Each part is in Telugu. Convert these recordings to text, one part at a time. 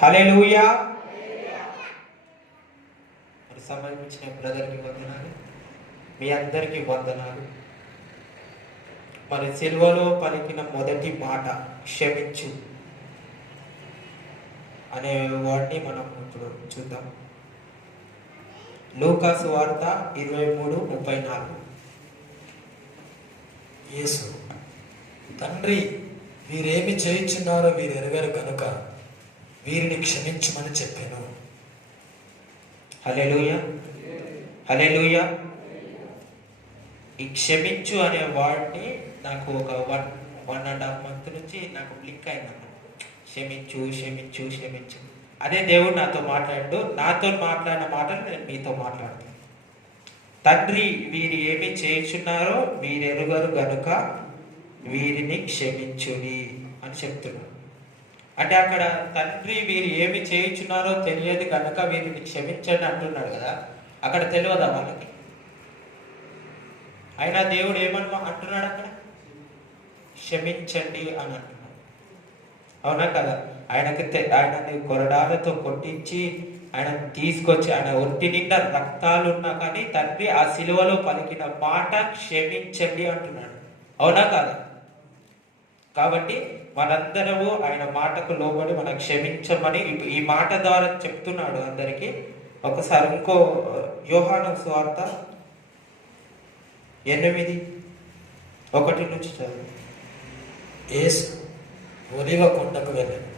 హల్లెలూయా. మరి సమయం ఇచ్చిన బ్రదర్కి వందనాలు, మీ అందరికీ వందనాలు. మరి సిలువలో పలికిన మొదటి మాట క్షమించు అనే వాడిని మనం ఇప్పుడు చూద్దాం. లూకాసు వార్త 23:34. యేసు, తండ్రి, వీరేమి చేయుచున్నారో వీరు ఎరుగరు కనుక వీరిని క్షమించమని చెప్పాను. హల్లెలూయా, హల్లెలూయా. ఈ క్షమించు అనే వర్డ్ని నాకు ఒక 1.5 month నుంచి నాకు బ్లిక్ అయిందన్న. క్షమించు క్షమించు క్షమించు అదే దేవుడు నాతో మాట్లాడు. నాతో మాట్లాడిన మాటలు నేను మీతో మాట్లాడతాను. తండ్రి, వీరు ఏమి చేయుచున్నారో వీరెరుగరు గనుక వీరిని క్షమించుడి అని చెప్తున్నాడు. అంటే అక్కడ తండ్రి వీరు ఏమి చేయుచున్నారో తెలియదు కనుక వీరిని క్షమించండి అంటున్నాడు కదా. అక్కడ తెలియదా వాళ్ళకి? అయినా దేవుడు ఏమన్నా అంటున్నాడు అక్కడ? క్షమించండి అని అంటున్నాడు. అవునా కదా? ఆయనని కొరడాలతో కొట్టించి ఆయన తీసుకొచ్చి ఆయన ఒంటి నిండా రక్తాలున్నా కానీ తండ్రి ఆ సిలువలో పలికిన మాట క్షమించండి అంటున్నాడు. అవునా కాదా? కాబట్టి మనందరము ఆయన మాటకు లోబడి మనం క్షమించమని ఈ మాట ద్వారా చెప్తున్నాడు అందరికీ. ఒకసారి ఇంకో యోహాను సువార్త 8:1 నుంచి చదువు. యేసు ఒలివ కొండకు వెళ్ళాడు.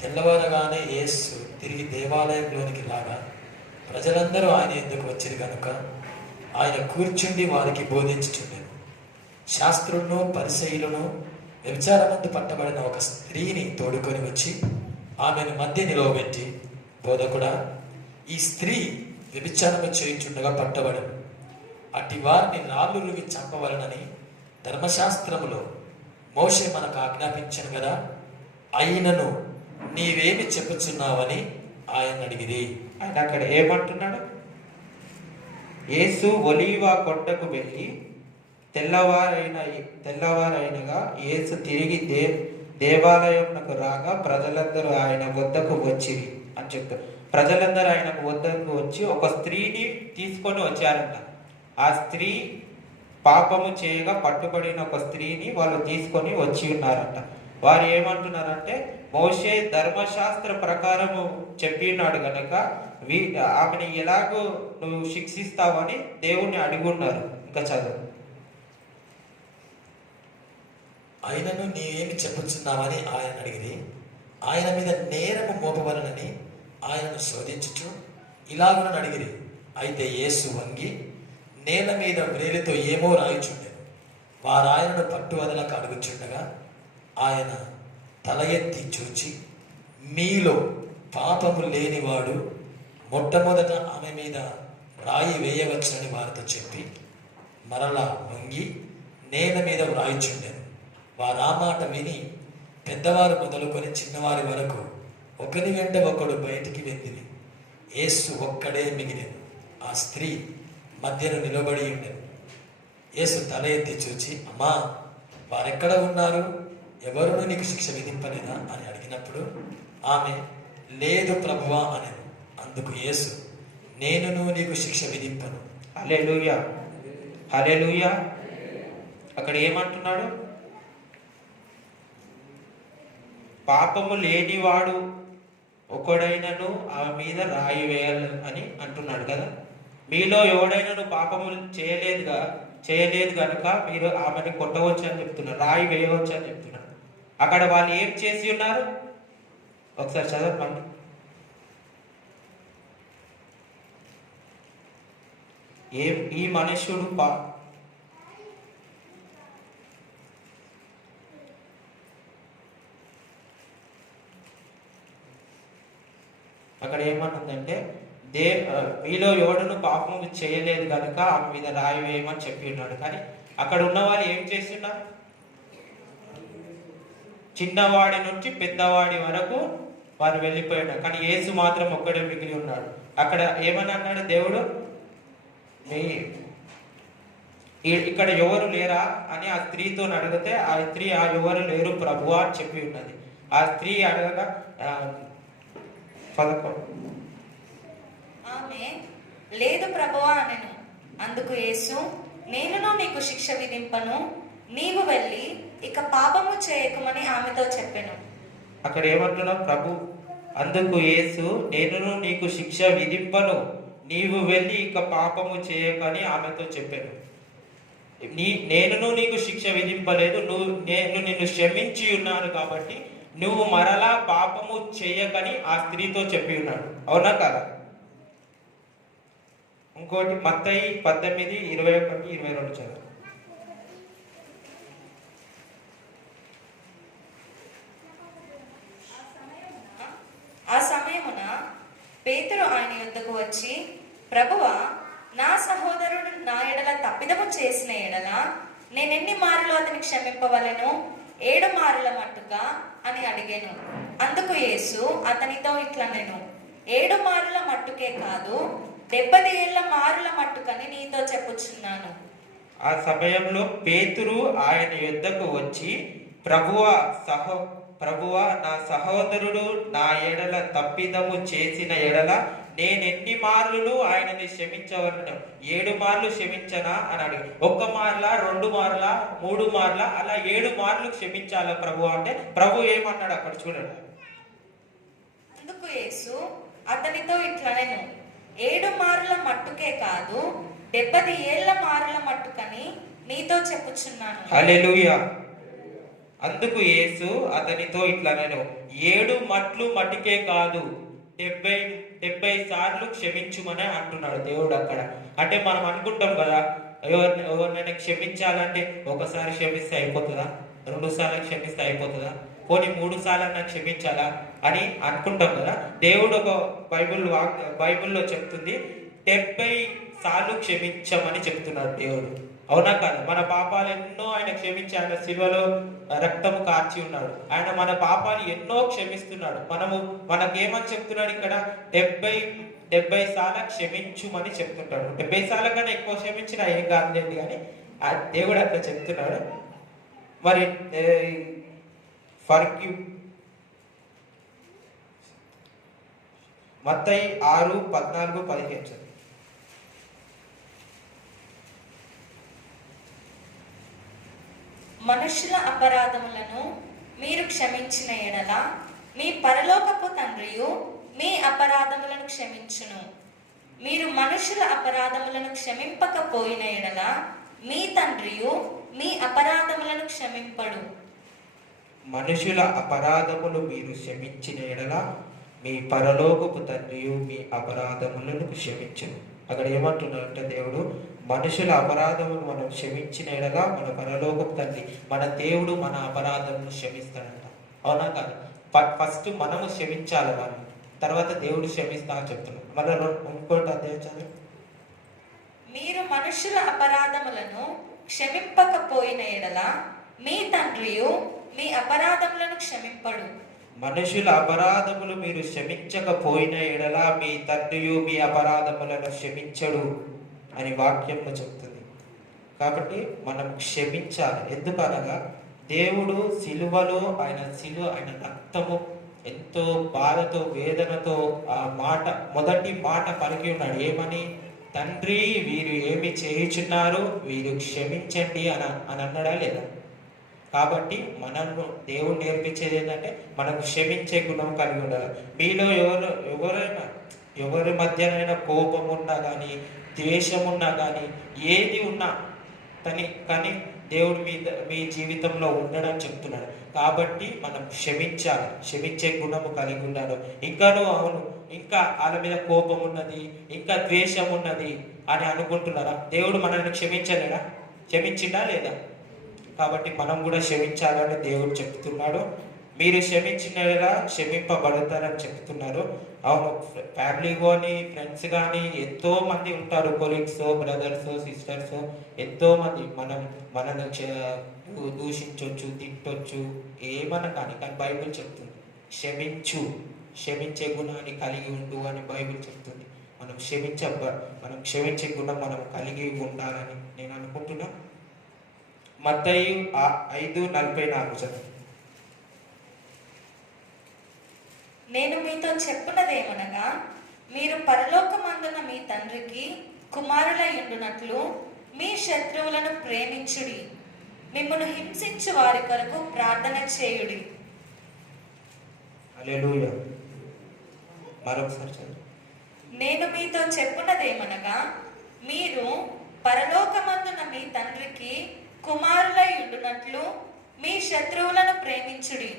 తెల్లవారగానే యేసు తిరిగి దేవాలయంలోనికి రాగా ప్రజలందరూ ఆయన ఎందుకు వచ్చారు కనుక ఆయన కూర్చుండి వారికి బోధించుచుండెను. శాస్త్రులను పరిసయ్యులను వ్యభిచారమందు పట్టబడిన ఒక స్త్రీని తోడుకొని వచ్చి ఆమెను మధ్య నిలవబెట్టి, బోధకుడా, ఈ స్త్రీ వ్యభిచారము చేయుచుండగా పట్టబడను. అట్టి వారిని రాళ్ళు రువి చంపవలనని ధర్మశాస్త్రములో మోషే మనకు ఆజ్ఞాపించను కదా, అయినను నీవేమి చెప్పుచున్నావని ఆయన అడిగిరి. ఆయన అక్కడ ఏమంటున్నాడు? యేసు ఒలీవ కొండకు వెళ్ళి తెల్లవారైనగా యేసు తిరిగి దేవాలయంకు రాగా ప్రజలందరూ ఆయన వద్దకు వచ్చిరి అని చెప్తారు. ప్రజలందరూ ఆయన వద్దకు వచ్చి ఒక స్త్రీని తీసుకొని వచ్చారంట. ఆ స్త్రీ పాపము చేయగా పట్టుబడిన ఒక స్త్రీని వాళ్ళు తీసుకొని వచ్చి ఉన్నారంట. వారు ఏమంటున్నారంటే, మోషే ధర్మశాస్త్ర ప్రకారము చెప్పినాడు కనుక ఆమెను ఎలాగో నువ్వు శిక్షిస్తావని దేవుణ్ణి అడుగున్నారు. ఇంకా చదువు. ఆయనను నీవేమి చెప్పుచున్నావని ఆయన అడిగిరి. ఆయన మీద నేరము మోపవలనని ఆయనను శోధించుచు ఇలాగునని అడిగిరి. అయితే యేసు వంగి నేల మీద వ్రేలితో ఏమో రాయిచుండెను. వారు ఆయనను పట్టు వదలక అడుగుచుండగా ఆయన తల ఎత్తి చూచి, మీలో పాపము లేనివాడు మొట్టమొదట ఆమె మీద రాయి వేయవచ్చని వారితో చెప్పి మరలా వంగి నేల మీద వ్రాయిచుండెను. వారు ఆ మాట విని పెద్దవారు మొదలుకొని చిన్నవారి వరకు ఒకరి వెంట ఒకడు బయటికి వెళ్ళింది. యేసు ఒక్కడే మిగిలిను. ఆ స్త్రీ మధ్యన నిలబడి ఉండెను. యేసు తల ఎత్తి చూచి, అమ్మా, వారెక్కడ ఉన్నారు? ఎవరును నీకు శిక్ష విధింపలేదా అని అడిగినప్పుడు ఆమె, లేదు ప్రభువా అనెను. అందుకు యేసు, నేనును నీకు శిక్ష విధింపను. హల్లెలూయా, హల్లెలూయా. అక్కడ ఏమంటున్నాడు? పాపము లేనివాడు ఒకడైనను ఆమె మీద రాయి వేయాలి అని అంటున్నాడు కదా. మీలో ఎవడైనాను పాపము చేయలేదు కనుక మీరు ఆమెని కొట్టవచ్చు అని చెప్తున్నారు, రాయి వేయవచ్చు అని చెప్తున్నారు. అక్కడ వాళ్ళు ఏం చేసి ఉన్నారు? ఒకసారి చదవండి. ఈ మనుష్యుడు అక్కడ ఏమనుందంటే, మీలో ఎవడను పాపము చేయలేదు కనుక ఆమె మీద రాయి వేయమని చెప్పి ఉన్నాడు. కానీ అక్కడ ఉన్న వాళ్ళు ఏం చేస్తున్నారు? చిన్నవాడి నుంచి పెద్దవాడి వరకు వారు వెళ్ళిపోయాడు. కానీ యేసు మాత్రం ఒక్కడే మిగిలి ఉన్నాడు. అక్కడ ఏమని అన్నాడు దేవుడు? ఇక్కడ ఎవరు లేరా అని ఆ స్త్రీతో అడిగితే ఆ స్త్రీ ఎవరు లేరు ప్రభువా అని చెప్పి ఉన్నది. ఆ స్త్రీ అడగగా 11. ఆమె లేదు ప్రభువా అనెను. అందుకు యేసు, నేనును నీకు శిక్ష విధింపను, నీవు వెళ్ళి ఇక పాపము చేయకమని ఆమెతో చెప్పెను. అక్కడ ఏమంటున్నావు? ప్రభు అందుకు యేసు, నేనును నీకు శిక్ష విధింపను, నీవు వెళ్ళి ఇక పాపము చేయకని ఆమెతో చెప్పాను. నేనును నీకు శిక్ష విధింపలేదు, నేను నిన్ను క్షమించి ఉన్నాను కాబట్టి నువ్వు మరలా పాపము చేయకని ఆ స్త్రీతో చెప్పి ఉన్నాడు. అవునా కదా? ఇంకోటి మత్తయి 18:21-22 చదువు. ఆ సమయమున పేతురు ఆయన యొద్దకు వచ్చి, ప్రభువా, నా సహోదరుడు నా ఎడల తప్పిదము చేసిన ఎడల నేనెన్ని మారులు అతని క్షమింపవలెను? 7 మారుల మట్టుగా అని అడిగాను. అందుకు యేసు అతనితో ఇట్లనెను, 7 మారుల మట్టుకే కాదు, 70 ఏళ్ల మారుల మట్టుకని నీతో చెప్పుచున్నాను. ఆ సమయంలో పేతురు ఆయన యొద్దకు వచ్చి, ప్రభువా, నా సహోదరుడు నా ఎడల తప్పిదము చేసిన ఎడల నేనెన్ని మార్లు ఆయనని క్షమించవలను? 7 మార్లు క్షమించనా అని అడిగి, 1 మార్లా, 2 మార్లా, 3 మార్లా, అలా 7 మార్లు క్షమించాలా ప్రభు అంటే ప్రభు ఏమన్నాడు అక్కడ చూడండి. అందుకు యేసు అతనితో ఇట్లనెను, 7 మారుల మట్టుకే కాదు, 70 ఏళ్ల మారుల మట్టుకని నీతో చెప్పుచున్నాను. హల్లెలూయా. అందుకు యేసు అతనితో ఇట్లనెను, 7 మట్లు మటుకే కాదు, 70 సార్లు క్షమించుమని అంటున్నాడు దేవుడు అక్కడ. అంటే మనం అనుకుంటాం కదా, ఎవరినైనా క్షమించాలంటే ఒకసారి క్షమిస్తే అయిపోతుందా, 2 సార్లు క్షమిస్తే అయిపోతుందా, పోనీ 3 సార్లు క్షమించాలా అని అనుకుంటాం కదా. దేవుడు ఒక బైబిల్లో చెప్తుంది 70 సార్లు క్షమించమని చెప్తున్నాడు దేవుడు. అవునా కాదు? మన పాపాలు ఎన్నో ఆయన క్షమించి ఆయన శిలువలో రక్తము కార్చి ఉన్నాడు. ఆయన మన పాపాలు ఎన్నో క్షమిస్తున్నాడు. మనకేమని చెప్తున్నాడు ఇక్కడ? 70 సార్లు క్షమించుమని చెప్తుంటాడు. 70 సార్లు కన్నా ఎక్కువ క్షమించినా ఏం కాదులేండి, కానీ ఆ దేవుడు అట్లా చెప్తున్నాడు. మరి మత్తయి 6:14-15 మనుషుల అపరాధములను మీరు క్షమించిన ఎడల మీ పరలోకపు తండ్రియు మీ అపరాధములను క్షమించును. మీరు మనుషుల అపరాధములను క్షమింపకపోయిన ఎడల మీ తండ్రియు మీ అపరాధములను క్షమింపడు. మనుషుల అపరాధములు మీరు క్షమించిన ఎడల మీ పరలోకపు తండ్రియు మీ అపరాధములను క్షమించును. అక్కడ ఏమంటున్నాడంటే దేవుడు, మనుషుల అపరాధములు మనం క్షమించిన ఎడల మన పరలోకపు తండ్రి, మన దేవుడు మన అపరాధములను క్షమిస్తాడంట. అవునా కాదు? ఫస్ట్ మనము క్షమించాలి వాళ్ళు, తర్వాత దేవుడు క్షమిస్తా అని చెప్తున్నాడు. మన ఇంకోటి అధ్యాయం చదువు. మీరు మనుషుల అపరాధములను క్షమింపకపోయిన ఎడల మీ తండ్రియు మీ అపరాధములను క్షమింపడు. మనుషుల అపరాధములు మీరు క్షమించకపోయిన ఎడల మీ తండ్రియు మీ అపరాధములను క్షమించడు అని వాక్యంలో చెప్తుంది. కాబట్టి మనం క్షమించాలి. ఎందుకనగా దేవుడు సిలువలో ఆయన రక్తము ఎంతో బాధతో వేదనతో ఆ మొదటి మాట పలికి ఉన్నాడు. ఏమని? తండ్రి, వీరు ఏమి చేయుచున్నారు, వీరు క్షమించండి అని అన్నాడా లేదా? కాబట్టి మనము దేవుడు నేర్పించేది ఏంటంటే మనకు క్షమించే గుణం కలిగి ఉండాలి. మీలో ఎవరి మధ్యనైనా కోపం ఉన్నా కానీ, ద్వేషం ఉన్నా కానీ, ఏది ఉన్నా కానీ దేవుడు మీ జీవితంలో ఉండడం చెప్తున్నాడు. కాబట్టి మనం క్షమించాలి, క్షమించే గుణము కలిగి ఉన్నాడు. ఇంకా వాళ్ళ మీద కోపం ఉన్నది, ఇంకా ద్వేషం ఉన్నది అని అనుకుంటున్నారా? దేవుడు మనల్ని క్షమించిండా లేదా? కాబట్టి మనం కూడా క్షమించాలని దేవుడు చెప్తున్నాడు. మీరు క్షమించినలా క్షమింపబడతారని చెప్తున్నారు. అవును, ఫ్యామిలీ కానీ ఫ్రెండ్స్ కానీ ఎంతో మంది ఉంటారు, కొలీగ్స్, బ్రదర్స్, సిస్టర్స్, ఎంతో మంది మనల్ని దూషించవచ్చు, తిట్టొచ్చు, ఏమన్నా కానీ బైబిల్ చెప్తుంది క్షమించే గుణాన్ని కలిగి ఉండు అని బైబిల్ చెప్తుంది. మనం క్షమించే గుణం మనం కలిగి ఉండాలని నేను అనుకుంటున్నా. మత్తయి 5:44 చదువు. నేను మీతో చెప్పున్నదేమనగా, మీరు పరలోకమందున మీ తండ్రికి కుమారులై ఉండునట్లు మీ శత్రువులను ప్రేమించుడి, మిమ్మల్ని హింసించు వారి కొరకు ప్రార్థన చేయుడి. హల్లెలూయా. మరొకసారి చదువు. నేను మీతో చెప్పున్నదేమనగా, మీరు పరలోకమందున మీ తండ్రికి కుమారులై ఉండునట్లు మీ శత్రువులను ప్రేమించుడి,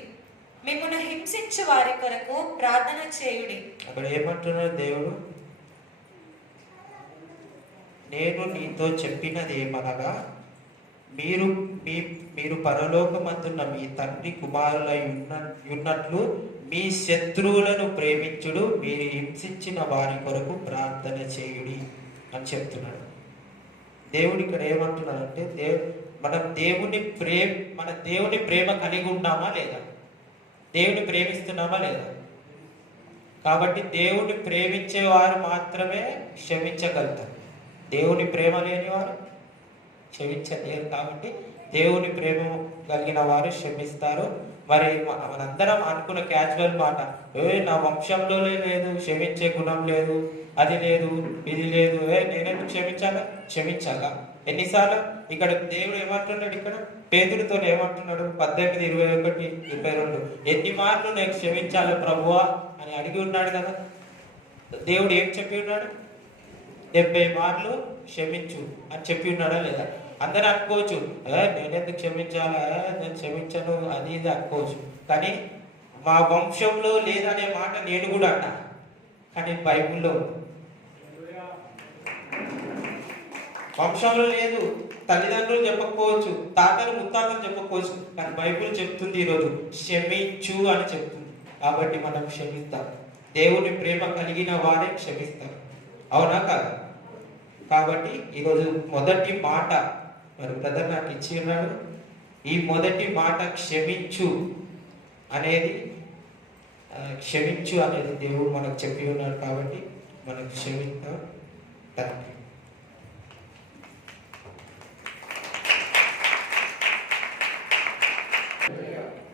మిమ్మల్ని హింసించు వారి కొరకు ప్రార్థన చేయుడి. అక్కడ ఏమంటున్నాడు దేవుడు? నేను నీతో చెప్పినది ఏమనగా, మీరు మీరు పరలోకమందున్న మీ తండ్రి కుమారులై ఉన్నట్లు మీ శత్రువులను ప్రేమించుడు, మీరు హింసించిన వారి కొరకు ప్రార్థన చేయుడి అని చెప్తున్నాడు. దేవుడు ఇక్కడ ఏమంటున్నాడంటే, మన దేవుని ప్రేమ కలిగి ఉన్నామా లేదా? దేవుని ప్రేమిస్తున్నామా లేదా? కాబట్టి దేవుని ప్రేమించేవారు మాత్రమే క్షమించగలుగుతారు. దేవుని ప్రేమ లేని వారు క్షమించలేరు. కాబట్టి దేవుని ప్రేమ కలిగిన వారు క్షమిస్తారు. మరి మనందరం అనుకున్న క్యాజువల్ మాట, నా వంశంలో లేదు, క్షమించే గుణం లేదు, అది లేదు, ఇది లేదు, నేనెందుకు క్షమించాలా? ఎన్నిసార్లు ఇక్కడ దేవుడు ఏమంటున్నాడు? ఇక్కడ పేతురుతో ఏమంటున్నాడు? 18:21-22 ఎన్ని మార్లు నేను క్షమించాలి ప్రభువా అని అడిగి ఉన్నాడు కదా. దేవుడు ఏం చెప్పి ఉన్నాడు? 70 మార్లు క్షమించు అని చెప్పి ఉన్నాడా లేదా? అందరూ అనుకోవచ్చు, నేనెందుకు క్షమించాలా, నేను క్షమించను, అది ఇది అనుకోవచ్చు. కానీ మా వంశంలో లేదనే మాట నేను కూడా అన్నా, కానీ బైబిల్లో వంశంలో లేదు. తల్లిదండ్రులు చెప్పకపోవచ్చు, తాతలు ముత్తాతలు చెప్పకపోవచ్చు, కానీ బైబిల్ చెప్తుంది ఈరోజు క్షమించు అని చెప్తుంది. కాబట్టి మనం క్షమిస్తాం. దేవుని ప్రేమ కలిగిన వారే క్షమిస్తారు. అవునా కాదా? కాబట్టి ఈరోజు మొదటి మాట మరి బ్రదర్ నాకు ఇచ్చి ఉన్నాడు. ఈ మొదటి మాట క్షమించు అనేది దేవుడు మనకు చెప్పి ఉన్నాడు. కాబట్టి మనం క్షమిస్తాం.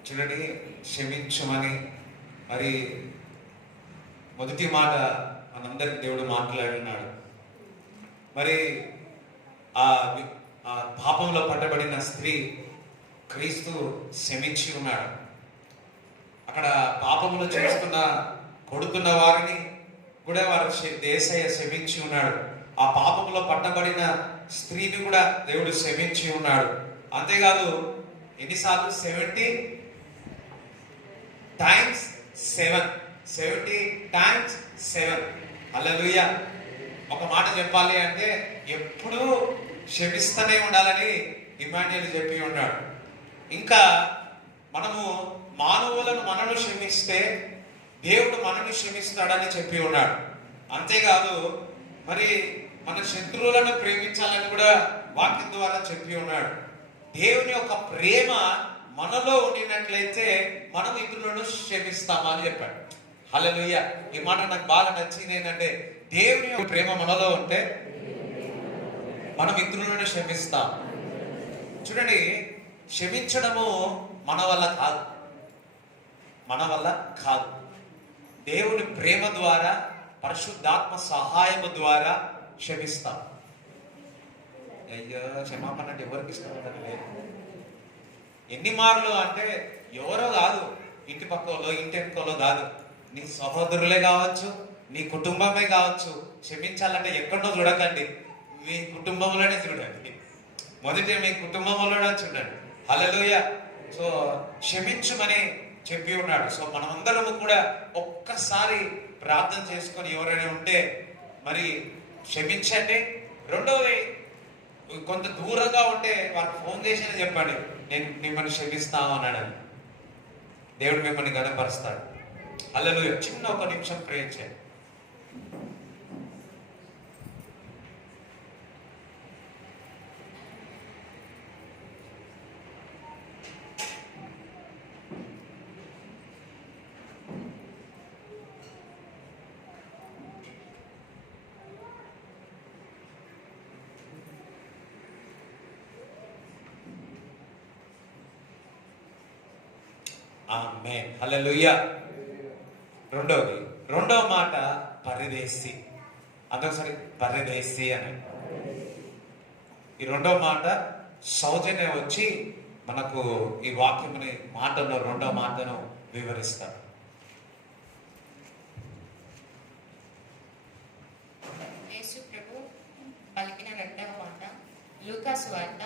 చూడండి, క్షమించమని మరి మొదటి మాట మనందరికి దేవుడు మాట్లాడినాడు. మరి ఆ పాపంలో పట్టబడిన స్త్రీ క్రీస్తు క్షమించి ఉన్నాడు. అక్కడ పాపంలో చేస్తున్న కొడుతున్న వారిని కూడా వారు యేసయ్య క్షమించి ఉన్నాడు. ఆ పాపంలో పట్టబడిన స్త్రీని కూడా దేవుడు క్షమించి ఉన్నాడు. అంతేకాదు, ఎన్నిసార్లు? 70 times 7. 70 times 7. హల్లెలూయా. ఒక మాట చెప్పాలి అంటే ఎప్పుడూ క్షమిస్తూనే ఉండాలని ఇమ్మాన్యుయేల్ చెప్పి ఉన్నాడు. ఇంకా మనము మనను క్షమిస్తే దేవుడు మనల్ని క్షమిస్తాడని చెప్పి ఉన్నాడు. అంతేకాదు, మరి మన శత్రువులను ప్రేమించాలని కూడా వాక్యం ద్వారా చెప్పి ఉన్నాడు. దేవుని యొక్క ప్రేమ మనలో ఉండినట్లయితే మనం ఇతరులను క్షమిస్తామా అని చెప్పాడు. హల్లెలూయా. ఈ మాట నాకు బాగా నచ్చింది. ఏంటంటే దేవుని యొక్క ప్రేమ మనలో ఉంటే మనం ఇతరులను క్షమిస్తాం. చూడండి, క్షమించడము మన వల్ల కాదు. దేవుని ప్రేమ ద్వారా, పరిశుద్ధాత్మ సహాయము ద్వారా క్షమిస్తాం. అయ్యో, క్షమాపణ అంటే ఎవరికి ఇష్టం ఉండదు. ఎన్ని మార్లు అంటే ఎవరో కాదు, ఇంటి పక్కలో ఇంటి వెనుకలో కాదు, నీ సహోదరులే కావచ్చు, నీ కుటుంబమే కావచ్చు. క్షమించాలంటే ఎక్కడో చూడకండి, మీ కుటుంబంలోనే చూడండి. మొదటి మీ కుటుంబంలోనే చూడండి. హల్లెలూయా. సో క్షమించమని చెప్పి ఉన్నాడు. సో మనమందరము కూడా ఒక్కసారి ప్రార్థన చేసుకొని ఎవరైనా ఉంటే మరి క్షమించండి. రెండవది, కొంత దూరంగా ఉంటే వారికి ఫోన్ చేసి చెప్పండి, నేను మిమ్మల్ని క్షమిస్తాను అన్నాడని. దేవుడు మిమ్మల్ని గణపరుస్తాడు. హల్లెలూయా. చిన్న ఒక నిమిషం ప్రే చేయండి. ఆమేన్. హల్లెలూయా. రెండవది, రెండవ మాట పరదేశి. అదొకసారి పరదేశి అని. ఈ రెండవ మాట సౌజన్య వచ్చి మనకు ఈ వాక్యముని మాటలో రెండవ మాటను వివరిస్తారు. యేసు ప్రభు పలికిన రెండవ మాట లూకా సువార్త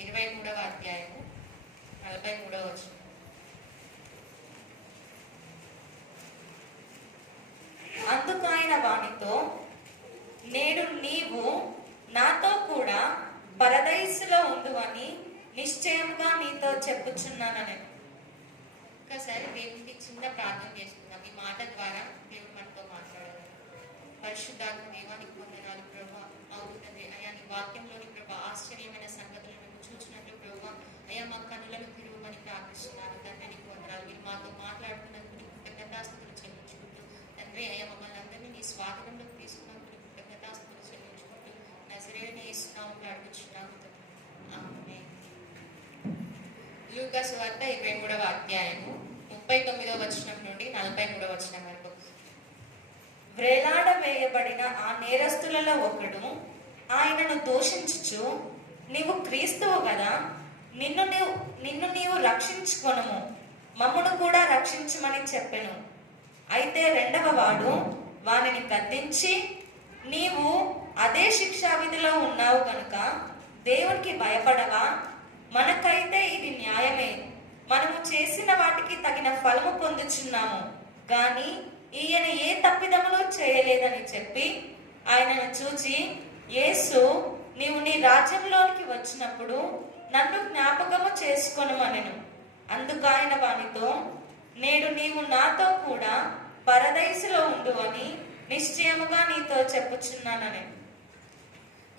23వ అధ్యాయము 43వ వచనం. అందుకు ఆయన వానితో, నేడు నీవు నాతో కూడా పరదైసులో ఉండువని నిశ్చయముగా నీతో చెప్పుచున్నానని. ఒకసారి దేవునికి చిన్న ప్రార్థన చేసుకుందాం. ఈ మాట ద్వారా దేవుడు మనతో మాట్లాడాలి. పరిశుద్ధాత్మ దేవానికి వందనాలు ప్రభా. అవును తండ్రి, అయ్యా నీ వాక్యంలోని ప్రభా ఆశ్చర్యమైన సంగతులు మేము చూసినట్లు ప్రభా, అయ్యా మా కనులను తిరుగుమని ప్రార్థిస్తున్నాను తండ్రి. నీకు వందనాలు. మీరు మాతో మాట్లాడుతున్నందుకు నీకు కృతజ్ఞతాస్తుతులు చెల్లించుకుంటూ తండ్రి, అయ్యా మమ్మల్ని అందరినీ నీ స్వాధీనంలోకి తీసుకున్నందుకు నీకు కృతజ్ఞతాస్తుతులు చెల్లించుకుంటూ నజరేయుని యేసు నామములో అడుగుచున్నాము తండ్రి. ఆమేన్. లూకా సువార్త 23వ అధ్యాయము 39వ వచనం నుండి 43వ వచనం వరకు. వ్రేలాడవేయబడిన ఆ నేరస్తులలో ఒకడు ఆయనను దూషించుచు, నీవు క్రీస్తువు కదా, నిన్ను నీవు రక్షించుకొనుము, మమ్మును కూడా రక్షించమని చెప్పెను. అయితే రెండవ వాడు వానిని గద్దించి, నీవు అదే శిక్షా విధిలో ఉన్నావు కనుక దేవునికి భయపడవా? మనకైతే ఇది న్యాయమే, మనము చేసిన వాటికి తగిన ఫలము పొందుచున్నాము, గాని ఈయన ఏ తప్పిదములు చేయలేదని చెప్పి ఆయనను చూచి, యేసు, నీవు నీ రాజ్యంలోనికి వచ్చినప్పుడు నన్ను జ్ఞాపకము చేసుకొనుమనెను. అందుకు ఆయన వానితో, నేడు నీవు నాతో కూడా పరదైసులో ఉండువని నిశ్చయముగా నీతో చెప్పుచున్నానని.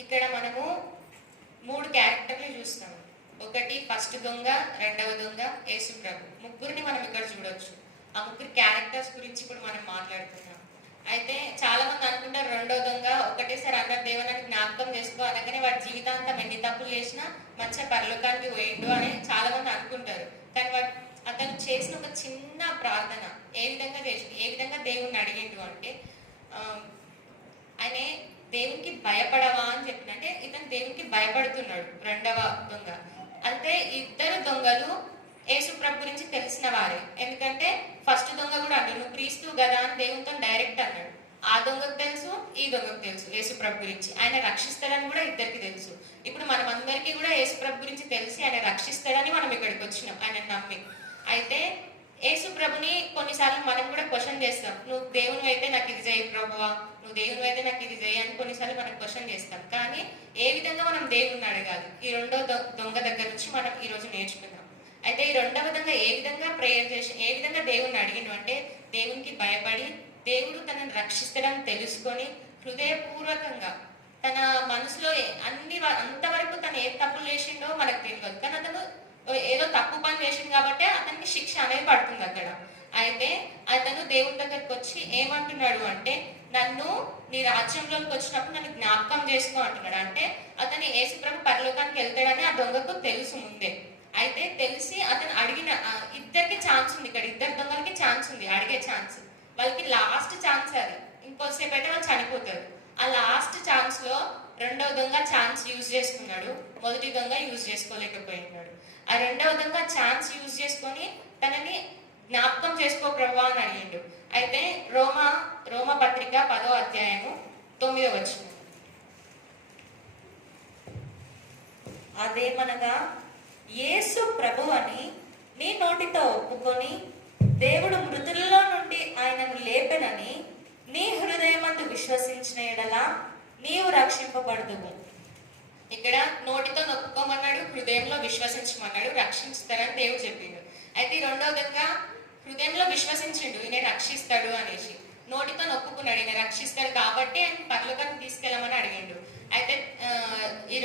ఇక్కడ మనము 3 క్యారెక్టర్లు చూస్తాము. ఒకటి ఫస్ట్ దొంగ, రెండవ దొంగ, యేసు ప్రభు. ముగ్గురిని మనం ఇక్కడ చూడొచ్చు. ఆ ముగ్గురు క్యారెక్టర్స్ గురించి ఇప్పుడు మనం మాట్లాడుతున్నాం. అయితే చాలా మంది అనుకుంటారు రెండో దొంగ ఒకటేసారి అందరు దేవుని జ్ఞాపకం చేసుకో అనగానే వాడి జీవితాంతం ఎన్ని తప్పులు చేసినా మంచిగా పరలోకానికి పోయిండు అని చాలా మంది అనుకుంటారు. కానీ అతను చేసిన ఒక చిన్న ప్రార్థన ఏ విధంగా దేవుణ్ణి అడిగిండు అంటే, ఆయన దేవునికి భయపడవా అని చెప్పిన, అంటే ఇతను దేవునికి భయపడుతున్నాడు రెండవ దొంగ. అంటే ఇద్దరు దొంగలు యేసు ప్రభు గురించి తెలిసిన వారే. ఎందుకంటే ఫస్ట్ దొంగ కూడా అన్నాడు, నువ్వు క్రీస్తువు కదా అని దేవునితో డైరెక్ట్ అన్నాడు. ఆ దొంగకు తెలుసు, ఈ దొంగకు తెలుసు యేసు ప్రభు గురించి. ఆయన రక్షిస్తాడని కూడా ఇద్దరికి తెలుసు. ఇప్పుడు మనం అందరికీ కూడా యేసు ప్రభు గురించి తెలిసి ఆయన రక్షిస్తాడని మనం ఇక్కడికి వచ్చినాం, ఆయన నమ్మి. అయితే యేసు ప్రభుని కొన్నిసార్లు మనం కూడా క్వశ్చన్ చేస్తాం, నువ్వు దేవుని అయితే నాకు ఇది చేయి ప్రభువా, నువ్వు దేవుని అయితే నాకు ఇది చేయి అని కొన్నిసార్లు మనం క్వశ్చన్ చేస్తాం. కానీ ఏ విధంగా మనం దేవుణ్ణి అడగాలి, ఈ రెండో దొంగ దగ్గర నుంచి మనం ఈ రోజు నేర్చుకున్నాం. అయితే ఈ రెండవ విధంగా ఏ విధంగా ప్రేయర్ చేసి ఏ విధంగా దేవుణ్ణి అడిగిండు అంటే, దేవునికి భయపడి దేవుడు తనని రక్షిస్తాడని తెలుసుకొని హృదయపూర్వకంగా తన మనసులో అంతవరకు తను ఏ తప్పులు చేసిండో మనకు తెలియదు, కానీ అతను ఏదో తప్పు పని చేసింది కాబట్టి అతనికి శిక్ష అనేది పడుతుంది అక్కడ. అయితే అతను దేవుని దగ్గరకు వచ్చి ఏమంటున్నాడు అంటే, నన్ను నీ రాజ్యంలోకి వచ్చినప్పుడు నన్ను జ్ఞాపకం చేసుకో అంటున్నాడు. అంటే అతను యేసు ప్రభు పరలోకానికి వెళ్తాడని ఆ దొంగకు తెలుసు ముందే. అయితే తెలిసి అతను అడిగిన ఇద్దరికి ఛాన్స్ ఉంది, ఇక్కడ ఇద్దరు దొంగలకి ఛాన్స్ ఉంది, అడిగే ఛాన్స్. వాళ్ళకి లాస్ట్ ఛాన్స్ అది, ఇంకోసేపు అయితే వాళ్ళు చనిపోతారు. ఆ లాస్ట్ ఛాన్స్ లో రెండవ దొంగ ఛాన్స్ యూజ్ చేసుకున్నాడు, మొదటి దొంగ యూజ్ చేసుకోలేకపోయినాడు. ఆ రెండవ దొంగ ఛాన్స్ యూజ్ చేసుకొని తనని జ్ఞాపకం చేసుకో ప్రభువా అని అడిగిండు. అయితే రోమ పత్రిక 10వ అధ్యాయము 9వ వచనం. అదేమనగా, యేసు ప్రభు అని నీ నోటితో ఒప్పుకొని దేవుడు మృతులలో నుండి ఆయనను లేపెనని నీ హృదయమందు విశ్వసించిన ఎడల నీవు రక్షింపబడుదువు. ఇక్కడ నోటితో నొప్పుకోమన్నాడు, హృదయంలో విశ్వసించమన్నాడు, రక్షిస్తారని దేవుడు చెప్పిండు. అయితే రెండో విధంగా హృదయంలో విశ్వసించిండు ఈయన రక్షిస్తాడు అనేసి, నోటితో నొప్పుకున్నాడు ఈయన రక్షిస్తాడు కాబట్టి ఆయన పరలోకానికి తీసుకెళ్ళమని అడిగిండు. అయితే ఈ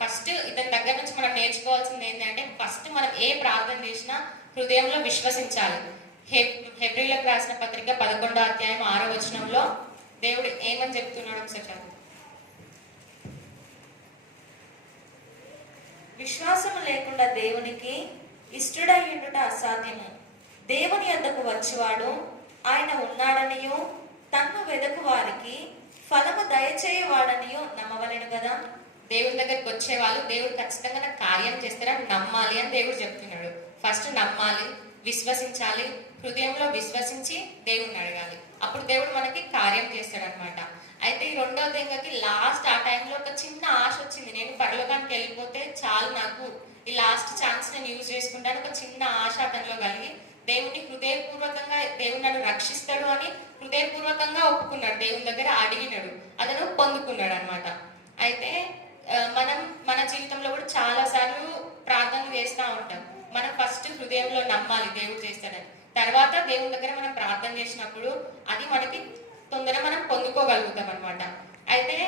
ఫస్ట్ ఇతని దగ్గర నుంచి మనం నేర్చుకోవాల్సింది ఏంటంటే, ఫస్ట్ మనం ఏ ప్రార్థన చేసినా హృదయంలో విశ్వసించాలి. హెబ్రీలకు రాసిన పత్రిక 11వ అధ్యాయం 6వ వచనంలో దేవుడు ఏమని చెప్తున్నాడు ఒకసారి చదువు. విశ్వాసము లేకుండా దేవునికి ఇష్టడయ్యుండుట అసాధ్యము. దేవుని యొద్దకు వచ్చేవాడు ఆయన ఉన్నాడనియు తన్ను వెదకు వారికి ఫలము దయచేయవాడనియు నమ్మవలెను కదా. దేవుడి దగ్గరికి వచ్చే వాళ్ళు దేవుడు ఖచ్చితంగా నాకు కార్యం చేస్తారని నమ్మాలి అని దేవుడు చెప్తున్నాడు. ఫస్ట్ నమ్మాలి, విశ్వసించాలి, హృదయంలో విశ్వసించి దేవుడిని అడగాలి. అప్పుడు దేవుడు మనకి కార్యం చేస్తాడు అనమాట. అయితే ఈ రెండవ దెంగకి లాస్ట్ ఆ టైంలో ఒక చిన్న ఆశ వచ్చింది. నేను పరలోకానికి వెళ్ళిపోతే చాలు, నాకు ఈ లాస్ట్ ఛాన్స్ నేను యూజ్ చేసుకుంటాను, ఒక చిన్న ఆశ అతనిలో కలిగి దేవుని హృదయపూర్వకంగా దేవుడు నన్ను రక్షిస్తాడు అని హృదయపూర్వకంగా ఒప్పుకున్నాడు. దేవుని దగ్గర అడిగినాడు, అతను పొందుకున్నాడు అనమాట. అయితే మనం మన జీవితంలో కూడా చాలా సార్లు ప్రార్థనలు చేస్తూ ఉంటాం. మనం ఫస్ట్ హృదయంలో నమ్మాలి దేవుడు చేస్తాడని. తర్వాత దేవుని దగ్గర మనం ప్రార్థన చేసినప్పుడు అది మనకి తొందరగా మనం పొందుకోగలుగుతాం అనమాట. అయితే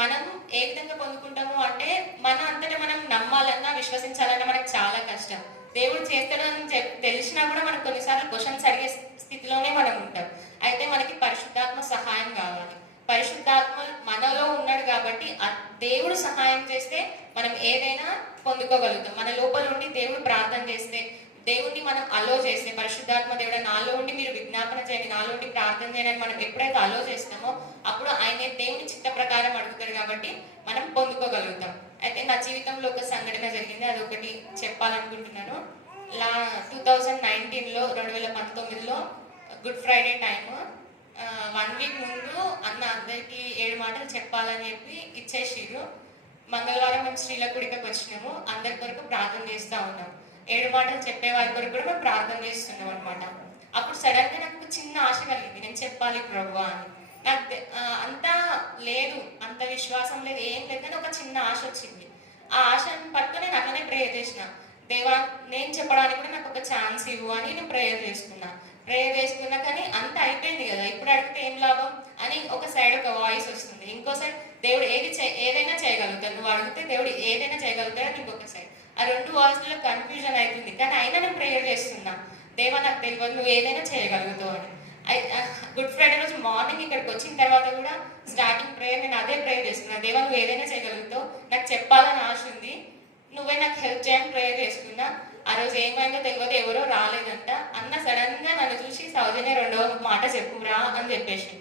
మనం ఏ విధంగా పొందుకుంటాము అంటే మన అంతటా మనం నమ్మాలన్నా విశ్వసించాలన్నా మనకు చాలా కష్టం. దేవుడు చేస్తాడు అని తెలిసినా కూడా మనకు కొన్నిసార్లు క్వశ్చన్స్ అడిగే స్థితిలోనే మనం ఉంటాం. అయితే మనకి పరిశుద్ధాత్మ సహాయం కావాలి. పరిశుద్ధాత్మ మనలో ఉన్నాడు కాబట్టి దేవుడు సహాయం చేస్తే మనం ఏదైనా పొందుకోగలుగుతాం. మన లోపల ఉండి దేవుడు ప్రార్థన చేస్తే, దేవుణ్ణి మనం అలో చేస్తే, పరిశుద్ధాత్మ దేవుడు నాలో ఉండి మీరు విజ్ఞాపన చేయండి, నాలో ఉండి ప్రార్థన చేయండి అని మనం ఎప్పుడైతే అలో చేస్తామో అప్పుడు ఆయన దేవుని చిత్త ప్రకారం అడుగుతాడు కాబట్టి మనం పొందుకోగలుగుతాం. అయితే నా జీవితంలో ఒక సంఘటన జరిగింది, అదొకటి చెప్పాలనుకుంటున్నాను. 2019లో 2019లో గుడ్ ఫ్రైడే టైము 1 వీక్ ముందు అన్న అందరికి 7 మాటలు చెప్పాలని చెప్పి ఇచ్చేసిరు. మంగళవారం మేము శ్రీలకుడికి వచ్చినాము, అందరి కొరకు ప్రార్థన చేస్తూ ఉన్నాం. 7 మాటలు చెప్పే వారి కొరకు కూడా మేము ప్రార్థన చేస్తున్నాం అనమాట. అప్పుడు సడన్ గా నాకు చిన్న ఆశ కలిగింది, నేను చెప్పాలి ప్రభువా అని. నాకు అంతా లేదు, అంత విశ్వాసం లేదు, ఏం లేదు, కానీ ఒక చిన్న ఆశ వచ్చింది. ఆ ఆశను పట్టుకొని నేను అట్లనే ప్రేయర్ చేసిన. దేవా నేను చెప్పడానికి కూడా నాకు ఒక ఛాన్స్ ఇవ్వు అని నేను ప్రేయర్ చేసుకున్నా. కానీ అంత అయిపోయింది కదా, ఇప్పుడు అడిగితే ఏం లాభం అని ఒక సైడ్ ఒక వాయిస్ వస్తుంది, ఇంకో సైడ్ దేవుడు ఏదైనా చేయగలుగుతాడు, నువ్వు అడిగితే దేవుడు ఏదైనా చేయగలుగుతాడు అని ఇంకొక సైడ్. ఆ 2 వాయిస్లలో కన్ఫ్యూజన్ అవుతుంది. కానీ అయినా నేను ప్రేయర్ చేస్తున్నా, దేవా నాకు తెలియదు, నువ్వు ఏదైనా చేయగలుగుతావు అని. గుడ్ ఫ్రైడే రోజు మార్నింగ్ ఇక్కడికి వచ్చిన తర్వాత కూడా స్టార్టింగ్ ప్రేయర్ నేను అదే ప్రేయర్ చేస్తున్నా, దేవా నువ్వు ఏదైనా చేయగలుగుతావు, నాకు చెప్పాలని ఆశ ఉంది, నువ్వే నాకు హెల్ప్ చేయని ప్రేయర్ చేసుకున్నా. ఆ రోజు ఏమైందో తెలియదు, ఎవరో రాలేదంట. అన్న సడన్ గా నన్ను చూసి సౌజన్య 2వ మాట చెప్పురా అని చెప్పేసి.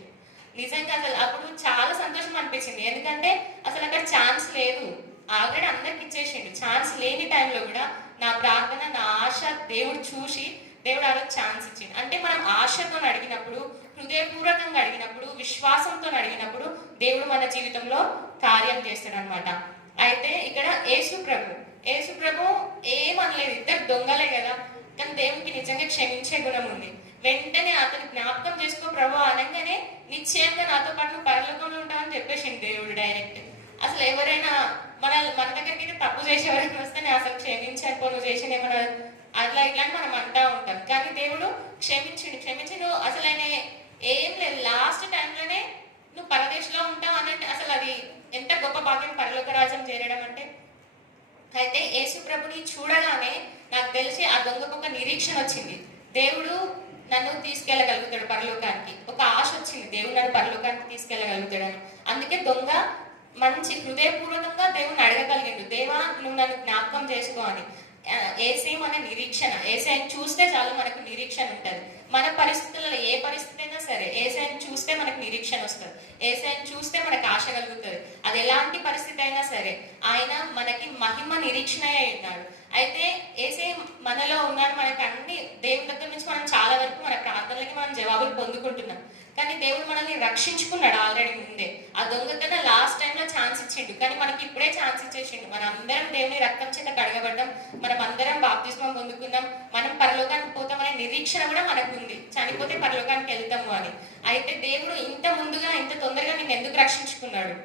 నిజంగా అసలు అప్పుడు చాలా సంతోషం అనిపించింది, ఎందుకంటే అసలు అక్కడ ఛాన్స్ లేదు, ఆల్రెడీ అందరికి ఇచ్చేసిండు. ఛాన్స్ లేని టైంలో కూడా నా ప్రార్థన, నా ఆశ దేవుడు చూసి దేవుడు ఆ రోజు ఛాన్స్ ఇచ్చింది. అంటే మనం ఆశతో అడిగినప్పుడు, హృదయపూర్వకంగా అడిగినప్పుడు, విశ్వాసంతో అడిగినప్పుడు దేవుడు మన జీవితంలో కార్యం చేస్తాడు అనమాట. అయితే ఇక్కడ యేసు ప్రభు ఏమనలేదు, ఇద్దరు దొంగలే కదా, కానీ దేవునికి నిజంగా క్షమించే గుణం ఉంది. వెంటనే అతను జ్ఞాపకం చేసుకో ప్రభు అనగానే నిశ్చయంగా నాతో పాటు నువ్వు పరలోకంలో ఉంటావని చెప్పేసింది దేవుడు డైరెక్ట్. అసలు ఎవరైనా మన దగ్గరికి అయితే తప్పు చేసేవారైనా వస్తే నేను అసలు క్షమించాను, నువ్వు చేసిన ఏమన్నా అట్లా ఇట్లా మనం అంటా ఉంటాం. కానీ దేవుడు క్షమించి నువ్వు అసలు ఆయన ఏం లేదు, లాస్ట్ టైంలోనే నువ్వు పరదేశంలో ఉంటావు అనంటే అసలు అది ఎంత గొప్ప భాగ్యం పరలోక రాజ్యం చేరడం అంటే. అయితే యేసు ప్రభుని చూడగానే నాకు తెలిసి ఆ దొంగకు ఒక నిరీక్షణ వచ్చింది, దేవుడు నన్ను తీసుకెళ్ళగలుగుతాడు పరలోకానికి. ఒక ఆశ వచ్చింది, దేవుడు నన్ను పరలోకానికి తీసుకెళ్ళగలుగుతాడని. అందుకే దొంగ మంచి హృదయపూర్వకంగా దేవుని అడగగలిగిండు, దేవా నువ్వు నన్ను జ్ఞాపకం చేసుకో అని. ఏసేం అనే నిరీక్షణ, ఏసైని చూస్తే చాలు మనకు నిరీక్షణ ఉంటుంది. మన పరిస్థితులలో ఏ పరిస్థితి అయినా సరే ఏసైని చూస్తే మనకు నిరీక్షణ వస్తుంది, ఏసైని చూస్తే మనకు ఆశ కలుగుతుంది. అది ఎలాంటి పరిస్థితి అయినా సరే ఆయన మనకి మహిమ నిరీక్షణ అయి ఉన్నాడు. అయితే ఏసై మనలో ఉన్నాడు, మనకి అన్ని దేవుని దగ్గర నుంచి మనం చాలా వరకు మన ప్రార్థనలకి మనం జవాబులు పొందుకుంటున్నాం. కానీ దేవుడు మనల్ని రక్షించుకున్నాడు ఆల్రెడీ ముందే. ఆ దొంగతన లాస్ట్ టైంలో ఛాన్స్ ఇచ్చిండు, కానీ మనకి ఇప్పుడే ఛాన్స్ ఇచ్చేసిండు. మనం అందరం దేవుని రక్తం చేత కడగబడ్డాం, మనం అందరం బాప్తిస్మం పొందుకున్నాం, మనం పరలోకానికి పోతామనే నిరీక్షణ కూడా మనకు ఉంది, చనిపోతే పరలోకానికి వెళ్తాము అని. అయితే దేవుడు ఇంత ముందుగా ఇంత తొందరగా నిన్ను ఎందుకు రక్షించుకున్నాడు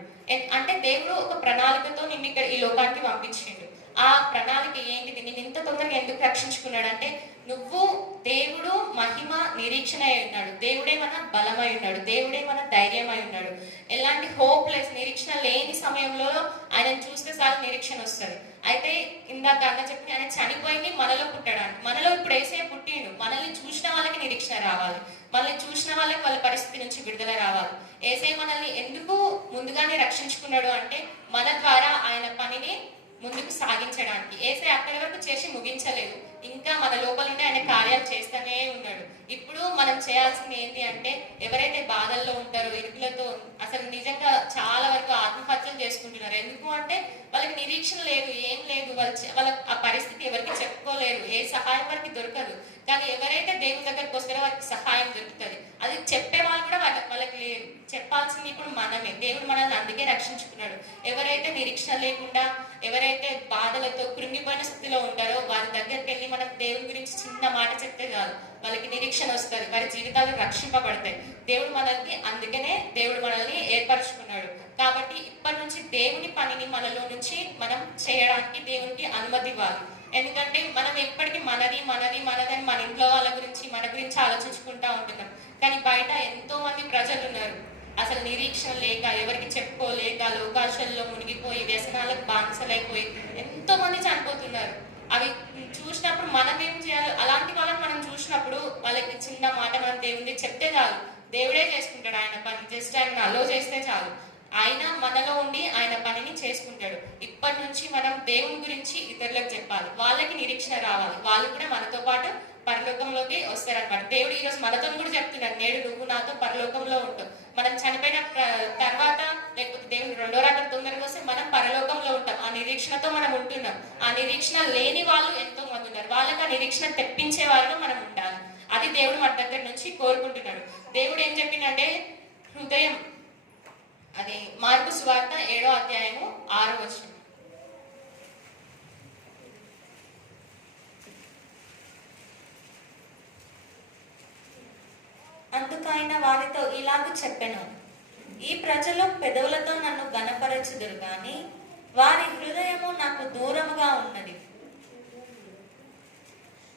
అంటే దేవుడు ఒక ప్రణాళికతో నిన్ను ఇక్కడ ఈ లోకానికి పంపించిండు. ఆ ప్రణాళిక ఏంటిది, నేను ఇంత తొందరగా ఎందుకు రక్షించుకున్నాడు అంటే నువ్వు దేవుడు మహిమ నిరీక్షణ అయి ఉన్నాడు, దేవుడే మన బలమై ఉన్నాడు, దేవుడే మన ధైర్యమై ఉన్నాడు. ఎలాంటి హోప్లెస్ నిరీక్షణ లేని సమయంలో ఆయన చూస్తే చాలు నిరీక్షణ వస్తుంది. అయితే ఇందాక అన్న చెప్పి ఆయన చనిపోయింది మనలో పుట్టడానికి, మనలో ఇప్పుడు ఏసే పుట్టిండు, మనల్ని చూసిన వాళ్ళకి నిరీక్షణ రావాలి, మనల్ని చూసిన వాళ్ళకి వాళ్ళ పరిస్థితి నుంచి విడుదల రావాలి. ఏసే మనల్ని ఎందుకు ముందుగానే రక్షించుకున్నాడు అంటే మన ద్వారా ఆయన పనిని ముందుకు సాగించడానికి. యేసయ్య అక్కడి వరకు చేసి ముగించలేదు, ఇంకా మన లోపల ఉండి ఆయన కార్యాలు చేస్తూనే ఉన్నాడు. ఇప్పుడు మనం చేయాల్సింది ఏంటి అంటే, ఎవరైతే బాధల్లో ఉంటారో, ఇరుకులతో అసలు నిజంగా చాలా వరకు ఆత్మహత్యలు చేసుకుంటున్నారు. ఎందుకు అంటే వాళ్ళకి నిరీక్షణ లేదు, ఏం లేదు, వాళ్ళ ఆ పరిస్థితి ఎవరికి చెప్పుకోలేరు, ఏ సహాయం వారికి దొరకదు. కానీ ఎవరైతే దేవుని దగ్గరకు వస్తారో వారికి సహాయం దొరుకుతుంది. అది చెప్పే వాళ్ళు కూడా వాళ్ళకి లేరు. చెప్పాల్సింది ఇప్పుడు మనమే. దేవుడు మనల్ని అందుకే రక్షించుకున్నాడు. ఎవరైతే నిరీక్షణ లేకుండా, ఎవరైతే బాధలతో కృంగిపోయిన స్థితిలో ఉంటారో వారి దగ్గరికి వెళ్ళి మనం దేవుని గురించి చిన్న మాట చెప్తే చాలు, వాళ్ళకి నిరీక్షణ వస్తుంది, వారి జీవితాలు రక్షింపబడతాయి. అందుకనే దేవుడు మనల్ని ఏర్పరచుకున్నాడు. కాబట్టి ఇప్పటి నుంచి దేవుని పనిని మనలో నుంచి మనం చేయడానికి దేవునికి అనుమతి ఇవ్వాలి. ఎందుకంటే మనం ఎప్పటికీ మనది మనది మనది అని మన ఇంట్లో వాళ్ళ గురించి మన గురించి ఆలోచించుకుంటా ఉంటున్నాం. కానీ బయట ఎంతో మంది ప్రజలు ఉన్నారు అసలు నిరీక్షణ లేక, ఎవరికి చెప్పుకోలేక, లోకాశల్లో మునిగిపోయి వ్యసనాలకు బానిసలైపోయి ఎంతో మంది చనిపోతున్నారు. అవి చూసినప్పుడు మనం ఏం చేయాలి? అలాంటి వాళ్ళని మనం చూసినప్పుడు వాళ్ళకి చిన్న మాట మనం దేవుని చెప్తే చాలు, దేవుడే చేసుకుంటాడు ఆయన పని. జస్ట్ ఆయన అలో చేస్తే చాలు, ఆయన మనలో ఉండి ఆయన పనిని చేసుకుంటాడు. ఇప్పటి నుంచి మనం దేవుని గురించి ఇతరులకు చెప్పాలి, వాళ్ళకి నిరీక్షణ రావాలి, వాళ్ళు కూడా మనతో పాటు పరలోకంలోకి వస్తారనమాట. దేవుడు ఈరోజు మనతో కూడా చెప్తున్నాడు, నేడు నువ్వు నాతో పరలోకంలో ఉంటావు. మనం చనిపోయిన తర్వాత, లేకపోతే దేవుడు రెండో రాత్రి తొందరగా వస్తే మనం పరలోకంలో ఉంటాం. ఆ నిరీక్షణతో మనం ఉంటున్నాం. ఆ నిరీక్షణ లేని వాళ్ళు ఎంతో మంది ఉన్నారు. వాళ్ళకి ఆ నిరీక్షణ తెప్పించే వాళ్ళు మనం ఉండాలి. అది దేవుడు మన దగ్గర నుంచి కోరుకుంటున్నాడు. దేవుడు ఏం చెప్పిందంటే, హృదయం, అది మార్కు సువార్త 7వ అధ్యాయము 6వ వచనం. అందుకైన వారితో ఇలాగ చెప్పెను, ఈ ప్రజలు పెదవులతో నన్ను గణపరచుదురు గాని వారి హృదయము నాకు దూరముగా ఉన్నది.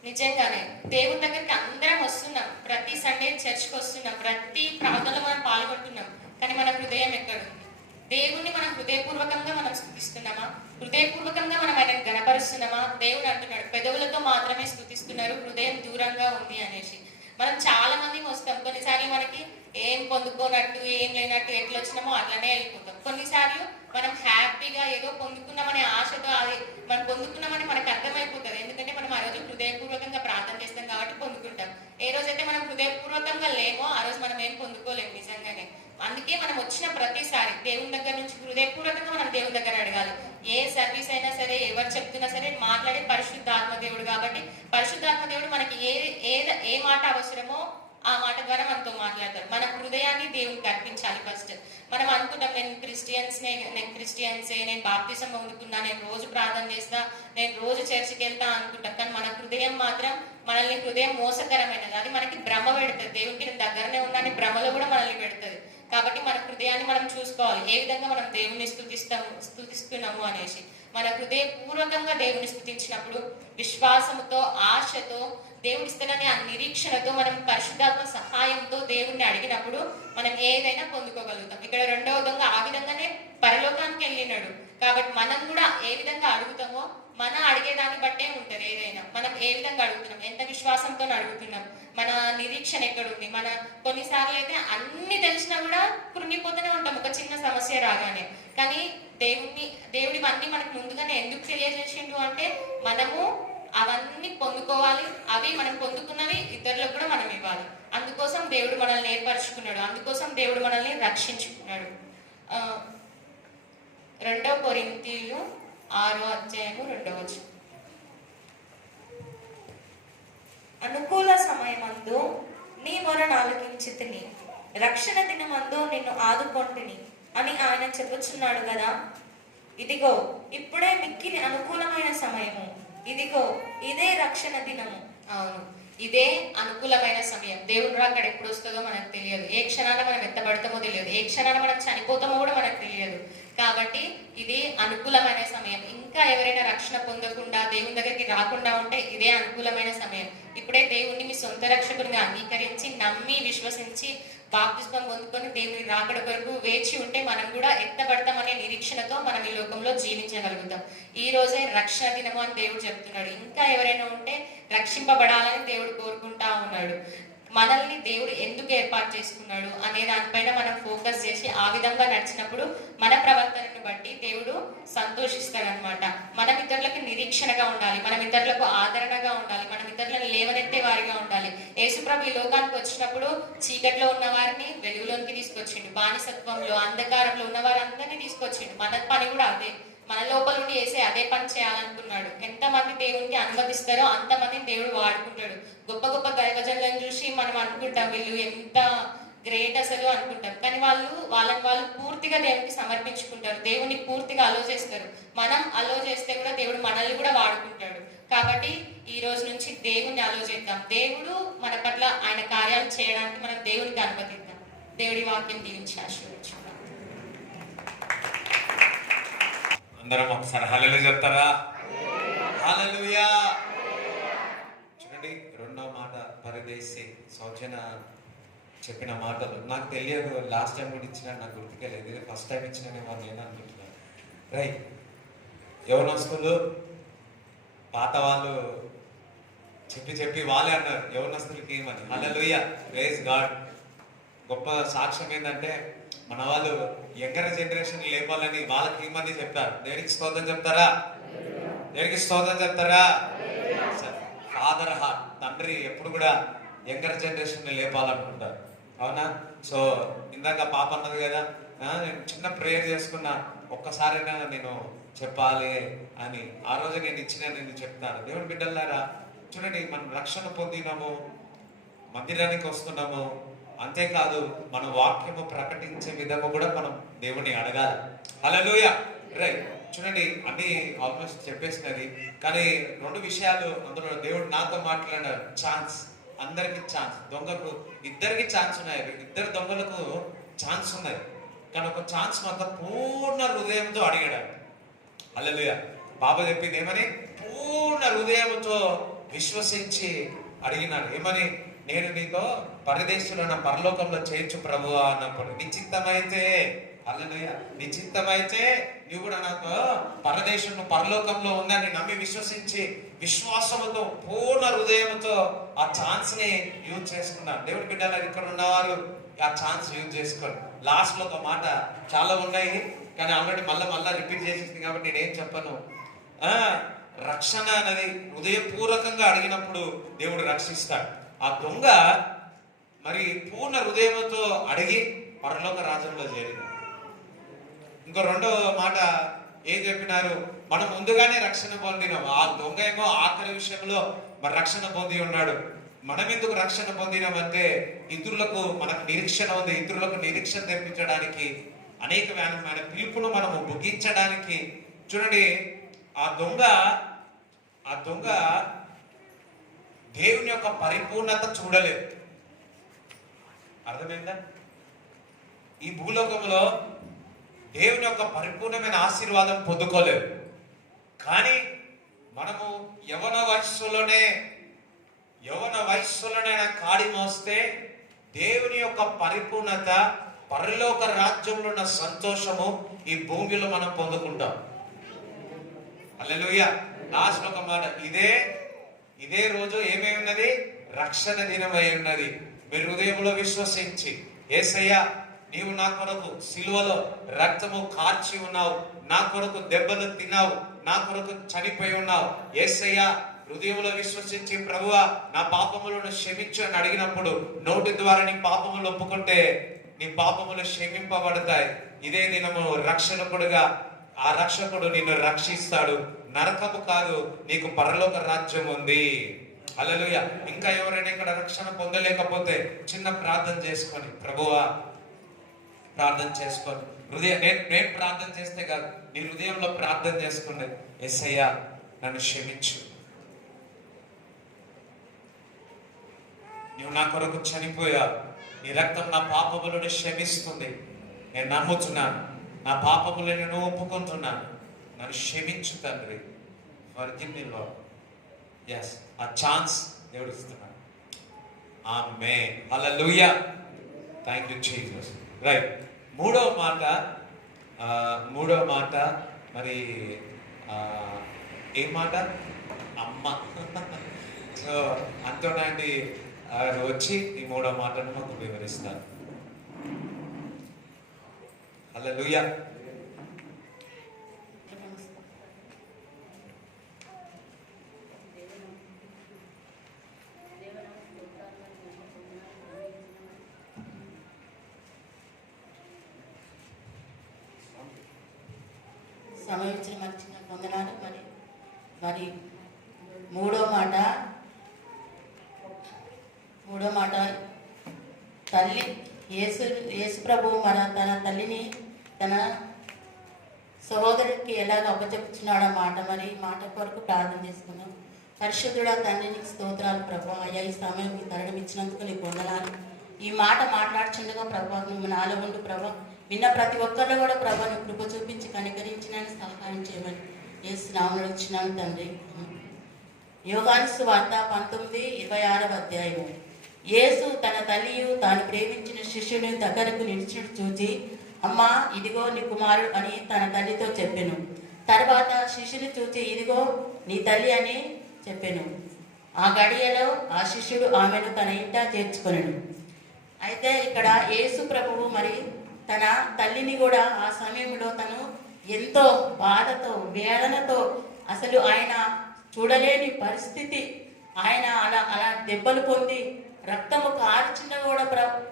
నిజంగానే దేవుని దగ్గరికి అందరం వస్తున్నాం, ప్రతి సండే చర్చ్కి వస్తున్నాం, ప్రతి ప్రార్థనలో మనం పాల్గొంటున్నాం. కానీ మన హృదయం ఎక్కడుంది? దేవుణ్ణి మనం హృదయపూర్వకంగా మనం స్తుతిస్తున్నామా? హృదయపూర్వకంగా మనం ఆయన గణపరుస్తున్నామా? దేవుడు అంటున్నాడు, పెదవులతో మాత్రమే స్తుతిస్తున్నారు, హృదయం దూరంగా ఉంది అనేసి. మనం చాలా మంది వస్తాం, కొన్నిసార్లు మనకి ఏం పొందుకోనట్టు, ఏం లేనట్టు, ఎట్లా వచ్చినామో అట్లనే వెళ్ళిపోతాం. కొన్నిసార్లు మనం హ్యాపీగా ఏదో పొందుకున్నామనే ఆశతో, అది మనం పొందుకున్నామని మనకు అర్థమైపోతుంది. ఎందుకంటే మనం ఆ రోజు హృదయపూర్వకంగా ప్రార్థన చేస్తాం కాబట్టి పొందుకుంటాం. ఏ రోజైతే మనం హృదయపూర్వకంగా లేమో ఆ రోజు మనం ఏం పొందుకోలేము నిజంగానే. అందుకే మనం వచ్చిన ప్రతిసారి దేవుని దగ్గర నుంచి హృదయపూర్వకంగా మనం దేవుని దగ్గర అడగాలి. ఏ సర్వీస్ అయినా సరే, ఎవరు చెప్తున్నా సరే, మాట్లాడే పరిశుద్ధాత్మ దేవుడు. కాబట్టి పరిశుద్ధాత్మ దేవుడు మనకి ఏ మాట అవసరమో ఆ మాట ద్వారా మనతో మాట్లాడతారు. మన హృదయాన్ని దేవునికి అర్పించాలి. ఫస్ట్ మనం అనుకుంటాం, నేను క్రిస్టియన్సే, నేను బాప్తిసం పొందుకున్నా, నేను రోజు ప్రార్థన చేస్తా, నేను రోజు చర్చికి వెళ్తా అనుకుంటాం. కానీ మన హృదయం మాత్రం, మనల్ని హృదయం మోసకరమైనది. అది మనకి భ్రమ పెడుతుంది. దేవునికి నేను దగ్గరనే ఉన్నాను భ్రమలో కూడా మనల్ని పెడుతుంది. కాబట్టి మన హృదయాన్ని మనం చూసుకోవాలి, ఏ విధంగా మనం దేవుని స్తుతిస్తున్నాము అనేసి. మన హృదయపూర్వకంగా దేవుని స్తుతించినప్పుడు, విశ్వాసముతో, ఆశతో, దేవుని ఇస్తానని ఆ నిరీక్షణతో, మనం పరిశుద్ధాత్మ సహాయంతో దేవుణ్ణి అడిగినప్పుడు మనం ఏదైనా పొందుకోగలుగుతాం. ఇక్కడ రెండవ దొంగ ఆ విధంగానే పరలోకానికి వెళ్ళినాడు. కాబట్టి మనం కూడా ఏ విధంగా అడుగుతామో మన అడిగేదాన్ని బట్టే ఉంటుంది. ఏదైనా మనం ఏ విధంగా అడుగుతున్నాం, ఎంత విశ్వాసంతో అడుగుతున్నాం, మన నిరీక్షణ ఎక్కడుంది. మన కొన్నిసార్లు అయితే అన్ని తెలిసినా కూడా కృంగిపోతూనే ఉంటాం ఒక చిన్న సమస్య రాగానే. కానీ దేవుడివన్నీ మనకు ముందుగానే ఎందుకు తెలియజేసిండు అంటే, మనము అవన్నీ పొందుకోవాలి, అవి మనం పొందుకున్నవి ఇతరులకు కూడా మనం ఇవ్వాలి. అందుకోసం దేవుడు మనల్ని ఏర్పరచుకున్నాడు, అందుకోసం దేవుడు మనల్ని రక్షించుకున్నాడు. 2 కొరింథీయులు 6వ అధ్యాయము 2వ వచనం. అనుకూల సమయమందు నీ మొరను ఆలకించితిని, రక్షణ దినమందు నిన్ను ఆదుకొంటిని అని ఆయన చెప్పుచున్నాడు కదా. ఇదిగో ఇప్పుడే మిక్కిలి అనుకూలమైన సమయము, ఇదిగో ఇదే రక్షణ దినము. అవును, ఇదే అనుకూలమైన సమయం. దేవుడు రాకడ ఎప్పుడు వస్తుందో మనకు తెలియదు. ఏ క్షణాన మనం ఎత్తబడతామో తెలియదు. ఏ క్షణాన మనం చనిపోతామో కూడా మనకు తెలియదు. కాబట్టి ఇది అనుకూలమైన సమయం. ఇంకా ఎవరైనా రక్షణ పొందకుండా దేవుని దగ్గరికి రాకుండా ఉంటే ఇదే అనుకూలమైన సమయం. ఇప్పుడే దేవుణ్ణి మీ సొంత రక్షకునిగా అంగీకరించి, నమ్మి, విశ్వసించి, బాప్తిస్మం పొందుకొని దేవుని రాకడ వరకు వేచి ఉంటే మనం కూడా ఎత్తబడతామనే నిరీక్షణతో మనం ఈ లోకంలో జీవించగలుగుతాం. ఈ రోజే రక్షణ దినము అని దేవుడు చెప్తున్నాడు. ఇంకా ఎవరైనా ఉంటే రక్షింపబడాలని దేవుడు కోరుకుంటా ఉన్నాడు. మనల్ని దేవుడు ఎందుకు ఏర్పాటు చేసుకున్నాడు అనే దానిపైన మనం ఫోకస్ చేసి ఆ విధంగా నడిచినప్పుడు మన ప్రవర్తనను బట్టి దేవుడు సంతోషిస్తాడనమాట. మనం ఇతరులకు నిరీక్షణగా ఉండాలి, మనం ఇతరులకు ఆదరణగా ఉండాలి, మనం ఇతరులను లేవనెత్తే వారిగా ఉండాలి. యేసుప్రభు ఈ లోకానికి వచ్చినప్పుడు చీకట్లో ఉన్న వారిని వెలుగులోనికి తీసుకొచ్చిండు, బానిసత్వంలో అంధకారంలో ఉన్న వారందరినీ తీసుకొచ్చిండు. మన పని కూడా అదే, మన లోపల నుండి వేసే అదే పని చేయాలనుకున్నాడు. ఎంతమంది దేవునికి అనుమతిస్తారో అంతమందిని దేవుడు వాడుకుంటాడు. గొప్ప గొప్ప దైవజనులను చూసి మనం అనుకుంటాం వీళ్ళు ఎంత గ్రేట్ అసలు అనుకుంటాం, కానీ వాళ్ళని పూర్తిగా దేవునికి సమర్పించుకుంటారు, దేవుని పూర్తిగా అలో చేస్తారు. మనం అలో చేస్తే కూడా దేవుడు మనల్ని కూడా వాడుకుంటాడు. కాబట్టి ఈ రోజు నుంచి దేవుణ్ణి అలో చేద్దాం. దేవుడు మన పట్ల ఆయన కార్యాలు చేయడానికి మనం దేవునికి అనుమతిద్దాం. దేవుడి వాక్యం దీవించి ఆశీర్వదించుకుందాం. అందరం ఒకసారి హల్లెలూయా చెప్తారా? హల్లెలూయా. చూడండి, రెండో మాట పరదేశి సౌజన్య చెప్పిన మాటలు నాకు తెలియదు. లాస్ట్ టైం కూడా ఇచ్చిన, నాకు గుర్తుకెళ్ళలేదు. ఇది ఫస్ట్ టైం ఇచ్చిననేమో నేను అనుకుంటున్నాను. రైట్, యవనస్తులు పాత వాళ్ళు చెప్పి వాళ్ళే అన్నారు యవనస్తులకి ఏమని. హల్లెలూయా, ప్రైజ్ గాడ్. గొప్ప సాక్ష్యం ఏంటంటే మన వాళ్ళు యంగర్ జనరేషన్ లేపాలని వాళ్ళకి ఏమని చెప్పారు. దేనికి స్తోత్రం చెప్తారా? దేనికి స్తోత్రం చెప్తారా? ఫాదర్ హార్ట్, తండ్రి ఎప్పుడు కూడా యంగర్ జనరేషన్ లేపాలనుకుంటారు, అవునా? సో ఇందాక పాప అన్నది కదా, నేను చిన్న ప్రేయర్ చేసుకున్నా, ఒక్కసారైనా నేను చెప్పాలి అని. ఆ రోజు నేను చెప్తాను. దేవుని బిడ్డలారా, చూడండి, మనం రక్షణ పొందినాము, మందిరానికి వస్తున్నాము, అంతేకాదు మన వాక్యము ప్రకటించే విధము కూడా మనం దేవుని అడగాలి. హల్లెలూయా. రైట్, చూడండి, అన్ని ఆల్మోస్ట్ చెప్పేసినది, కానీ రెండు విషయాలు అందులో దేవుడు నాతో మాట్లాడిన ఛాన్స్. అందరికి ఛాన్స్, దొంగకు ఇద్దరికి ఛాన్స్ ఉన్నాయి, ఇద్దరు దొంగలకు ఛాన్స్ ఉన్నాయి, కానీ ఒక ఛాన్స్ మాత్రం పూర్ణ హృదయంతో అడిగాడు. హల్లెలూయా. బాబా చెప్పింది ఏమని? పూర్ణ హృదయంతో విశ్వసించి అడిగినాడు. ఏమని? నేను నీతో పరదేశులను పరలోకంలో చేర్చు ప్రభువా అన్నప్పుడు, నిశ్చిత్తమైతే, హల్లెలూయా, నిశ్చిత్తమైతే నువ్వు కూడా నాకు పరదేశం పరలోకంలో ఉందని నమ్మి విశ్వసించి విశ్వాసముతో పూర్ణ హృదయంతో ఆ ఛాన్స్ ని యూజ్ చేసుకున్నాను. దేవుడి బిడ్డలు ఇక్కడ ఉన్నవారు ఆ ఛాన్స్ యూజ్ చేసుకోండి. లాస్ట్ లో ఒక మాట చాలా ఉన్నాయి, కానీ ఆల్రెడీ మళ్ళా రిపీట్ చేసింది కాబట్టి నేనేం చెప్పను. రక్షణ అనేది హృదయపూర్వకంగా అడిగినప్పుడు దేవుడు రక్షిస్తాడు. ఆ దొంగ మరి పూర్ణ హృదయంతో అడిగి పరలోక రాజ్యంలో చేరింది. ఇంకో రెండో మాట ఏం చెప్పినారు? మనం ముందుగానే రక్షణ పొందినాం. ఆ దొంగ ఏమో ఆఖరి విషయంలో మరి రక్షణ పొంది ఉన్నాడు. మనం ఎందుకు రక్షణ పొందినామంటే ఇతరులకు మనకు నిరీక్షణ ఉంది, ఇతరులకు నిరీక్షణ తెప్పించడానికి, అనేకమైన పిలుపును మనము ముగించడానికి. చూడండి, ఆ దొంగ దేవుని యొక్క పరిపూర్ణత చూడలేదు. అర్థమైందా? ఈ భూలోకంలో దేవుని యొక్క పరిపూర్ణమైన ఆశీర్వాదం పొందుకోలేదు. కానీ మనము యవన వయస్సులోనే కాడి మోస్తే దేవుని యొక్క పరిపూర్ణత, పరలోక రాజ్యంలో ఉన్న సంతోషము ఈ భూమిలో మనం పొందుకుంటాం. హల్లెలూయా. లాస్ట్ ఒక మాట, ఇదే రోజు ఏమై ఉన్నది? రక్షణ దినమై ఉన్నది. మీరు హృదయంలో విశ్వసించి, యేసయ్యా నీవు నా కొరకు సిలువలో రక్తము కార్చి ఉన్నావు, నా కొరకు దెబ్బలు తిన్నావు, నా కొరకు చనిపోయి ఉన్నావు, యేసయ్యా హృదయంలో విశ్వసించి ప్రభువా నా పాపములను క్షమించు అని అడిగినప్పుడు నోటి ద్వారా నీ పాపములు ఒప్పుకుంటే నీ పాపములు క్షమింపబడతాయి. ఇదే దినము రక్షకుడుగా ఆ రక్షకుడు నిన్ను రక్షిస్తాడు. నరకము కాదు, నీకు పరలోక రాజ్యం ఉంది. హల్లెలూయా. ఇంకా ఎవరైనా ఇక్కడ రక్షణ పొందలేకపోతే చిన్న ప్రార్థన చేసుకొని, ప్రభువా ప్రార్థన చేసుకొని, నేను ప్రార్థన చేస్తే కాదు, నీ హృదయంలో ప్రార్థన చేసుకుని, యేసయ్యా నన్ను క్షమించు, నువ్వు నా కొరకు చనిపోయా, నీ రక్తం నా పాపములను క్షమిస్తుంది, నేను నమ్ముతున్నాను, నా పాపములను నేను ఒప్పుకుంటున్నాను, నన్ను క్షమించు తండ్రి, ఫర్గివ్ మీ లార్డ్. yes, ఆ ఛాన్స్ దేవుడు ఇస్తున్నాడు. Amen. Hallelujah. Thank you Jesus. Right, మూడవ మాట మరి ఏ మాట? అమ్మ. సో అంతోనండి ఆయన వచ్చి ఈ 3వ మాటను మాకు వివరిస్తారు. హల్లెలూయా. సమయం ఇచ్చిన మంచిగా పొందనాలు. మరి మూడో మాట తల్లి యేసు ప్రభువు తన తల్లిని తన సహోదరుడికి ఎలాగ అప్పచెప్పుచున్నాడు మాట. మరి మాట కొరకు ప్రార్థన చేసుకున్నాం. పరిశుద్ధుడా తండ్రి, నీకు స్తోత్రాలు ప్రభా. అయ్యా, ఈ సమయం నీ తరడం ఇచ్చినందుకు నీకు వందనాలు. ఈ మాట మాట్లాడుచుండగా ప్రభా నువ్వు నాలో ఉండు ప్రభా. విన్న ప్రతి ఒక్కరిలో కూడా ప్రభా నువ్వు కృప చూపించి కనికరించినని సహాయం చేయమని యేసు నామములో ఇచ్చినాను తండ్రి. యోహాను సువార్త 19:26 అధ్యాయం. యేసు తన తల్లియు తాను ప్రేమించిన శిష్యుని దగ్గరకు నిలిచినట్టు చూచి, అమ్మా ఇదిగో నీ కుమారుడు అని తన తల్లితో చెప్పెను. తర్వాత శిష్యుని చూచి, ఇదిగో నీ తల్లి అని చెప్పెను. ఆ గడియలో ఆ శిష్యుడు ఆమెను తన ఇంట చేర్చుకొనెను. అయితే ఇక్కడ యేసు ప్రభువు మరి తన తల్లిని కూడా ఆ సమయంలో తను ఎంతో బాధతో వేదనతో, అసలు ఆయన చూడలేని పరిస్థితి, ఆయన అలా దెబ్బలు పొంది రక్తము కార్చిన కూడా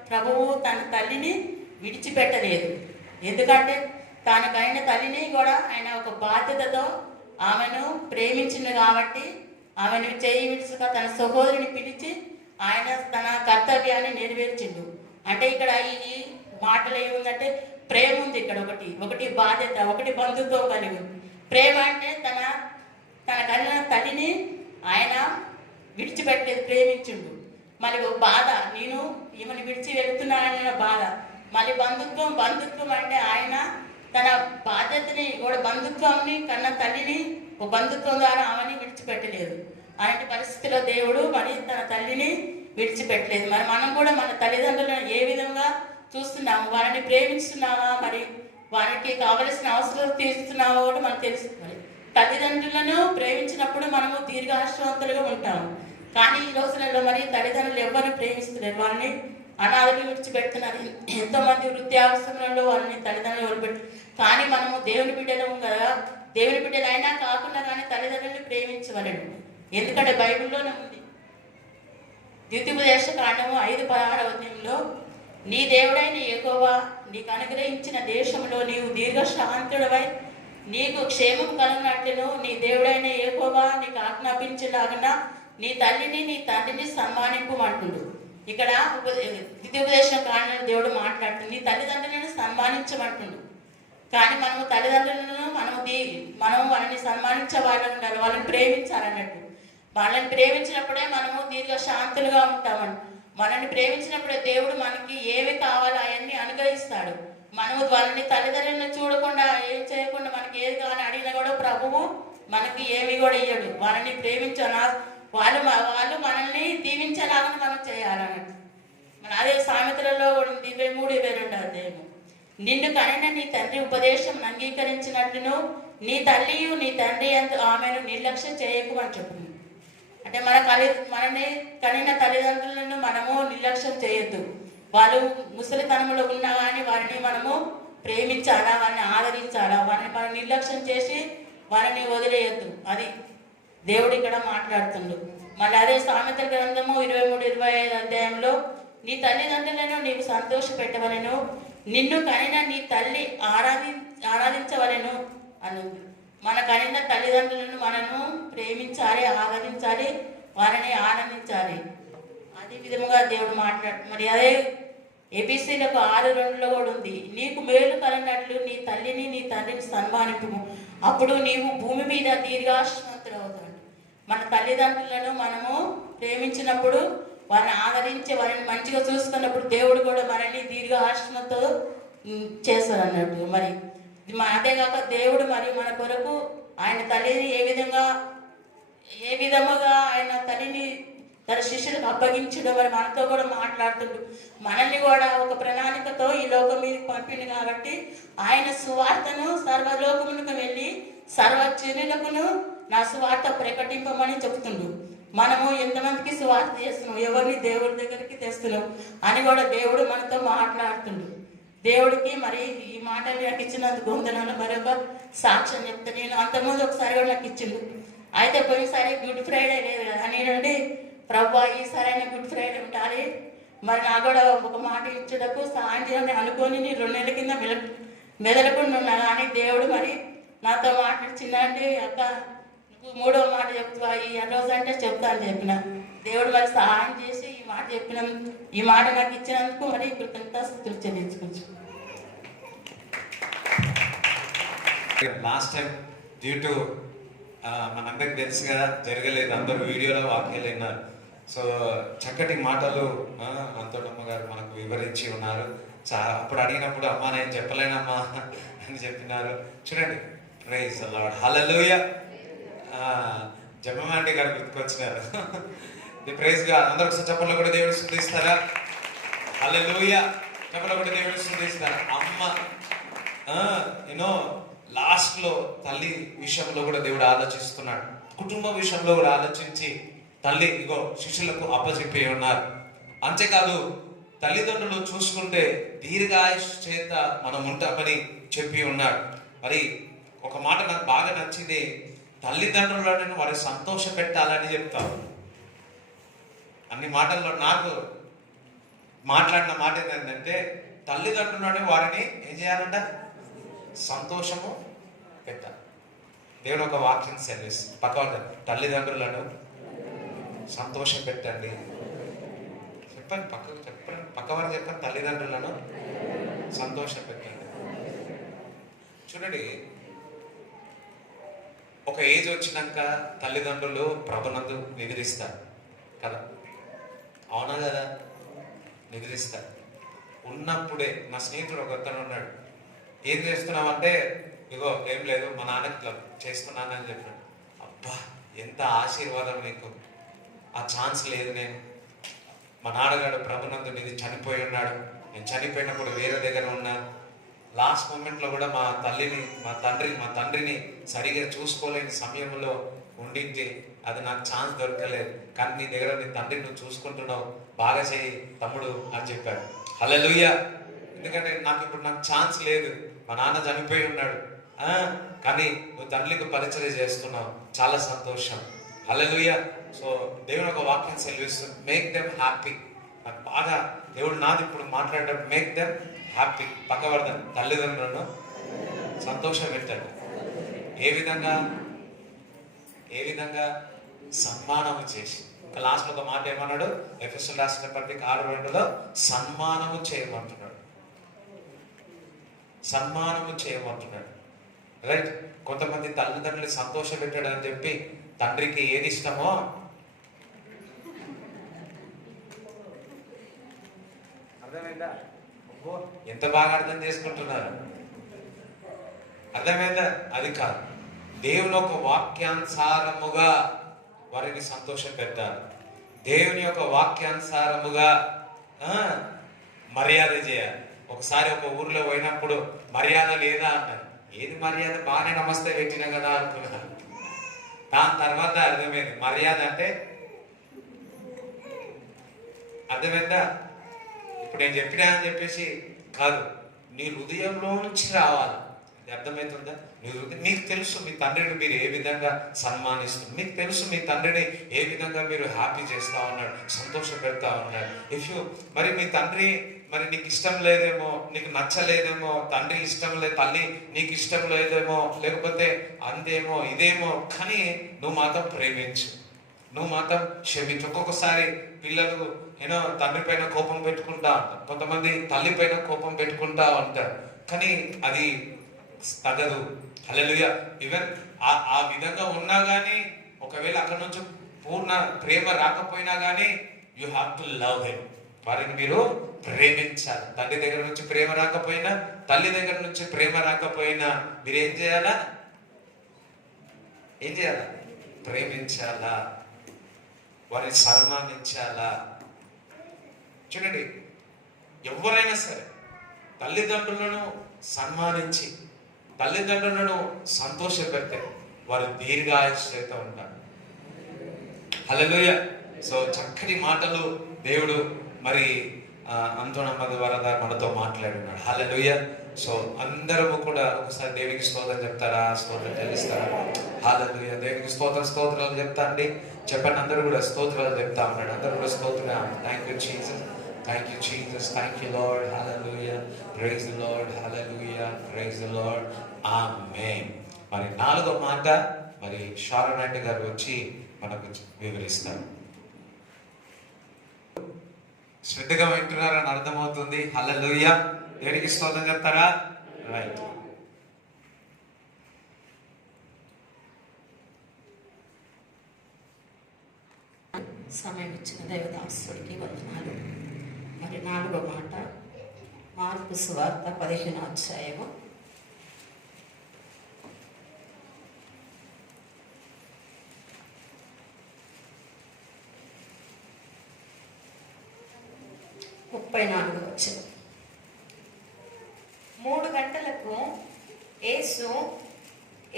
ప్రభువు తన తల్లిని విడిచిపెట్టలేదు. ఎందుకంటే తనకైన తల్లిని కూడా ఆయన ఒక బాధ్యతతో ఆమెను ప్రేమించింది కాబట్టి ఆమెను చేయి విడుచుక తన సహోదరుని పిలిచి ఆయన తన కర్తవ్యాన్ని నెరవేర్చిండు. అంటే ఇక్కడ ఈ మాటలు ఏముందంటే ప్రేమ ఉంది. ఇక్కడ ఒకటి బాధ్యత, ఒకటి బంధుత్వం కలిగి ఉంది. ప్రేమ అంటే తన కలిగిన తల్లిని ఆయన విడిచిపెట్టలేదు, ప్రేమించిండు. మళ్ళీ ఒక బాధ, నేను ఈమెను విడిచి వెళుతున్నానన్న బాధ. మళ్ళీ బంధుత్వం అంటే ఆయన తన బాధ్యతని కూడా బంధుత్వాన్ని కన్న తల్లిని ఒక బంధుత్వం ద్వారా ఆమెని విడిచిపెట్టలేదు. అలాంటి పరిస్థితిలో దేవుడు మరి తన తల్లిని విడిచిపెట్టలేదు. మరి మనం కూడా మన తల్లిదండ్రులను ఏ విధంగా చూస్తున్నాము, వారిని ప్రేమిస్తున్నామా, మరి వారికి కావలసిన అవసరాలు తీరుస్తున్నామో కూడా మనకు తెలుస్తుంది. తల్లిదండ్రులను ప్రేమించినప్పుడు మనము దీర్ఘాశ్రవంతులుగా ఉంటాము. కానీ ఈ రోజులలో మరి తల్లిదండ్రులు ఎవరిని ప్రేమిస్తున్నారు, వారిని అనాథలు విడిచిపెడుతున్నారు. ఎంతోమంది వృద్ధాశ్రమంలో వారిని తల్లిదండ్రులు వదిలిపెట్టు. కానీ మనము దేవుని బిడ్డలము కదా, దేవుని బిడ్డలు అయినా కాకుండా కానీ తల్లిదండ్రులను ప్రేమించవలను. ఎందుకంటే బైబిల్లోనే ఉంది. ద్వితీయోపదేశ కాండము 5:16 అధ్యాయంలో, నీ దేవుడైన యెహోవా నీకు అనుగ్రహించిన దేశంలో నీవు దీర్ఘశాంతుడవై నీకు క్షేమం కలుగునట్లును నీ దేవుడైన యెహోవా నీకు ఆజ్ఞాపించలాగన నీ తల్లిని నీ తండ్రిని సన్మానింపమంటుండు. ఇక్కడ ద్వితీయోపదేశం కాండలో దేవుడు మాట్లాడుతుంది, నీ తల్లిదండ్రులను సన్మానించమంటుండు. కానీ మనము తల్లిదండ్రులను మనము వాళ్ళని సన్మానించే వాళ్ళని ఉండాలి, వాళ్ళని ప్రేమించాలన్నట్టు. వాళ్ళని ప్రేమించినప్పుడే మనము దీర్ఘశాంతులుగా ఉంటామని. మనల్ని ప్రేమించినప్పుడే దేవుడు మనకి ఏవి కావాలో అవన్నీ అనుగ్రహిస్తాడు. మనము వాళ్ళని తల్లిదండ్రులను చూడకుండా ఏం చేయకుండా మనకి ఏది కావాలని అడిగినా కూడా ప్రభువు మనకి ఏమి కూడా ఇయ్యడు. వాళ్ళని వాళ్ళు మనల్ని దీవించేలాగా మనం చేయాలన్నట్టు. అదే సామెతలలో 23:22 అధ్యాయం. నిన్ను కనిన నీ తండ్రి ఉపదేశం అంగీకరించినట్లును నీ తల్లియు నీ తండ్రి అందు ఆమెను నిర్లక్ష్యం చేయకు అని చెప్తుంది. అంటే మనని కనిన తల్లిదండ్రులను మనము నిర్లక్ష్యం చేయొద్దు. వాళ్ళు ముసలితనంలో ఉన్నా కానీ వారిని మనము ప్రేమించాలా, వారిని ఆదరించాలా, వారిని మనం నిర్లక్ష్యం చేసి వారిని వదిలేయద్దు. అది దేవుడు ఇక్కడ మాట్లాడుతుండు. మళ్ళీ అదే సామెతల గ్రంథము 23:25 అధ్యాయంలో, నీ తల్లిదండ్రులను నీవు సంతోష పెట్టవలను, నిన్ను కనిన నీ తల్లి ఆరాధించవలను అనుంది. మన కనిన తల్లిదండ్రులను మనము ప్రేమించాలి, ఆదరించాలి, వారిని ఆనందించాలి. అదే విధముగా దేవుడు మరి అదే ఎబిసిలకు 6:2 కూడా ఉంది, నీకు మేలు కలిగినట్లు నీ తల్లిని నీ తండ్రిని సన్మానింపుము, అప్పుడు నీవు భూమి మీద దీర్ఘాశ్రవంతుడు అవుతాడు. మన తల్లిదండ్రులను మనము ప్రేమించినప్పుడు, వారిని ఆదరించి వారిని మంచిగా చూసుకున్నప్పుడు దేవుడు కూడా మనల్ని దీర్ఘాశ్రమంతో చేస్తారు అన్నట్టు. మరి అదేగాక దేవుడు మరి మన కొరకు ఆయన తల్లిని ఏ విధముగా ఆయన తల్లిని తన శిష్యులకు అప్పగించడం మరి మనతో కూడా మాట్లాడుతుండు. మనల్ని కూడా ఒక ప్రణాళికతో ఈ లోకం మీదకి పంపిండు కాబట్టి ఆయన సువార్తను సర్వలోకములకు వెళ్ళి సర్వజనులకును నా సువార్త ప్రకటింపమని చెబుతుండు. మనము ఎంతమందికి సువార్త చేస్తున్నాం, ఎవరిని దేవుడి దగ్గరికి తెస్తున్నాం అని కూడా దేవుడు మనతో మాట్లాడుతుండు. దేవుడికి మరి ఈ మాట నాకు ఇచ్చినందుకు వందనాలు. మరొక సాక్ష్యం చెప్తే, నేను అంతకుముందు ఒకసారి కూడా నాకు ఇచ్చిండు. అయితే పోయినసారి గుడ్ ఫ్రైడే లేదు కదా, నేనండి ప్రభు ఈసారి అయినా గుడ్ ఫ్రైడే ఉండాలి, మరి నాకు కూడా ఒక మాట ఇచ్చుటకు సహాయం చేయాలని అనుకొని నేను 2 నెలల కింద మెదలకుండా ఉన్నా. కానీ దేవుడు మరి నాతో మాట్లాడుచిందంటే, అక్క నువ్వు 3వ మాట చెప్తావా ఈ రోజు అంటే చెప్తా అని చెప్పిన. దేవుడు మరి సహాయం చేసి ఈ మాట చెప్పిన, ఈ మాట నాకు ఇచ్చినందుకు మరి కృతజ్ఞతాస్తుతులు చెల్లించుకోవచ్చు. లాస్ట్ టైం డ్యూ టు మనందరికి తెలుసు కదా, జరగలేదు, అందరూ వీడియోలో వాక్యాలు విన్నారు. సో చక్కటి మాటలు అంతోటమ్మ గారు మనకు వివరించి ఉన్నారు. అప్పుడు అడిగినప్పుడు అమ్మా నేను చెప్పలేనమ్మా అని చెప్పినారు. చూడండి, ప్రైజ్ ది లార్డ్, హల్లెలూయా. జమ్మమాంటి గారు గుర్తుకొచ్చినారు. ప్రైజ్ గా అందరూ ఒకసారి చెప్పల్లో కూడా దేవుడు స్తుతిస్తారా? హల్లెలూయా. చెప్పల్లో కూడా దేవుడు స్తుతిస్తారా? అమ్మ లాస్ట్ లో తల్లి విషయంలో కూడా దేవుడు ఆలోచిస్తున్నాడు. కుటుంబ విషయంలో కూడా ఆలోచించి తల్లి ఇగో శిష్యులకు అప్పచెప్పి ఉన్నారు. అంతేకాదు తల్లిదండ్రులు చూసుకుంటే దీర్ఘాయుష్ చేత మనం ఉంటామని చెప్పి ఉన్నాడు. మరి ఒక మాట నాకు బాగా నచ్చింది, తల్లిదండ్రులను వారి సంతోష పెట్టాలని చెప్తారు. అన్ని మాటల్లో నాకు మాట్లాడిన మాట ఏంటంటే, తల్లిదండ్రులను వారిని ఏం చేయాలంట? సంతోషము పెట్టాలి. దేవుడు ఒక వాక్యం సర్వీస్ పక్క తల్లిదండ్రులను సంతోషం పెట్టండి. చెప్పండి, పక్కవారు చెప్పండి, తల్లిదండ్రులను సంతోషం పెట్టండి. చూడండి, ఒక ఏజ్ వచ్చినాక తల్లిదండ్రులు ప్రభునందు నిద్రిస్తారు కదా, అవునా కదా? నిద్రిస్తారు. ఉన్నప్పుడే నా స్నేహితుడు ఒక అతను ఉన్నాడు, ఏం చేస్తున్నావంటే ఇగో ఏం లేదు మా నాన్నకి చేస్తున్నానని చెప్పాడు. అబ్బా ఎంత ఆశీర్వాదం నీకు, ఆ ఛాన్స్ లేదు. నేను మా నాన్నగారు ప్రభునందు నిధి చనిపోయి ఉన్నాడు, నేను చనిపోయినప్పుడు వేరే దగ్గర ఉన్నాను. లాస్ట్ మూమెంట్లో కూడా మా తండ్రిని సరిగా చూసుకోలేని సమయంలో ఉండింది. అది నాకు ఛాన్స్ దొరకలేదు, కానీ నీ దగ్గర నీ తండ్రిని నువ్వు చూసుకుంటున్నావు, బాగా చేయి తమ్ముడు అని చెప్పాడు. హల్లెలూయా. ఎందుకంటే నాకు ఛాన్స్ లేదు, మా నాన్న చనిపోయి ఉన్నాడు, కానీ నువ్వు తండ్రికి పరిచయం చేస్తున్నావు, చాలా సంతోషం. హల్లెలూయా. సో దేవుడు ఒక వాక్యం సెలవిస్తుంది, మేక్ దెమ్ హ్యాపీ. నాకు బాగా దేవుడు నాది ఇప్పుడు మాట్లాడడం, మేక్ దెమ్ హ్యాపీ. పక్కవర్ధన్ తల్లిదండ్రులను సంతోషం పెట్టండి. ఏ విధంగా సన్మానము చేసి. లాస్ట్ ఒక మాట ఏమన్నాడు? ఎఫెసీయులకు రాసిన పత్రిక 6:2 సన్మానము చేయమంటున్నాడు. సన్మానము చేయమంటున్నాడు. రైట్. కొంతమంది తల్లిదండ్రులు సంతోష పెట్టాడు అని చెప్పి తండ్రికి ఏది ఇష్టమో అర్థమైందా? ఎంత బాగా అర్థం చేసుకుంటున్నారు, అర్థమైందా? అది కాదు, దేవుని యొక్క వాక్యానుసారముగా వారిని సంతోష పెట్టాలి. దేవుని యొక్క వాక్యానుసారముగా మర్యాద చేయాలి. ఒకసారి ఒక ఊర్లో పోయినప్పుడు మర్యాద లేదా అన్నారు. ఏది మర్యాద, బాగానే నమస్తే పెట్టినా కదా అనుకున్నాను. దాని తర్వాత అర్థమైంది మర్యాద అంటే. అర్థమైందా? ఇప్పుడు నేను చెప్పినా అని చెప్పేసి కాదు, నీ హృదయంలో నుంచి రావాలి. అది అర్థమవుతుందా? మీకు తెలుసు మీ తండ్రిని మీరు ఏ విధంగా సన్మానిస్తుంది, మీకు తెలుసు మీ తండ్రిని ఏ విధంగా మీరు హ్యాపీ చేస్తా ఉన్నాడు, సంతోష పెడతా ఉన్నాడు. మరి మీ తండ్రి మరి నీకు ఇష్టం లేదేమో, నీకు నచ్చలేదేమో, తండ్రి ఇష్టం లేదు, తల్లి నీకు ఇష్టం లేదేమో, లేకపోతే అందేమో ఇదేమో, కానీ నువ్వు మాత్రం ప్రేమించు, నువ్వు మాత్రం క్షమించు. ఒక్కొక్కసారి పిల్లలు తండ్రి పైన కోపం పెట్టుకుంటా ఉంటారు, కొంతమంది తల్లి పైన కోపం పెట్టుకుంటా ఉంటారు, కానీ అది తగదు. హల్లెలూయా. ఈవెన్ ఆ విధంగా ఉన్నా కానీ, ఒకవేళ అక్కడ నుంచి పూర్ణ ప్రేమ రాకపోయినా కానీ, you have to love him. వారిని మీరు ప్రేమించాలి. తండ్రి దగ్గర నుంచి ప్రేమ రాకపోయినా, తల్లి దగ్గర నుంచి ప్రేమ రాకపోయినా మీరు ఏం చేయాలా? ప్రేమించాలా, వారిని సన్మానించాలా. చూడండి, ఎవరైనా సరే తల్లిదండ్రులను సన్మానించి తల్లిదండ్రులను సంతోషపెడితే వారు దీర్ఘాయుష్తో ఉంటారు. హల్లెలూయా. సో చక్కటి మాటలు దేవుడు మరి అంతోనమ్మ ద్వారా మనతో మాట్లాడున్నాడు. హల్లెలూయా. సో అందరము కూడా ఒకసారి దేవునికి స్తోత్రం చెప్తారా? స్తోత్రం చెల్లిస్తారా? హల్లెలూయా. దేవునికి స్తోత్రాలు చెప్తా అండి. చెప్పండి, అందరూ కూడా స్తోత్రాలు చెప్తా ఉన్నాడు. అందరూ కూడా స్తోత్రం. Thank you Jesus, thank you Jesus, thank you lord. Hallelujah. Praise the lord. Hallelujah. Praise the lord. Amen. మరి 4వ మాట మరి షారోన్ ఆంటీ గారు వచ్చి మనకు వివరిస్తారు. శ్రద్ధగా వింటున్నారని అర్థమవుతుంది. హల్లెలూయా. దేవునికి స్తోత్రం చెప్తారా? రైట్. సమయం ఇచ్చిన దేవదాసుడికి వందనాలు. మరి 4వ మాట మార్కు సువార్త 15వ అధ్యాయము 34వ వచనం. 3 గంటలకు యేసు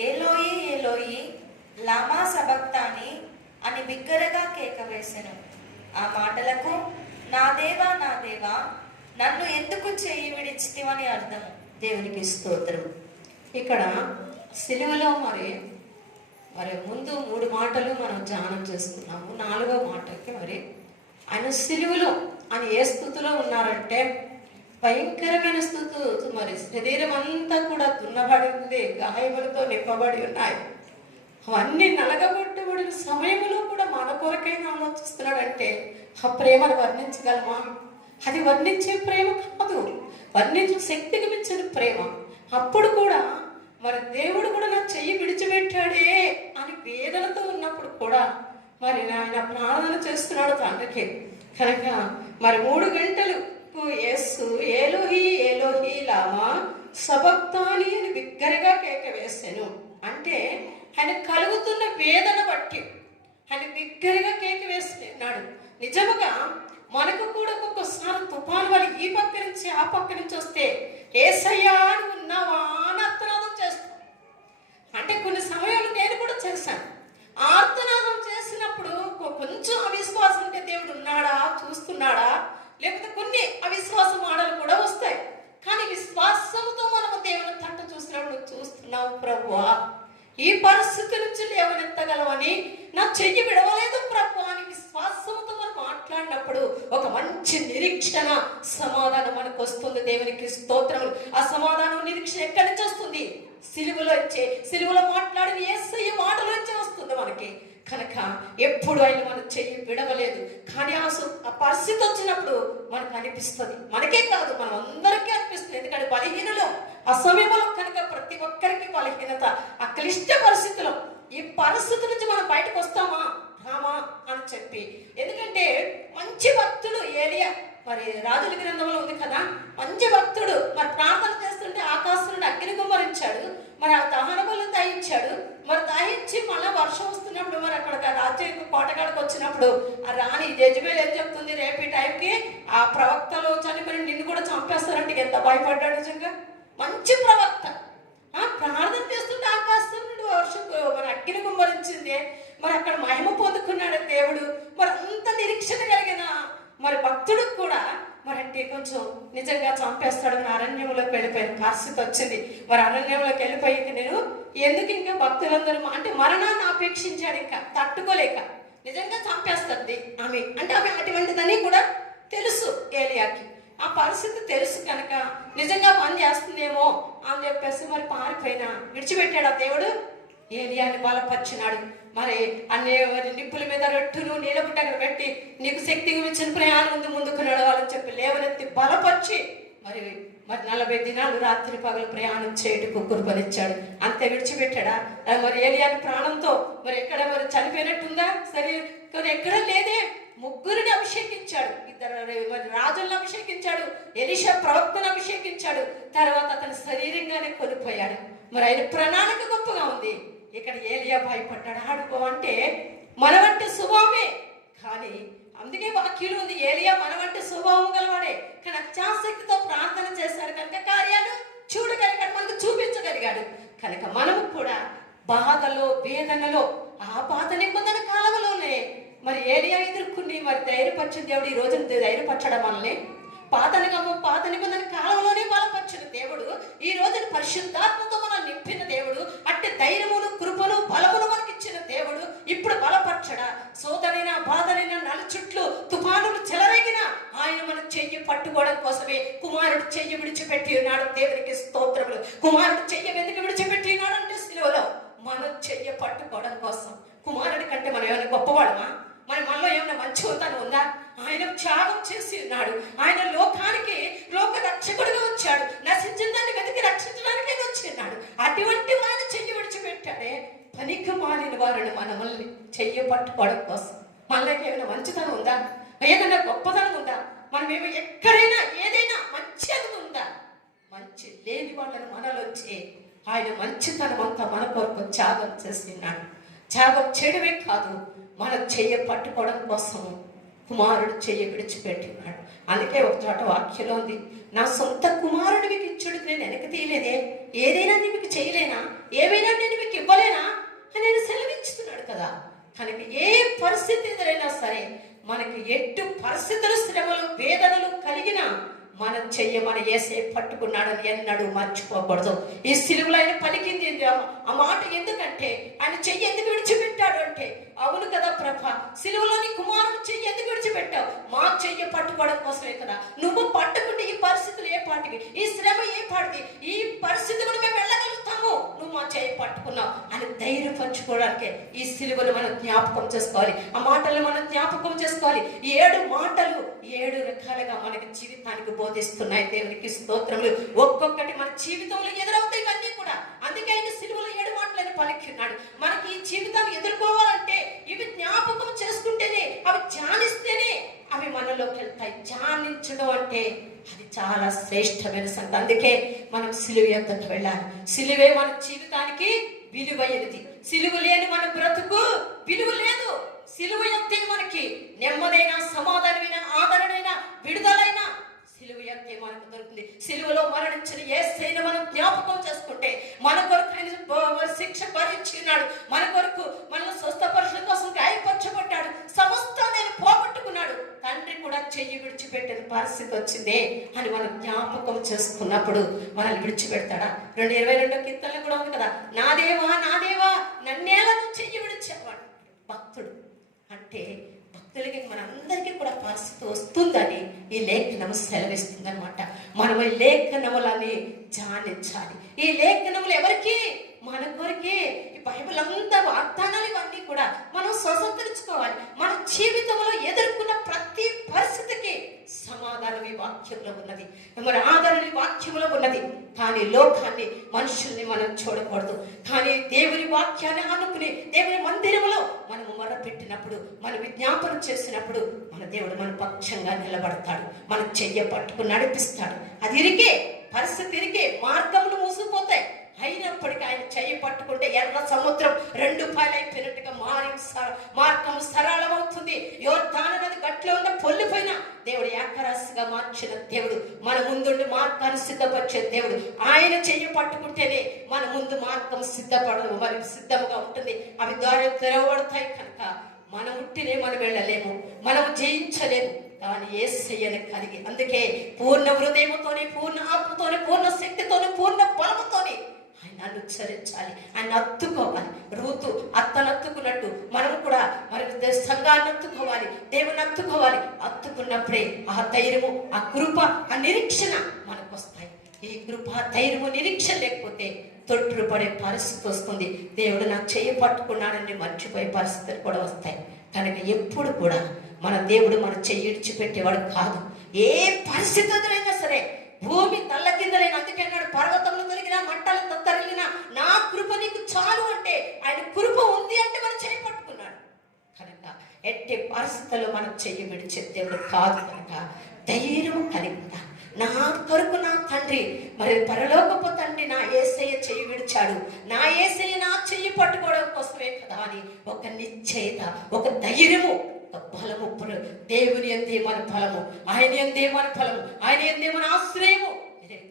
ఏలోయి ఏలోయి లామా సబక్తాని అని బిగ్గరగా కేక వేసెను. ఆ మాటలకు నా దేవా నా దేవా నన్ను ఎందుకు చెయ్యి విడిచితివని అర్థము. దేవునికి స్తోత్రం. ఇక్కడ సిలువలో మరి ముందు 3 మాటలు మనం ధ్యానం చేసుకున్నాము. 4వ మాటకి మరి ఆయన సిలువలో ఆయన ఏ స్థితిలో ఉన్నారంటే భయంకరమైన స్థితి. మరి శరీరం అంతా కూడా దున్నబడి ఉంది, గాయములతో నింపబడి ఉన్నాయి. అవన్నీ నలగబొట్టబడిన సమయంలో కూడా మన కొరకైనా ఆలోచిస్తున్నాడంటే ఆ ప్రేమను వర్ణించగలమా? అది వర్ణించే ప్రేమ కాదు, వర్ణించే శక్తికి మించిన ప్రేమ. అప్పుడు కూడా మరి దేవుడు కూడా నా చెయ్యి విడిచిపెట్టాడే అని వేదనతో ఉన్నప్పుడు కూడా మరి ఆయన ప్రార్థన చేస్తున్నాడు తండ్రికి. కనుక మరి 3 గంటలకు యేసు ఏలోహి ఏలోహి లామా సబక్తాని అని బిగ్గరగా కేక వేసాను. అంటే ఆయన కలుగుతున్న వేదన బట్టి ఆయన బిగ్గరగా కేక వేస్తున్నాడు. నిజముగా మనకు కూడా ఒక్కొక్కసారి తుఫాను వల్ల ఈ పక్క నుంచి ఆ పక్క నుంచి వస్తే ఏసయ్యా అని ఉన్నావా అని అర్థనాదం చేస్తాం. అంటే కొన్ని సమయాలు నేను కూడా చేశాను. ఆర్తనాదం చేసినప్పుడు కొంచెం అవిశ్వాసం ఉంటే దేవుడు ఉన్నాడా, చూస్తున్నాడా, లేకపోతే కొన్ని అవిశ్వాస మాటలు కూడా వస్తాయి. కానీ విశ్వాసంతో మనము దేవుని తట్టు చూసినప్పుడు చూస్తున్నావు ప్రభువా, ఈ పరిస్థితి నుంచి లేవనెత్తగలవని, నా చెయ్యి విడవలేదు ప్రభువా అని విశ్వాసంతో మనం మాట్లాడినప్పుడు ఒక మంచి నిరీక్షణ సమాధానం మనకు వస్తుంది. దేవునికి స్తోత్రములు. ఆ సమాధానం నిరీక్షణ ఎక్కడి నుంచి వస్తుంది? సిలువలో మాట్లాడిన యేసయ్య మాటల నుంచి వస్తుంది మనకి. కనుక ఎప్పుడు ఆయన మన చెయ్యి విడవలేదు. కానీ ఆ పరిస్థితి వచ్చినప్పుడు మనకు అనిపిస్తుంది, మనకే కాదు మనం అందరికీ అనిపిస్తుంది. ఎందుకంటే బలహీనలో ఆ సమయంలో కనుక ప్రతి ఒక్కరికి బలహీనత, ఆ క్లిష్ట పరిస్థితిలో ఈ పరిస్థితి నుంచి మనం బయటకు వస్తామా రామా అని చెప్పి. ఎందుకంటే మంచి భక్తుడు ఏలియా, మరి రాజుల గ్రంథంలో ఉంది కదా, మంచి భక్తుడు. మరి ప్రార్థన చేస్తుంటే ఆకాశం నుండి అగ్ని గుమ్మరించాడు, మరి ఆ దహన బలులు దహించాడు. మరి దహించి మళ్ళీ వర్షం వస్తున్నప్పుడు మరి అక్కడ రాజ్య కోటగాడికి వచ్చినప్పుడు ఆ రాణి యజమేలు ఏం చెప్తుంది, రేపు ఈ టైంకి ఆ ప్రవక్తలు చనిపోయి నిన్ను కూడా చంపేస్తారంటే ఎంత భయపడ్డాడు. నిజంగా మంచి ప్రవక్త ప్రార్థన చేస్తుంటే ఆకాశం నుండి వర్షం మరి అగ్ని గుమ్మరించింది. మరి అక్కడ మహిమ పొందుకున్నాడు దేవుడు. మరి అంత నిరీక్షణ కలిగిన మరి భక్తుడికి కూడా మరి అంటే కొంచెం నిజంగా చంపేస్తాడు. అరణ్యంలోకి వెళ్ళిపోయిన పరిస్థితి వచ్చింది. మరి అరణ్యంలోకి వెళ్ళిపోయింది. నేను ఎందుకు ఇంకా భక్తులందరూ అంటే మరణాన్ని అపేక్షించాడు, ఇంకా తట్టుకోలేక నిజంగా చంపేస్తుంది ఆమె. అంటే ఆమె అటువంటిదని కూడా తెలుసు ఏలియాకి. ఆ పరిస్థితి తెలుసు కనుక నిజంగా పని చేస్తుందేమో అని చెప్పేసి మరి పారిపోయినా విడిచిపెట్టాడు ఆ దేవుడు. ఏలియాని బలపరిచినాడు. మరి అన్ని నిప్పుల మీద రొట్టును నీళ్ళబుట్ట అక్కడ పెట్టి నీకు శక్తికి మించిన ప్రయాణం ఉంది, ముందుకు నడవాలని చెప్పి లేవనెత్తి బలపరిచి మరి 40 దినాలు రాత్రి పగలు ప్రయాణం చేయటకు కృపనిచ్చాడు. అంతే విడిచిపెట్టాడా? మరి ఏలియాని ప్రాణంతో మరి ఎక్కడ మరి చనిపోయినట్టుందా? సరే ఎక్కడ లేదే. 3 అభిషేకించాడు, 2 మరి రాజులను అభిషేకించాడు, ఎలీషా ప్రవక్తను అభిషేకించాడు. తర్వాత అతను శరీరంగానే కొనిపోయాడు. మరి ఆయన ప్రణాళిక గొప్పగా ఉంది. ఇక్కడ ఏలియా భయపడ్డాడు. ఆడుకో అంటే మనవంటి స్వభావమే, కానీ అందుకే వాక్యులు ఉంది ఏలియా మనవంటి స్వభావం గలవాడే, కానీ అత్యాశక్తితో ప్రార్థన చేశాడు కనుక కార్యాలు చూడగలిగాడు, మనకు చూపించగలిగాడు. కనుక మనము కూడా బాధలో వేదనలో ఆ పాత నిబంధన కాలంలోనే మరి ధైర్యపరిచిన దేవుడు ఈ రోజున ధైర్యపరచడం వల్లనే పాత నిబంధన కాలంలోనే బలపరిచిన దేవుడు ఈ రోజున పరిశుద్ధాత్మతో మనం నింపిన దేవుడు, అట్టి ధైర్యమును కృపను బలమును మనకి ఇచ్చిన దేవుడు ఇప్పుడు బలపరచడా. సోదరైన బాధనైన నలుచుట్లు తుఫానులు చెలరేగిన ఆయన మనం చెయ్యి పట్టుకోవడం కోసమే కుమారుడు చెయ్యి విడిచిపెట్టి ఉన్నాడు. దేవునికి స్తోత్రములు. కుమారుడు చెయ్యి ఎందుకు విడిచిపెట్టి ఉన్నాడు అంటే సిలువలో మనం చెయ్యి పట్టుకోవడం కోసం. కుమారుడి కంటే మనం ఏమైనా గొప్పవాడమా? మనలో ఏమైనా మంచి ఉందని ఉందా? ఆయన త్యాగం చేసి ఉన్నాడు. ఆయన లోకానికి లోక రక్షకుడిగా వచ్చాడు. నశించిన దాన్ని వెతికి రక్షించడానికే వచ్చి ఉన్నాడు. అటువంటి ఆయన చెయ్యి విడిచిపెట్టాడే. పనికి మాలిన వారిని మనల్ని చెయ్యి పట్టుకోవడం కోసం. మనకి ఏమైనా మంచితనం ఉందా? ఏదైనా గొప్పతనం ఉందా? మనం ఏమో ఎక్కడైనా ఏదైనా మంచి అది ఉందా? మంచి లేని వాళ్ళని మనలో వచ్చి ఆయన మంచితనం అంతా మన కొరకు త్యాగం చేస్తున్నాడు. త్యాగం చేయడమే కాదు, మనం చెయ్యి పట్టుకోవడం కోసం కుమారుడు చెయ్యి విడిచిపెట్టినాడు. అందుకే ఒక చోట వాక్యంలో ఉంది, నా సొంత కుమారుడు మీకు ఇచ్చుడు నేను వెనక్కి తీయలేదే, ఏదైనా నేను మీకు చేయలేనా, ఏమైనా నేను మీకు ఇవ్వలేనా అని నేను సెలవిస్తున్నాడు కదా. కనుక ఏ పరిస్థితి ఎదురైనా సరే, మనకి ఎట్టు పరిస్థితులు, శ్రమలు, వేదనలు కలిగినా మనం చెయ్యి మన యేసే పట్టుకున్నాడని ఎన్నడూ మర్చిపోకూడదు. ఈ సిలువలో ఆయన పలికింది ఆ మాట ఎందుకంటే, ఆయన చెయ్యి ఎందుకు విడిచిపెట్టాడు అంటే, అవును కదా ప్రభా, సిలువలోని కుమారుడు చెయ్యి ఎందుకు విడిచిపెట్టావు? మా చెయ్యి పట్టుకోవడం కోసమే కదా. నువ్వు పట్టుకుంటే ఈ పరిస్థితులు ఏ పాటికి, ఈ శ్రమ ఏ పాటికి, ఈ పరిస్థితి కూడా మేము వెళ్ళగలుగుతాము, నువ్వు మా చెయ్యి పట్టుకున్నావు అని ధైర్యపరచుకోవడానికే ఈ సిలువలు మనం జ్ఞాపకం చేసుకోవాలి. ఆ మాటలు మనం జ్ఞాపకం చేసుకోవాలి. 7 మాటలు 7 రకాలుగా మనకి జీవితానికి బోధిస్తున్నాయి. దేవునికి స్తోత్రములు. ఒక్కొక్కటి మన జీవితంలో ఎదురవుతాయి ఇవన్నీ కూడా. అందుకే ఆయన సిలువలో 7 మాటలను పలికిన్నాడు. మనకి ఈ జీవితాన్ని ఎదుర్కోవాలంటే ఇవి జ్ఞాపకం చేసుకుంటేనే, అవి ధ్యానిస్తేనే అవి మనలోకి వెళ్తాయి. ధ్యానించడం అంటే అది చాలా శ్రేష్టమైన సంగతి. అందుకే మనం సిలువ యొద్దకు వెళ్ళాలి. సిలువే మన జీవితానికి విలువైనది. సిలువ లేని మన బ్రతుకు విలువ లేదు. సిలువ యొద్దే మనకి నెమ్మదైన, సమాధానమైన, ఆదరణైన, విడుదలైన సిలువ యొద్దే మనకు దొరుకుతుంది. సిలువలో మరణించిన యేసయ్యను మనం జ్ఞాపకం చేసుకుంటే, మన కొరకు ఆయన శిక్ష భరించినాడు, మన కొరకు మనల్ని స్వస్థపరచడం కోసం గాయపరచబడ్డాడు, సమస్తాన్ని ఆయన పోగొట్టుకున్నాడు. తండ్రి కూడా చెయ్యి విడిచిపెట్టిన పరిస్థితి వచ్చిందే అని మనం జ్ఞాపకం చేసుకున్నప్పుడు మనల్ని విడిచిపెడతాడా? 2:22 కీర్తనలు కూడా ఉంది కదా, నా దేవా నా దేవా నన్నేలను చెయ్యి విడిచేవాడు. భక్తుడు అంటే భక్తులకి మనందరికీ కూడా పరిస్థితి వస్తుందని ఈ లేఖనం సెలవిస్తుంది అనమాట. మనం ఈ లేఖనములని ధ్యానించాలి. ఈ లేఖనములు ఎవరికి? మన కొరికే. ఈ బైబిల్ అంతా వాగ్దానాలు ఇవన్నీ కూడా మనం స్వతంత్రించుకోవాలి. మన జీవితంలో ఎదుర్కొన్న ప్రతి పరిస్థితికి సమాధానం ఈ వాక్యంలో ఉన్నది, మరి ఆదరణ ఈ వాక్యంలో ఉన్నది. కానీ లోకాన్ని, మనుషుల్ని మనం చూడకూడదు. కానీ దేవుని వాక్యాన్ని అనుకుని దేవుని మందిరంలో మనము మొరపెట్టినప్పుడు, మనం విజ్ఞాపన చేసినప్పుడు మన దేవుడు మన పక్షంగా నిలబడతాడు, మన చెయ్య పట్టుకుని నడిపిస్తాడు. అది ఇరికే పరిస్థితి, ఇరికే మార్గములు మూసిపోతాయి. అయినప్పటికీ ఆయన చెయ్యి పట్టుకుంటే ఎర్ర సముద్రం 2 పాయలైపోయినట్టుగా మార్గం సరళమవుతుంది. యోర్దాను నది గట్లో ఉన్న పొల్లిపోయిన దేవుడు ఏకరాశిగా మార్చిన దేవుడు, మన ముందుండి మార్గాన్ని సిద్ధపరిచే దేవుడు. ఆయన చెయ్యి పట్టుకుంటేనే మన ముందు మార్గం మరి సిద్ధంగా ఉంటుంది. అవి ద్వారా తెరవబడతాయి. కనుక మనం ఉట్టినే మనం వెళ్ళలేము, మనం జయించలేము. కానీ యేసయ్యని కలిగి, అందుకే పూర్ణ హృదయముతోని, పూర్ణ ఆత్మతోని, పూర్ణ శక్తితోని, పూర్ణ బలముతోని ఆయన అనుసరించాలి, ఆయన అత్తుకోవాలి. రూతు అత్తను అత్తుకున్నట్టు మనం కూడా మరి సంఘాన్ని అత్తుకోవాలి, దేవుని అత్తుకోవాలి. అత్తుకున్నప్పుడే ఆ ధైర్యము, ఆ కృప, ఆ నిరీక్షణ మనకు వస్తాయి. ఈ కృప, ధైర్యము, నిరీక్షణ లేకపోతే తొట్టుపడే పరిస్థితి వస్తుంది. దేవుడు నాకు చెయ్యి పట్టుకున్నాడని మర్చిపోయే పరిస్థితులు కూడా వస్తాయి. కనుక ఎప్పుడు కూడా మన దేవుడు మన చెయ్యి ఇడిచిపెట్టేవాడు కాదు. ఏ పరిస్థితి ఎదురైనా సరే, భూమి తల్లకిందలైన, అందుకే అన్నాడు పర్వతంలో తొలగినా, మంటలు తత్తరిల్లినా నా కృప నీకు చాలు అంటే, ఆయన కృప ఉంది అంటే మనం చెయ్యి పట్టుకున్నాడు. కనుక ఎట్టి పరిస్థితుల్లో మనం చెయ్యి విడిచే దేవుడు కాదు. కనుక ధైర్యం కలిగిందా, నా కొరకు నా తండ్రి, మరి పరలోకపు తండ్రి నా యేసయ్య చెయ్యి విడిచాడు, నా యేసయ్య నా చెయ్యి పట్టుకోవడం కోసమే కదా అని ఒక నిశ్చయత, ఒక ధైర్యము, ఒక బలము. దేవుని అందే మన ఫలము, ఆయన అందే మన ఫలము, ఆయన అందే మన ఆశ్రయము.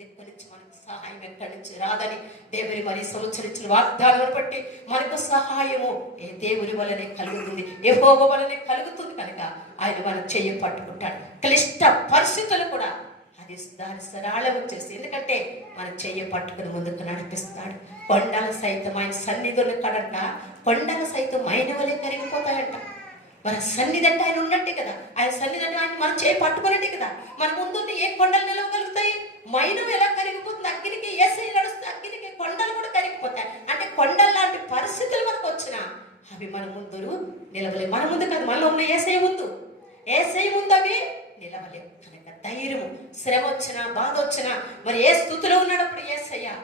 దిక్కు నుంచి మనకు సహాయం ఎక్కడి నుంచి రాదని దేవుని మరి సంవత్సరించిన వాగ్దానాలను బట్టి మనకు సహాయము ఏ దేవుని వలనే కలుగుతుంది, యెహోవా వలనే కలుగుతుంది. కనుక ఆయన మనం చెయ్యి పట్టుకుంటాడు. క్లిష్ట పరిస్థితులు కూడా అది దాని సరళం చేసి, ఎందుకంటే మనం చెయ్యి పట్టుకుని ముందుకు నడిపిస్తాడు. కొండల సైతం ఆయన సన్నిధులు కనుక కొండల సైతం ఆయన వలె కరిగిపోతాయంట. మన సన్నిధి అంటే ఆయన ఉన్నట్టే కదా, ఆయన సన్నిధి అంటే ఆయన మనం చేయి పట్టుకున్నట్టే కదా. మన ముందు ఏ కొండలు నిలవగలుగుతాయి? మైనం ఎలా కరిగిపోతుంది? అగ్నికి ఏసై నడుస్తే అగ్నికి కొండలు కూడా కరిగిపోతాయి. అంటే కొండల లాంటి పరిస్థితులు మనకు వచ్చినా అవి మన ముందు నిలవలేవు. మన ముందు కాదు, మనలో ఉన్న ఏసై ముందు అవి నిలవలేవు. కనుక ధైర్యము, శ్రమ వచ్చినా బాధ వచ్చినా మరి ఏ స్థుతిలో ఉన్నప్పుడు ఏసయ్యా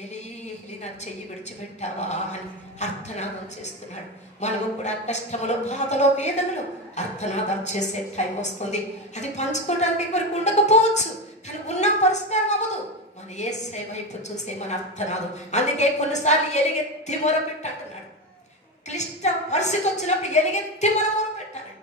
ఏలి ఏలి నా చెయ్యి విడిచిపెట్టావా అని అర్థనాదం చేస్తున్నాడు. మనము కూడా కష్టములో, బాధలో, వేదనలో అర్థనాదం చేసే టైం వస్తుంది. అది పంచుకోవడానికి ఎవరికి ఉండకపోవచ్చు, కానీ ఉన్న పరిష్కారం అవ్వదు. మన యేసయ్య వైపు చూసే మన అర్థనాదం. అందుకే కొన్నిసార్లు ఎలుగెత్తి మొరపెట్టాడు. క్లిష్ట పరిస్థితి వచ్చినప్పుడు ఎలుగెత్తి మొరపెట్టాడు.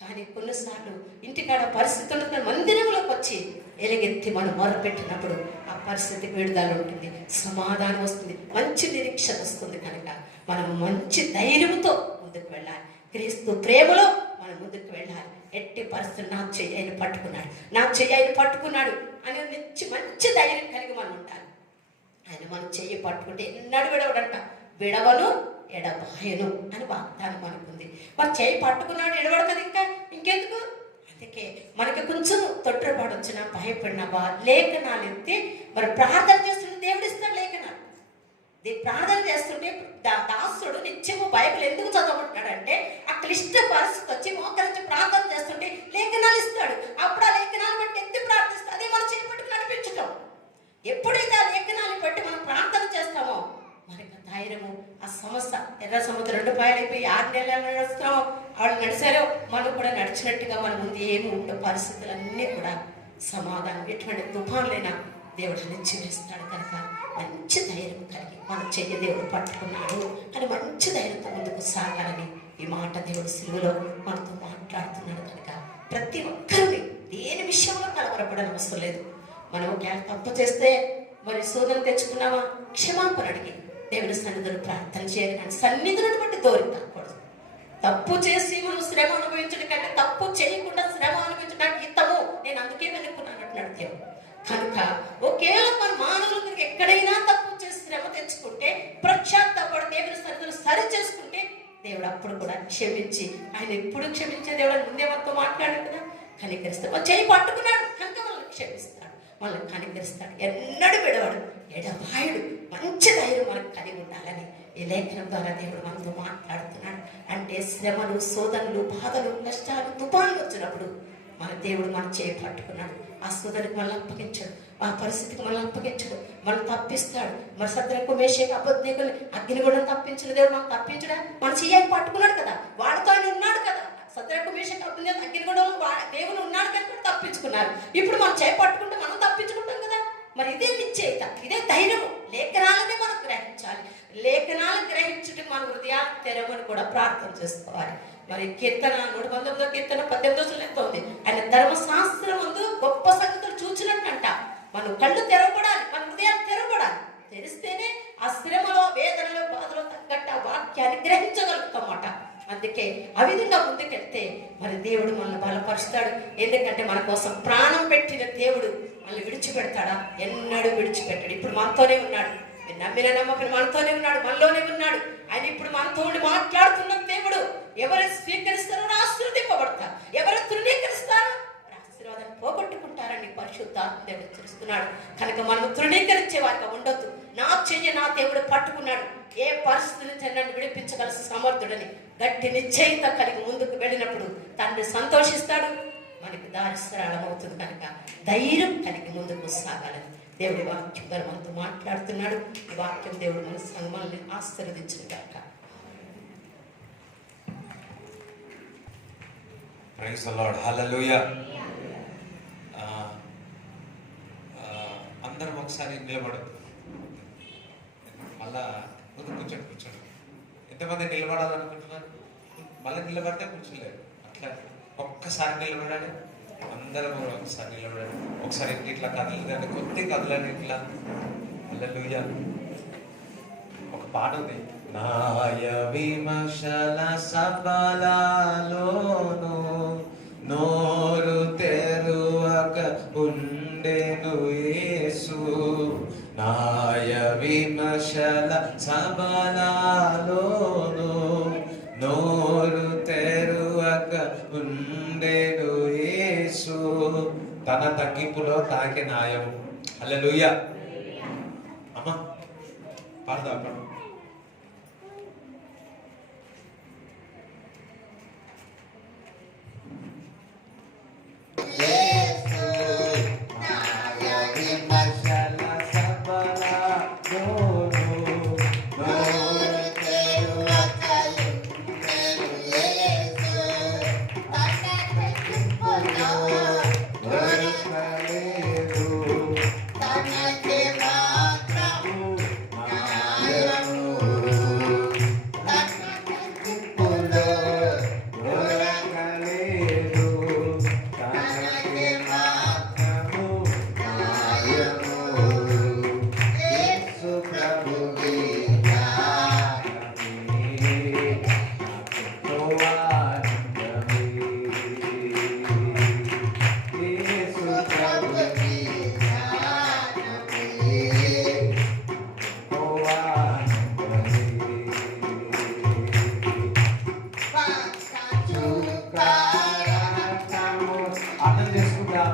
కానీ కొన్నిసార్లు ఇంటికాడ పరిస్థితులు మందిరంలోకి వచ్చి ఎలుగెత్తి మనం మొరపెట్టినప్పుడు ఆ పరిస్థితికి విడుదల ఉంటుంది, సమాధానం వస్తుంది, మంచి నిరీక్షణ వస్తుంది. కనుక మనం మంచి ధైర్యంతో ముందుకు వెళ్ళాలి. క్రీస్తు ప్రేమలో మనం ముందుకు వెళ్ళాలి. ఎట్టి పరిస్థితులు నా చెయ్యి ఆయన పట్టుకున్నాడు అని మంచి ధైర్యం కలిగి మనం ఉండాలి. ఆయన మనం చెయ్యి పట్టుకుంటే ఎన్నడు విడవడంట, విడవను ఎడబాయను అని వాగ్దానం మనకుంది. మరి చెయ్యి పట్టుకున్నాడు, ఎడవడు కదా, ఇంకెందుకు? అందుకే మనకి కొంచెం తొట్టుపాటు వచ్చినా భయపడినవా లేఖనాలు ఎత్తి మరి ప్రార్థన చేస్తుంటే దేవుడు ఇస్తాడు లేఖనాలు. ప్రార్థన చేస్తుంటే దాసుడు నిత్యము బైబిల్ ఎందుకు చదవమంటున్నాడంటే ఆ క్లిష్ట పరిస్థితి వచ్చి మోకరించి ప్రార్థన చేస్తుంటే లేఖనాలు ఇస్తాడు. అప్పుడు ఆ లేఖనాలు బట్టి ఎత్తి ప్రార్థిస్తే అదే మనం చేపట్టుకు నడిపించటం. ఎప్పుడైతే ఆ లేఖనాలు బట్టి మనం ప్రార్థన చేస్తామో మనకు ధైర్యము. ఆ సమస్య ఎర్ర సముద్రం 2 పాయలైపోయి 6 నెలలు నడుస్తున్నామో వాళ్ళు నడిచారో మనం కూడా నడిచినట్టుగా మన ముందు ఏమి ఉండే పరిస్థితులన్నీ కూడా సమాధానం, ఎటువంటి తుఫాన్లైనా దేవుడు నుంచి వేస్తాడు. కనుక మంచి ధైర్యం కలిగి మన చెయ్యి దేవుడు పట్టుకున్నాడు అని మంచి ధైర్యంతో ముందుకు సాగాలని ఈ మాట దేవుడు సిలువలో మనతో మాట్లాడుతున్నాడు. కనుక ప్రతి ఒక్కరిని దేని విషయంలో కలవరపడని అవసరం లేదు. మనం ఒకవేళ తప్పు చేస్తే మరి శోధన తెచ్చుకున్నామా, క్షమాపణ అడిగి దేవుని సన్నిధిలో ప్రార్థన చేయాలి. కానీ సన్నిధులను బట్టి దూరం కాకూడదు. తప్పు చేసి మనం శ్రమ అనుభవించడం కంటే తప్పు చేయకుండా శ్రమ అనుభవించడానికి హితము, నేను అందుకే వెనుక్కున్నాను అంటున్నాడు దేవుడు. కనుక ఒకేలా మన మానవులకు ఎక్కడైనా తప్పు చేసి శ్రమ తెచ్చుకుంటే ప్రత్యాత్తాపడి దేవుని సన్నిధిలో సరి చేసుకుంటే దేవుడు అప్పుడు కూడా క్షమించి, ఆయన ఎప్పుడు క్షమించే దేవుడు ముందే మనతో మాట్లాడాడు కదా, కనికరిస్తాడు. చేయి పట్టుకున్నాడు కనుక మనల్ని క్షమిస్తాడు, మనల్ని కనికరిస్తాడు, ఎన్నడూ విడవడు, ఎడబాయుడు. మంచి ధైర్యం మనకు కలిగి ఉండాలని ఈ లేఖనం ద్వారా దేవుడు మనతో మాట్లాడుతున్నాడు. అంటే శ్రమలు, శోధనలు, బాధలు, కష్టాలు, తుఫాన్లు వచ్చినప్పుడు మన దేవుడు మన చేయి పట్టుకున్నాడు. ఆ శోధనకు మనల్ని అప్పగించాడు, ఆ పరిస్థితికి మనల్ని అప్పగించాడు, మనం తప్పిస్తాడు. మరి సద్రకు మేషకు అబద్ధకులు అగ్నిగుండం తప్పించిన దేవుడు మనం తప్పించడా, మన చెయ్యి పట్టుకున్నాడు కదా, వాడితో ఆయన ఉన్నాడు కదా. సద్రకు మేషకు అగ్నిగుండంలో దేవుడు ఉన్నాడు కనుక తప్పించుకున్నారు. ఇప్పుడు మనం చేయి పట్టుకుంటే మనం తప్పించుకుంటాం కదా. మరి ఇదే నిశ్చయిత, ఇదే ధైర్యము. లేఖనాలనే మనం గ్రహించాలి. లేఖనాలు గ్రహించుటకు మన హృదయాలు తెరవని కూడా ప్రార్థన చేసుకోవాలి. మరి కీర్తన 119 కీర్తన 18 ఎంతోంది. ఆయన ధర్మశాస్త్రం ముందు గొప్ప సంగతులు చూచినట్టంట. మనం కళ్ళు తెరవబడాలి, మన హృదయాలు తెరవబడాలి. తెరిస్తేనే ఆ శ్రమలో, వేదనలో, బాధలో తగ్గట్టు ఆ వాక్యాన్ని గ్రహించగలుగుతామట. అందుకే ఆ విధంగా ముందుకెళ్తే మరి దేవుడు మనల్ని బలపరుస్తాడు. ఎందుకంటే మన కోసం ప్రాణం పెట్టిన దేవుడు మనల్ని విడిచిపెడతాడా? ఎన్నడూ విడిచిపెట్టాడు. ఇప్పుడు మనతోనే ఉన్నాడు. మీరు నమ్మిన నమ్మకం మనతోనే ఉన్నాడు, మనలోనే ఉన్నాడు. ఆయన ఇప్పుడు మనతో మాట్లాడుతున్న దేవుడు. ఎవరు స్వీకరిస్తారో ఆశీర్వదింపబడతారు, ఎవరు తృణీకరిస్తారో ఆశీర్వాదాన్ని పోగొట్టుకుంటారని పరిశుద్ధాత్మ దేవుడు తెలుస్తున్నాడు. కనుక మనం తృణీకరించే వారిగా ఉండొద్దు. నా చెయ్యి నా దేవుడు పట్టుకున్నాడు, ఏ పరిస్థితి నుంచి నన్ను విడిపించగల సమర్థుడని గట్టి నిశ్చయిత కలిగి ముందుకు వెళ్ళినప్పుడు తండ్రి సంతోషిస్తాడు, మనకి దారి సరళమవుతుంది. కనుక ధైర్యం కలిగి ముందుకు సాగాలని దేవుడి వాక్యం ద్వారా మనతో మాట్లాడుతున్నాడు. ఈ వాక్యం దేవుడు మన సంఘాన్ని ఆశీర్వదించిన గాక. ప్రైజ్ ది లార్డ్, హల్లెలూయా. అందరం ఒకసారి నిలబడదు, మళ్ళా ముందు కూర్చోండి. ఎంతమంది నిలబడాలనుకుంటున్నారు? మళ్ళీ నిలబడితే కూర్చోలేరు. అట్లా ఒక్కసారి నిలబడాలి, అందరం ఒకసారి నిలబడాలి. ఒకసారి ఇట్లా కదలండి, కొద్ది కదలండి, ఇట్లా హల్లెలూయా. ఒక పాట ఉంది. నాయ విమర్శల సఫలాలోను నోరు తెరువక ఉండెను యేసు. నాయ విమర్శల సఫలాలోను నోరు తెరువక ఉండెను యేసు. తన తగ్గింపులో తాకి న్యాయం. హల్లెలూయా. అమ్మా పాడదా పాడు. అర్థం చేసుకుంటా.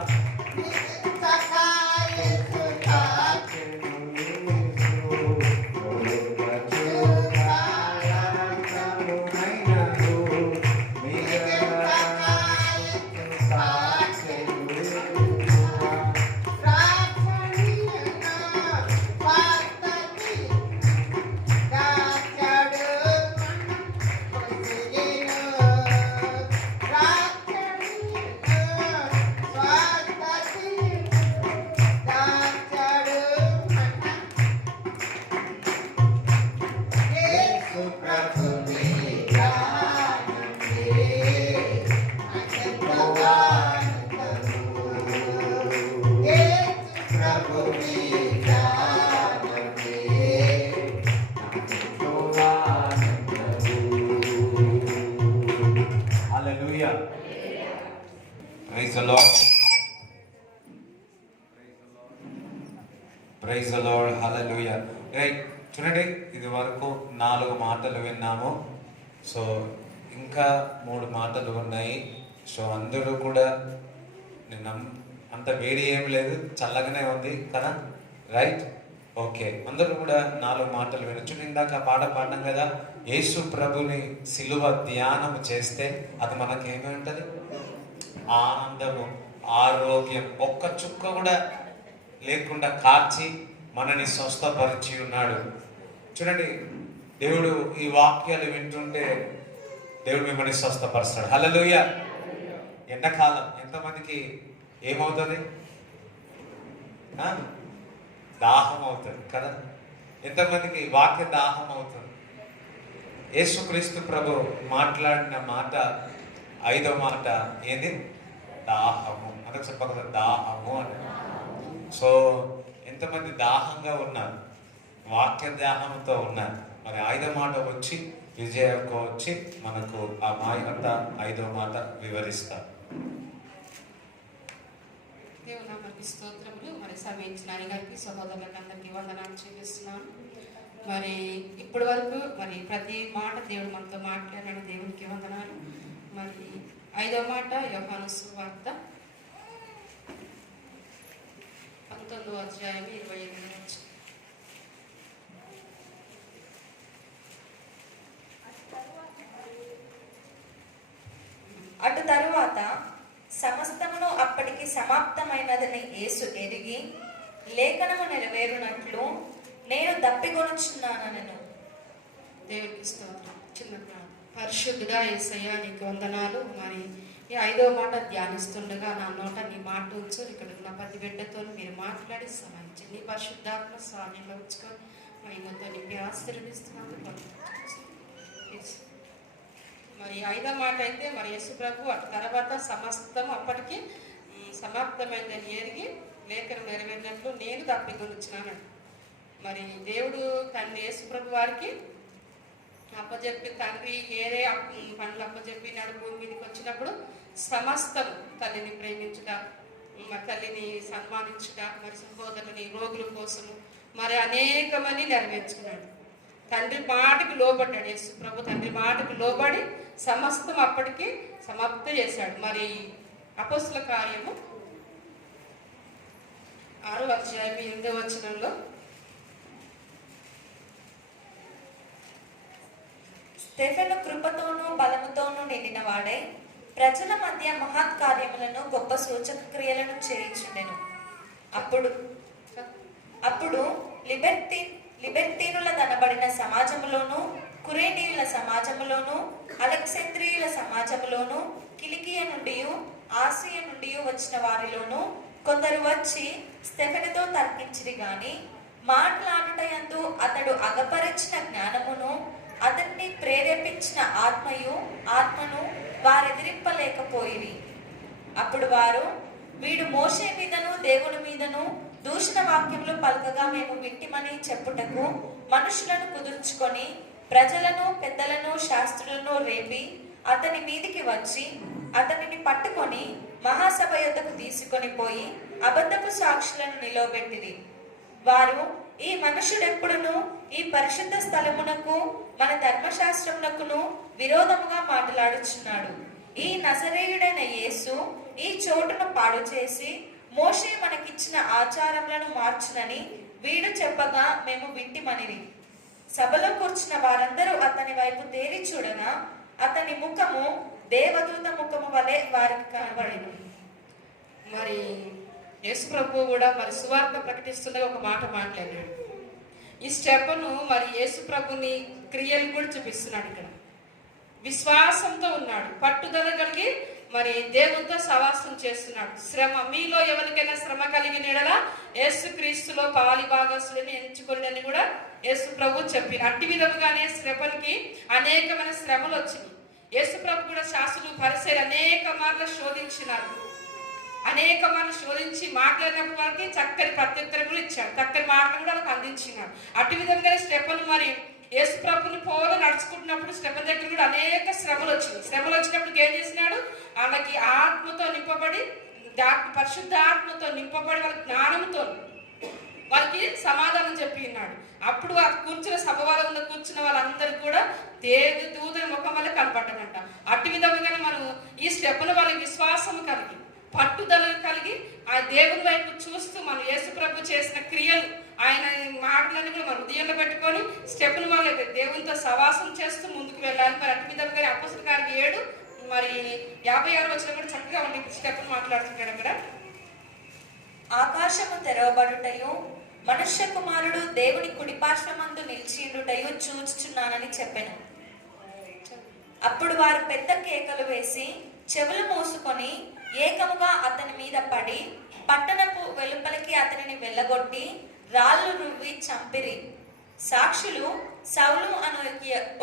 Hallelujah. Praise the Lord. Praise the Lord. Hallelujah. Right. చూడండి, ఇది వరకు 4 మాటలు విన్నాము. సో ఇంకా 3 మాటలు ఉన్నాయి. సో అందరూ కూడా నేను అంత వేడి ఏం లేదు, చల్లగానే ఉంది కదా, రైట్? ఓకే, అందరూ కూడా 4 మాటలు వినొచ్చు. ఇందాక పాట పాడినాం కదా, యేసు ప్రభుని సిలువ ధ్యానం చేస్తే అది మనకేమి ఉంటుంది? ఆనందము, ఆరోగ్యం, ఒక్క చుక్క కూడా లేకుండా కార్చి మనని స్వస్థపరిచి ఉన్నాడు. చూడండి, దేవుడు ఈ వాక్యాలు వింటుంటే దేవుడు మిమ్మల్ని స్వస్థపరుస్తాడు. హల్లెలూయా. ఎండాకాలం ఎంతమందికి ఏమవుతుంది? దాహం అవుతుంది కదా. ఎంతమందికి వాక్య దాహం అవుతుంది? యేసుక్రీస్తు ప్రభు మాట్లాడిన మాట 5వ మాట ఏంది? దాహము. మనకు చెప్పగల దాహము అని. సో ఎంతమంది దాహంగా ఉన్నారు? వాక్య దాహంతో ఉన్నారు. మరి 5వ మాట వచ్చి విజయకు వచ్చి మనకు ఆ మాట 5వ మాట వివరిస్తారు. దేవుని నామానికి స్తోత్రములు. మరి సమయించిన గారికి సహోదరులకు అందరికీ వందనాలు చూపిస్తున్నాను. మరి ఇప్పటి వరకు మరి ప్రతి మాట దేవుడు మనతో మాట్లాడాడు. దేవునికి వందనాలు. మరి 5వ మాట యోహాను సువార్త 19వ అధ్యాయం 25వ వచనం. అటు తరువాత సమస్తమును అప్పటికి సమాప్తమైనదని యేసు ఎరిగి లేఖనము నెరవేరునట్లు నేను దప్పికొనుచున్నానను. దేవునికి స్తోత్రం. చిన్న ప్రార్థన. పరిశుద్ధుడా యేసయ్యా, నీకు వందనాలు. మరి ఈ 5వ మాట ధ్యానిస్తుండగా నా నోట నీ మాట ఉంచు. ఇక్కడ ఉన్న ప్రతి బిడ్డతో మీరు మాట్లాడి సహాయించి నీ పరిశుద్ధాత్మ స్వామిలో ఉంచుకొని మహిమతో నింపి ఆశీర్వదిస్తున్నాను. మరి 5వ మాట అయితే మరి యేసు ప్రభు అటు తర్వాత సమస్తం అప్పటికి సమాప్తమైందని ఎరిగి లేఖను నెరవేరినట్లు నేను తప్పికొనుచున్నాను. మరి దేవుడు తండ్రి యేసుప్రభు వారికి అప్పచెప్పి తండ్రి ఏరే పనులు అప్పచెప్పినాడు. భూమి మీదకి వచ్చినప్పుడు సమస్తం తల్లిని ప్రేమించుట, మరి తల్లిని సన్మానించుట, మరి సహోదరుని రోగుల కోసము మరి అనేకమని నెరవేర్చుకున్నాడు. తండ్రి మాటకు లోబడ్డాడు. యేసు ప్రభు తండ్రి మాటకు లోబడి సమస్తం అప్పటికి సమాప్తి చేశాడు. మరి అపోస్తుల కార్యము 6వ అధ్యాయం 8వ వచనంలో, స్టెఫెను కృపతోనూ బలముతోనూ నిండిన వాడై ప్రజల మధ్య మహత్ కార్యములను గొప్ప సూచక క్రియలను చేయించుండెను. అప్పుడు లిబెర్తీనుల దనబడిన సమాజములోను, కురేనీయుల సమాజములోను, అలెక్సాంద్రియుల సమాజములోను, కిలికియ నుండి ఆసియా నుండి వచ్చిన వారిలోను కొందరు వచ్చి స్టెఫెనుతో తర్కించిరి గాని మాట్లాడుటయందు అతడు అగపరిచిన జ్ఞానమును అతన్ని ప్రేరేపించిన ఆత్మను వారెదిరింపలేకపోయిరి. అప్పుడు వారు, వీడు మోషే మీదను దేవుని మీదను దూషణ వాక్యములు పలకగా మేము వింటిమని చెప్పుటకు మనుషులను కుదుర్చుకొని ప్రజలను, పెద్దలను, శాస్త్రులను రేపి అతని మీదికి వచ్చి అతనిని పట్టుకొని మహాసభ యొద్దకు తీసుకొని పోయి అబద్ధపు సాక్షులను నిలవబెట్టిరి. వారు, ఈ మనుషుడెప్పుడును ఈ పరిశుద్ధ స్థలమునకు మన ధర్మశాస్త్రమునకును విరోధముగా మాట్లాడుచున్నాడు. ఈ నజరేయుడైన యేసు ఈ చోటును పాడు చేసి మోషే మనకిచ్చిన ఆచారములను మార్చునని వీడు చెప్పగా మేము వింటిమనిరి. సభలో కూర్చున్న వారందరూ అతని వైపు తేరి చూడగా అతని ముఖము దేవదూత ముఖము వలె వారికి కనబడెను. మరి యేసు ప్రభు కూడా మరి సువార్త ప్రకటిస్తున్న ఒక మాట మాట్లాడాడు. ఈ స్టెఫెను మరి యేసు ప్రభుని క్రియలు కూడా చూపిస్తున్నాడు. ఇక్కడ విశ్వాసంతో ఉన్నాడు, పట్టుదల కలిగి మరి దేవునితో సవాసం చేస్తున్నాడు. శ్రమ, మీలో ఎవరికైనా శ్రమ కలిగిన యెడల యేసు క్రీస్తులో పాలి భాగస్తులని ఎంచుకోండి కూడా యేసు ప్రభు చెప్పిన. అట్టి విధముగానే శ్రమకి అనేకమైన శ్రమలు వచ్చినాయి. యేసు ప్రభు కూడా శాస్త్రులు పరిసరి అనేక మార్లు శోధించినారు. అనేక మార్లు శోధించి మాట్లాడినప్పుడు వారికి చక్కని ప్రత్యుత్తరం కూడా ఇచ్చాడు. చక్కని మాటలు కూడా వాళ్ళకి అందించినాడు. అటు విధంగానే స్టెఫెను మరి యేసు ప్రభుని పోలు నడుచుకుంటున్నప్పుడు స్టెఫెను దగ్గర కూడా అనేక శ్రమలు వచ్చినాయి. శ్రమలు వచ్చినప్పుడు ఏం చేసినాడు? వాళ్ళకి ఆత్మతో నింపబడి, పరిశుద్ధ ఆత్మతో నింపబడి, వాళ్ళ జ్ఞానంతో వాళ్ళకి సమాధానం చెప్పి ఉన్నాడు. అప్పుడు ఆ కూర్చున్న సభ వాళ్ళ కూర్చున్న వాళ్ళందరూ కూడా దూతల ముఖం వల్ల కనపడ్డాడంట. అటు విధంగానే మనం ఈ స్టెఫెను వాళ్ళకి విశ్వాసం కలిగి, పట్టుదల కలిగి ఆ దేవుని వైపు చూస్తూ మనం యేసు ప్రభు చేసిన క్రియలు, ఆయన మాటలన్నీ కూడా మన హృదయంలో పెట్టుకొని స్టెఫెను వాళ్ళ దేవునితో సవాసం చేస్తూ ముందుకు వెళ్ళాలి. మరి అటు విధంగా అపోస్తలుల కార్యం 7 మరి 56 వచ్చిన కూడా చక్కగా ఉండి స్టెఫెను మాట్లాడుతున్నాడు. అక్కడ ఆకాశము తెరవబడుటయు మనుష్య కుమారుడు దేవుని కుడిపార్శ్వమందు నిలిచిండుటయు చూచుచున్నానని చెప్పెను. అప్పుడు వారు పెద్ద కేకలు వేసి చెవులు మూసుకొని ఏకముగా అతని మీద పడి పట్టణపు వెలుపలికి అతనిని వెళ్ళగొట్టి రాళ్ళు రువ్వి చంపిరి. సాక్షులు సౌలు అను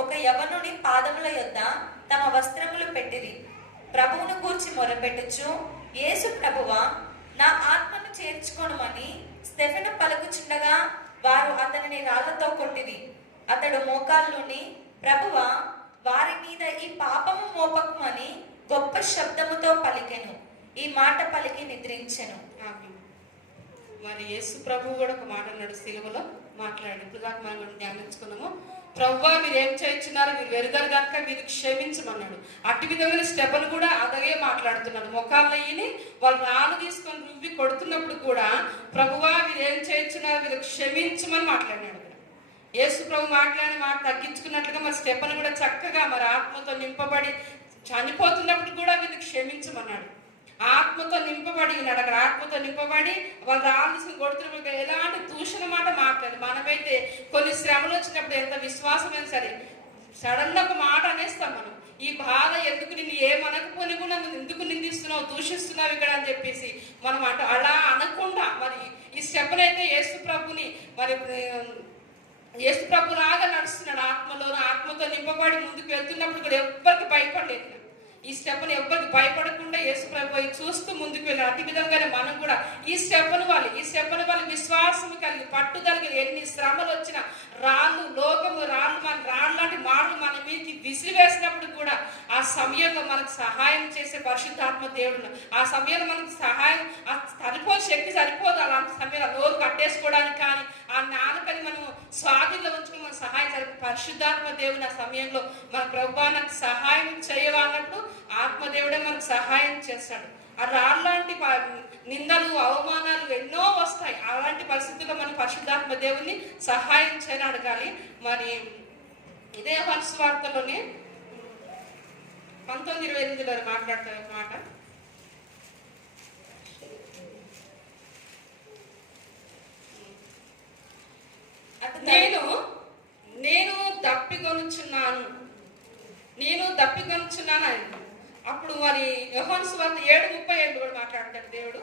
ఒక యవనుని పాదముల యొద్ద తమ వస్త్రములు పెట్టిరి. ప్రభువును గూర్చి మొరపెట్టుచు, యేసు ప్రభువా, నా ఆత్మను చేర్చుకొనుమని స్టెఫెను పలుకుచుండగా వారు అతనిని రాళ్లతో కొట్టిరి. అతడు మోకాళ్ళుని, ప్రభువా, వారి మీద ఈ పాపము మోపకుమని గొప్ప శబ్దముతో పలికెను. ఈ మాట పలికి నిద్రించెను. మరి యేసు ప్రభు కూడా ఒక మాట అన్నాడు, సిలువలో మాట్లాడు. ఇప్పుడు దాకా మనం కూడా ధ్యానించుకున్నాము. ప్రభువా, మీరు ఏం చేయించున్నారు, మీరు వెరుగరు కనుక మీరు క్షమించమన్నాడు. అటు విధంగా స్టెఫెను కూడా అదే మాట్లాడుతున్నాడు. మొఖాలు అయ్యి వాళ్ళు రాళ్ళు తీసుకొని రువ్వి కొడుతున్నప్పుడు కూడా ప్రభువా, మీరు ఏం చేయించున్నారు, మీరు క్షమించమని మాట్లాడినాడు. యేసు ప్రభు మాట్లాడిన మాట తగ్గించుకున్నట్లుగా మరి స్టెఫెను కూడా చక్కగా మరి ఆత్మతో నింపబడి చనిపోతున్నప్పుడు కూడా వీళ్ళు క్షమించమన్నాడు. ఆత్మతో నింపబడి ఉన్నాడు. అక్కడ ఆత్మతో నింపబడి వాళ్ళు రాళ్ళు కొడుతున్నప్పుడు ఎలాంటి దూషణ మాట మాట్లాడు. మనమైతే కొన్ని శ్రమలు వచ్చినప్పుడు ఎంత విశ్వాసమైనా సరే సడన్ ఒక మాట అనేస్తాం. మనం ఈ బాధ ఎందుకు, నిన్ను ఏమనకపోని కూడా ఎందుకు నిందిస్తున్నావు, దూషిస్తున్నావు ఇక్కడ అని చెప్పేసి మనం అలా అనకుండా మరి ఈ స్టెప్ను అయితే యేసు ప్రభుని మరి యేసు ప్రభు లాగా నడుస్తున్నాడు. ఆత్మతో నింపబడి ముందుకు వెళ్తున్నప్పుడు కూడా ఎవ్వరికి భయపడలేదు. ఈ స్టెప్ను ఎవ్వరికి భయపడకుండా యేసు ప్రభు చూస్తూ ముందుకు వెళ్ళాడు. అతి విధంగానే మనం కూడా ఈ స్టెప్ను వాళ్ళు విశ్వాసం కలిగి, పట్టుదల కలిగి, ఎన్ని శ్రమ వచ్చిన రాళ్ళు, లోకము రాళ్ళు, మన రాళ్ళు లాంటి మాటలు మన మీదకి విసిరివేసినప్పుడు కూడా ఆ సమయంలో మనకు సహాయం చేసే పరిశుద్ధాత్మ దేవుడు, ఆ సమయంలో మనకు సహాయం, ఆ సరిపోని శక్తి సరిపోదు అలాంటి సమయంలో నోరు కట్టేసుకోవడానికి కానీ ఆ నాలుకని మనం స్వాధీనంలో ఉంచుకుని మన సహాయం సరిపో పరిశుద్ధాత్మ దేవుని ఆ సమయంలో మన ప్రభువా నాకు సహాయం చేయవాలన్నప్పుడు ఆత్మదేవుడే మనకు సహాయం చేస్తాడు. ఆ రాళ్ళలాంటి నిందలు, అవమానాలు ఎన్నో వస్తాయి. అలాంటి పరిస్థితుల్లో మనం పరిశుద్ధాత్మ దేవుని సహాయం చేయని అడగాలి. మరి ఇదే యోహాను సువార్తలోనే 19:28 మాట్లాడతారు ఒక మాట. నేను దప్పికొనుచున్నాను అని. అప్పుడు మరి యోహాను సువార్త 7:37 కూడా మాట్లాడతాడు దేవుడు,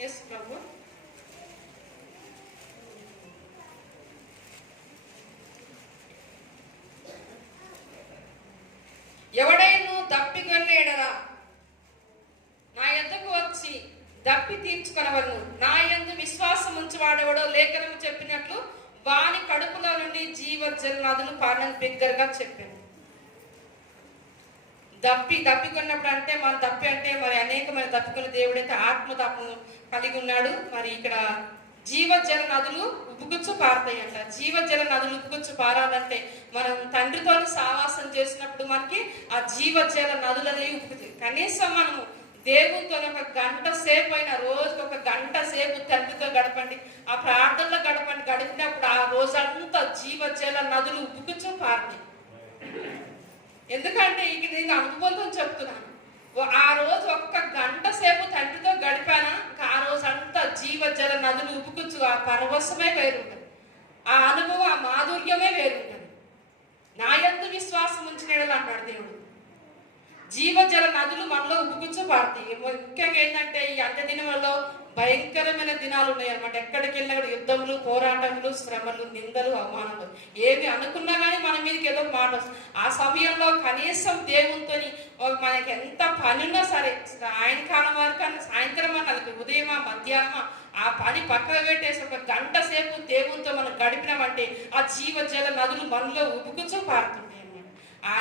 యేసు ప్రభు. ఎవడైనా దప్పికొన్న ఎడలా నా యొద్దకు వచ్చి దప్పి తీర్చుకొనవలను. నా యందు విశ్వాసం ఉంచువాడెవడో లేఖనము చెప్పినట్లు వాని కడుపులో నుండి జీవజల నదులు పారని బిగ్గరగా చెప్పాను. దప్పికొన్నప్పుడు అంటే మన దప్పి అంటే మరి అనేకమైన దప్పికొన్న దేవుడైతే ఆత్మ తప్పు కలిగి ఉన్నాడు. మరి ఇక్కడ జీవజల నదులు ఉబ్బుగుచ్చు పారుతాయి అంట. జీవజల నదులు ఉబ్బుగుచ్చు పారాలంటే మనం తండ్రితో సావాసం చేసినప్పుడు మనకి ఆ జీవజల నదులు అనేవి ఉబ్బుకుతాయి. కనీసం మనము దేవునితో ఒక గంట సేపు అయినా, రోజుకి ఒక గంట సేపు తండ్రితో గడపండి, ఆ ప్రార్థనలో గడిపినప్పుడు ఆ రోజంతా జీవజల నదులు ఉబ్బుగుచ్చు పారుతాయి. ఎందుకంటే ఇక నేను అనుభవంతో చెప్తున్నాను. ఆ రోజు ఒక్క గంట సేపు తండ్రితో గడిపానా, ఆ రోజంతా జీవజల నదులు ఉబ్బుకుచ్చు, ఆ పరవశమే వేరుంటుంది, ఆ అనుభవం, ఆ మాధుర్యమే వేరుంటుంది. నా యందు విశ్వాసం ఉంచినట్లు అన్నాడు దేవుడు. జీవజల నదులు మనలో ఉబ్బుకుచ్చు పారుతాయి. ముఖ్యంగా ఏంటంటే ఈ అంత్య దినాలలో భయంకరమైన దినాలు ఉన్నాయి అన్నమాట. ఎక్కడికి వెళ్ళినా కూడా యుద్ధములు, పోరాటములు, శ్రమలు, నిందలు, అవమానాలు ఏమి అనుకున్నా కానీ మన మీదకి ఏదో మాట వస్తుంది. ఆ సమయంలో కనీసం దేవునితో మనకి ఎంత పని ఉన్నా సరే సాయంకాలం వరకు, సాయంత్రం అన్నది ఉదయమా మధ్యాహ్నమా ఆ పని పక్కన పెట్టేసి ఒక గంట సేపు దేవునితో మనం గడిపినామంటే ఆ జీవజల నదులు మనలో ఉబ్బుకుచ్చు పారుతుంటాయి అన్నమాట. ఆ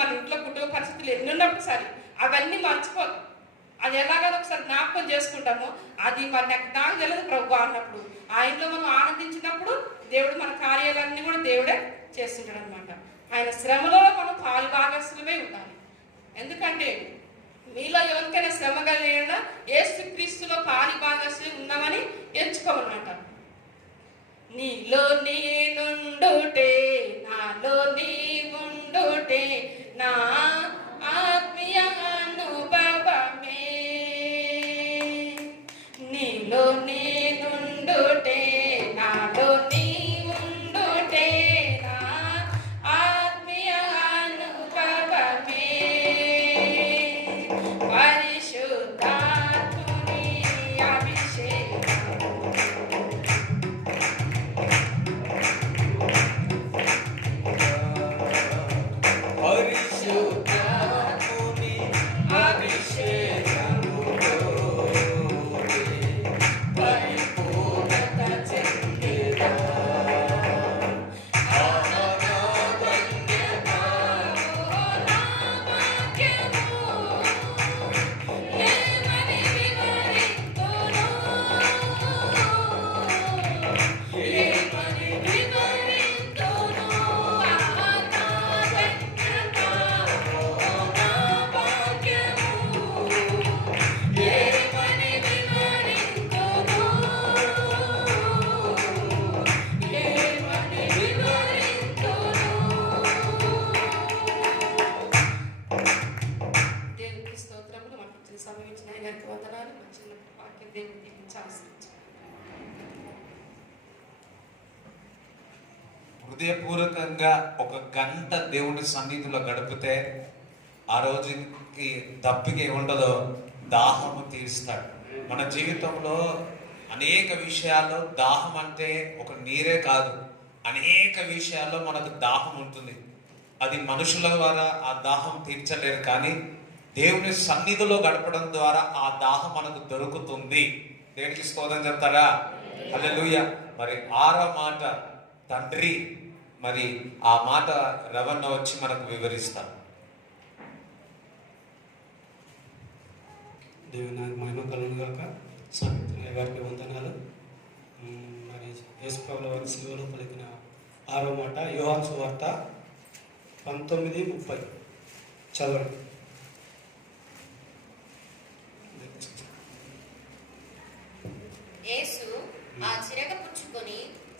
మన ఇంట్లో కుటుంబ పరిస్థితులు ఎన్నున్నప్పుడు సరే అవన్నీ మర్చిపోదు. అది ఎలాగో ఒకసారి జ్ఞాపకం చేసుకుంటామో అది మరి నాకు తెలియదు ప్రభు అన్నప్పుడు ఆయనలో మనం ఆనందించినప్పుడు దేవుడు మన కార్యాలన్నీ కూడా దేవుడే చేస్తుంటాడు అనమాట. ఆయన శ్రమలో మనం పాలు భాగస్వామే ఉండాలి. ఎందుకంటే మీలో ఎవరికైనా శ్రమ కలిగినా యేసుక్రీస్తులో పాలి భాగస్వామి ఉన్నామని ఎంచుకోమన్నమాట. నీలో నేనుండుటే నాలో నీవుండుటే నా ఆత్మీయ అనుభవమే. నీలో నేనుండుటే నాలో నీవుండుటే నా ఆత్మీయ అనుభవమే. పరిశుద్ధాత్ముని అభిషేకము హృదయపూర్వకంగా ఒక గంట దేవుని సన్నిధిలో గడిపితే ఆ రోజుకి దప్పిక ఏముంటుందో దాహము తీరుస్తాడు. మన జీవితంలో అనేక విషయాల్లో దాహం అంటే ఒక నీరే కాదు, అనేక విషయాల్లో మనకు దాహం ఉంటుంది. అది మనుషుల ద్వారా ఆ దాహం తీర్చలేరు, కానీ దేవుని సన్నిధిలో గడపడం ద్వారా ఆ దాహం మనకు దొరుకుతుంది. దేవునికి స్తోత్రం చెప్తారా? హల్లెలూయా. మరి 6వ మాట తండ్రి మరి ఆ మాట రవణ వచ్చి మనకు వివరిస్తాం. దేవుని నాకు మహిమ కలుగును గాక. సావిత్రి గారికి వందనాలు. మరి యేసుప్రభుల వారి శిలువలో పలికిన 6వ మాట యోహాను సువార్త 19:30 చదవండి. యేసు ఆ చిరగ పుచ్చుకొని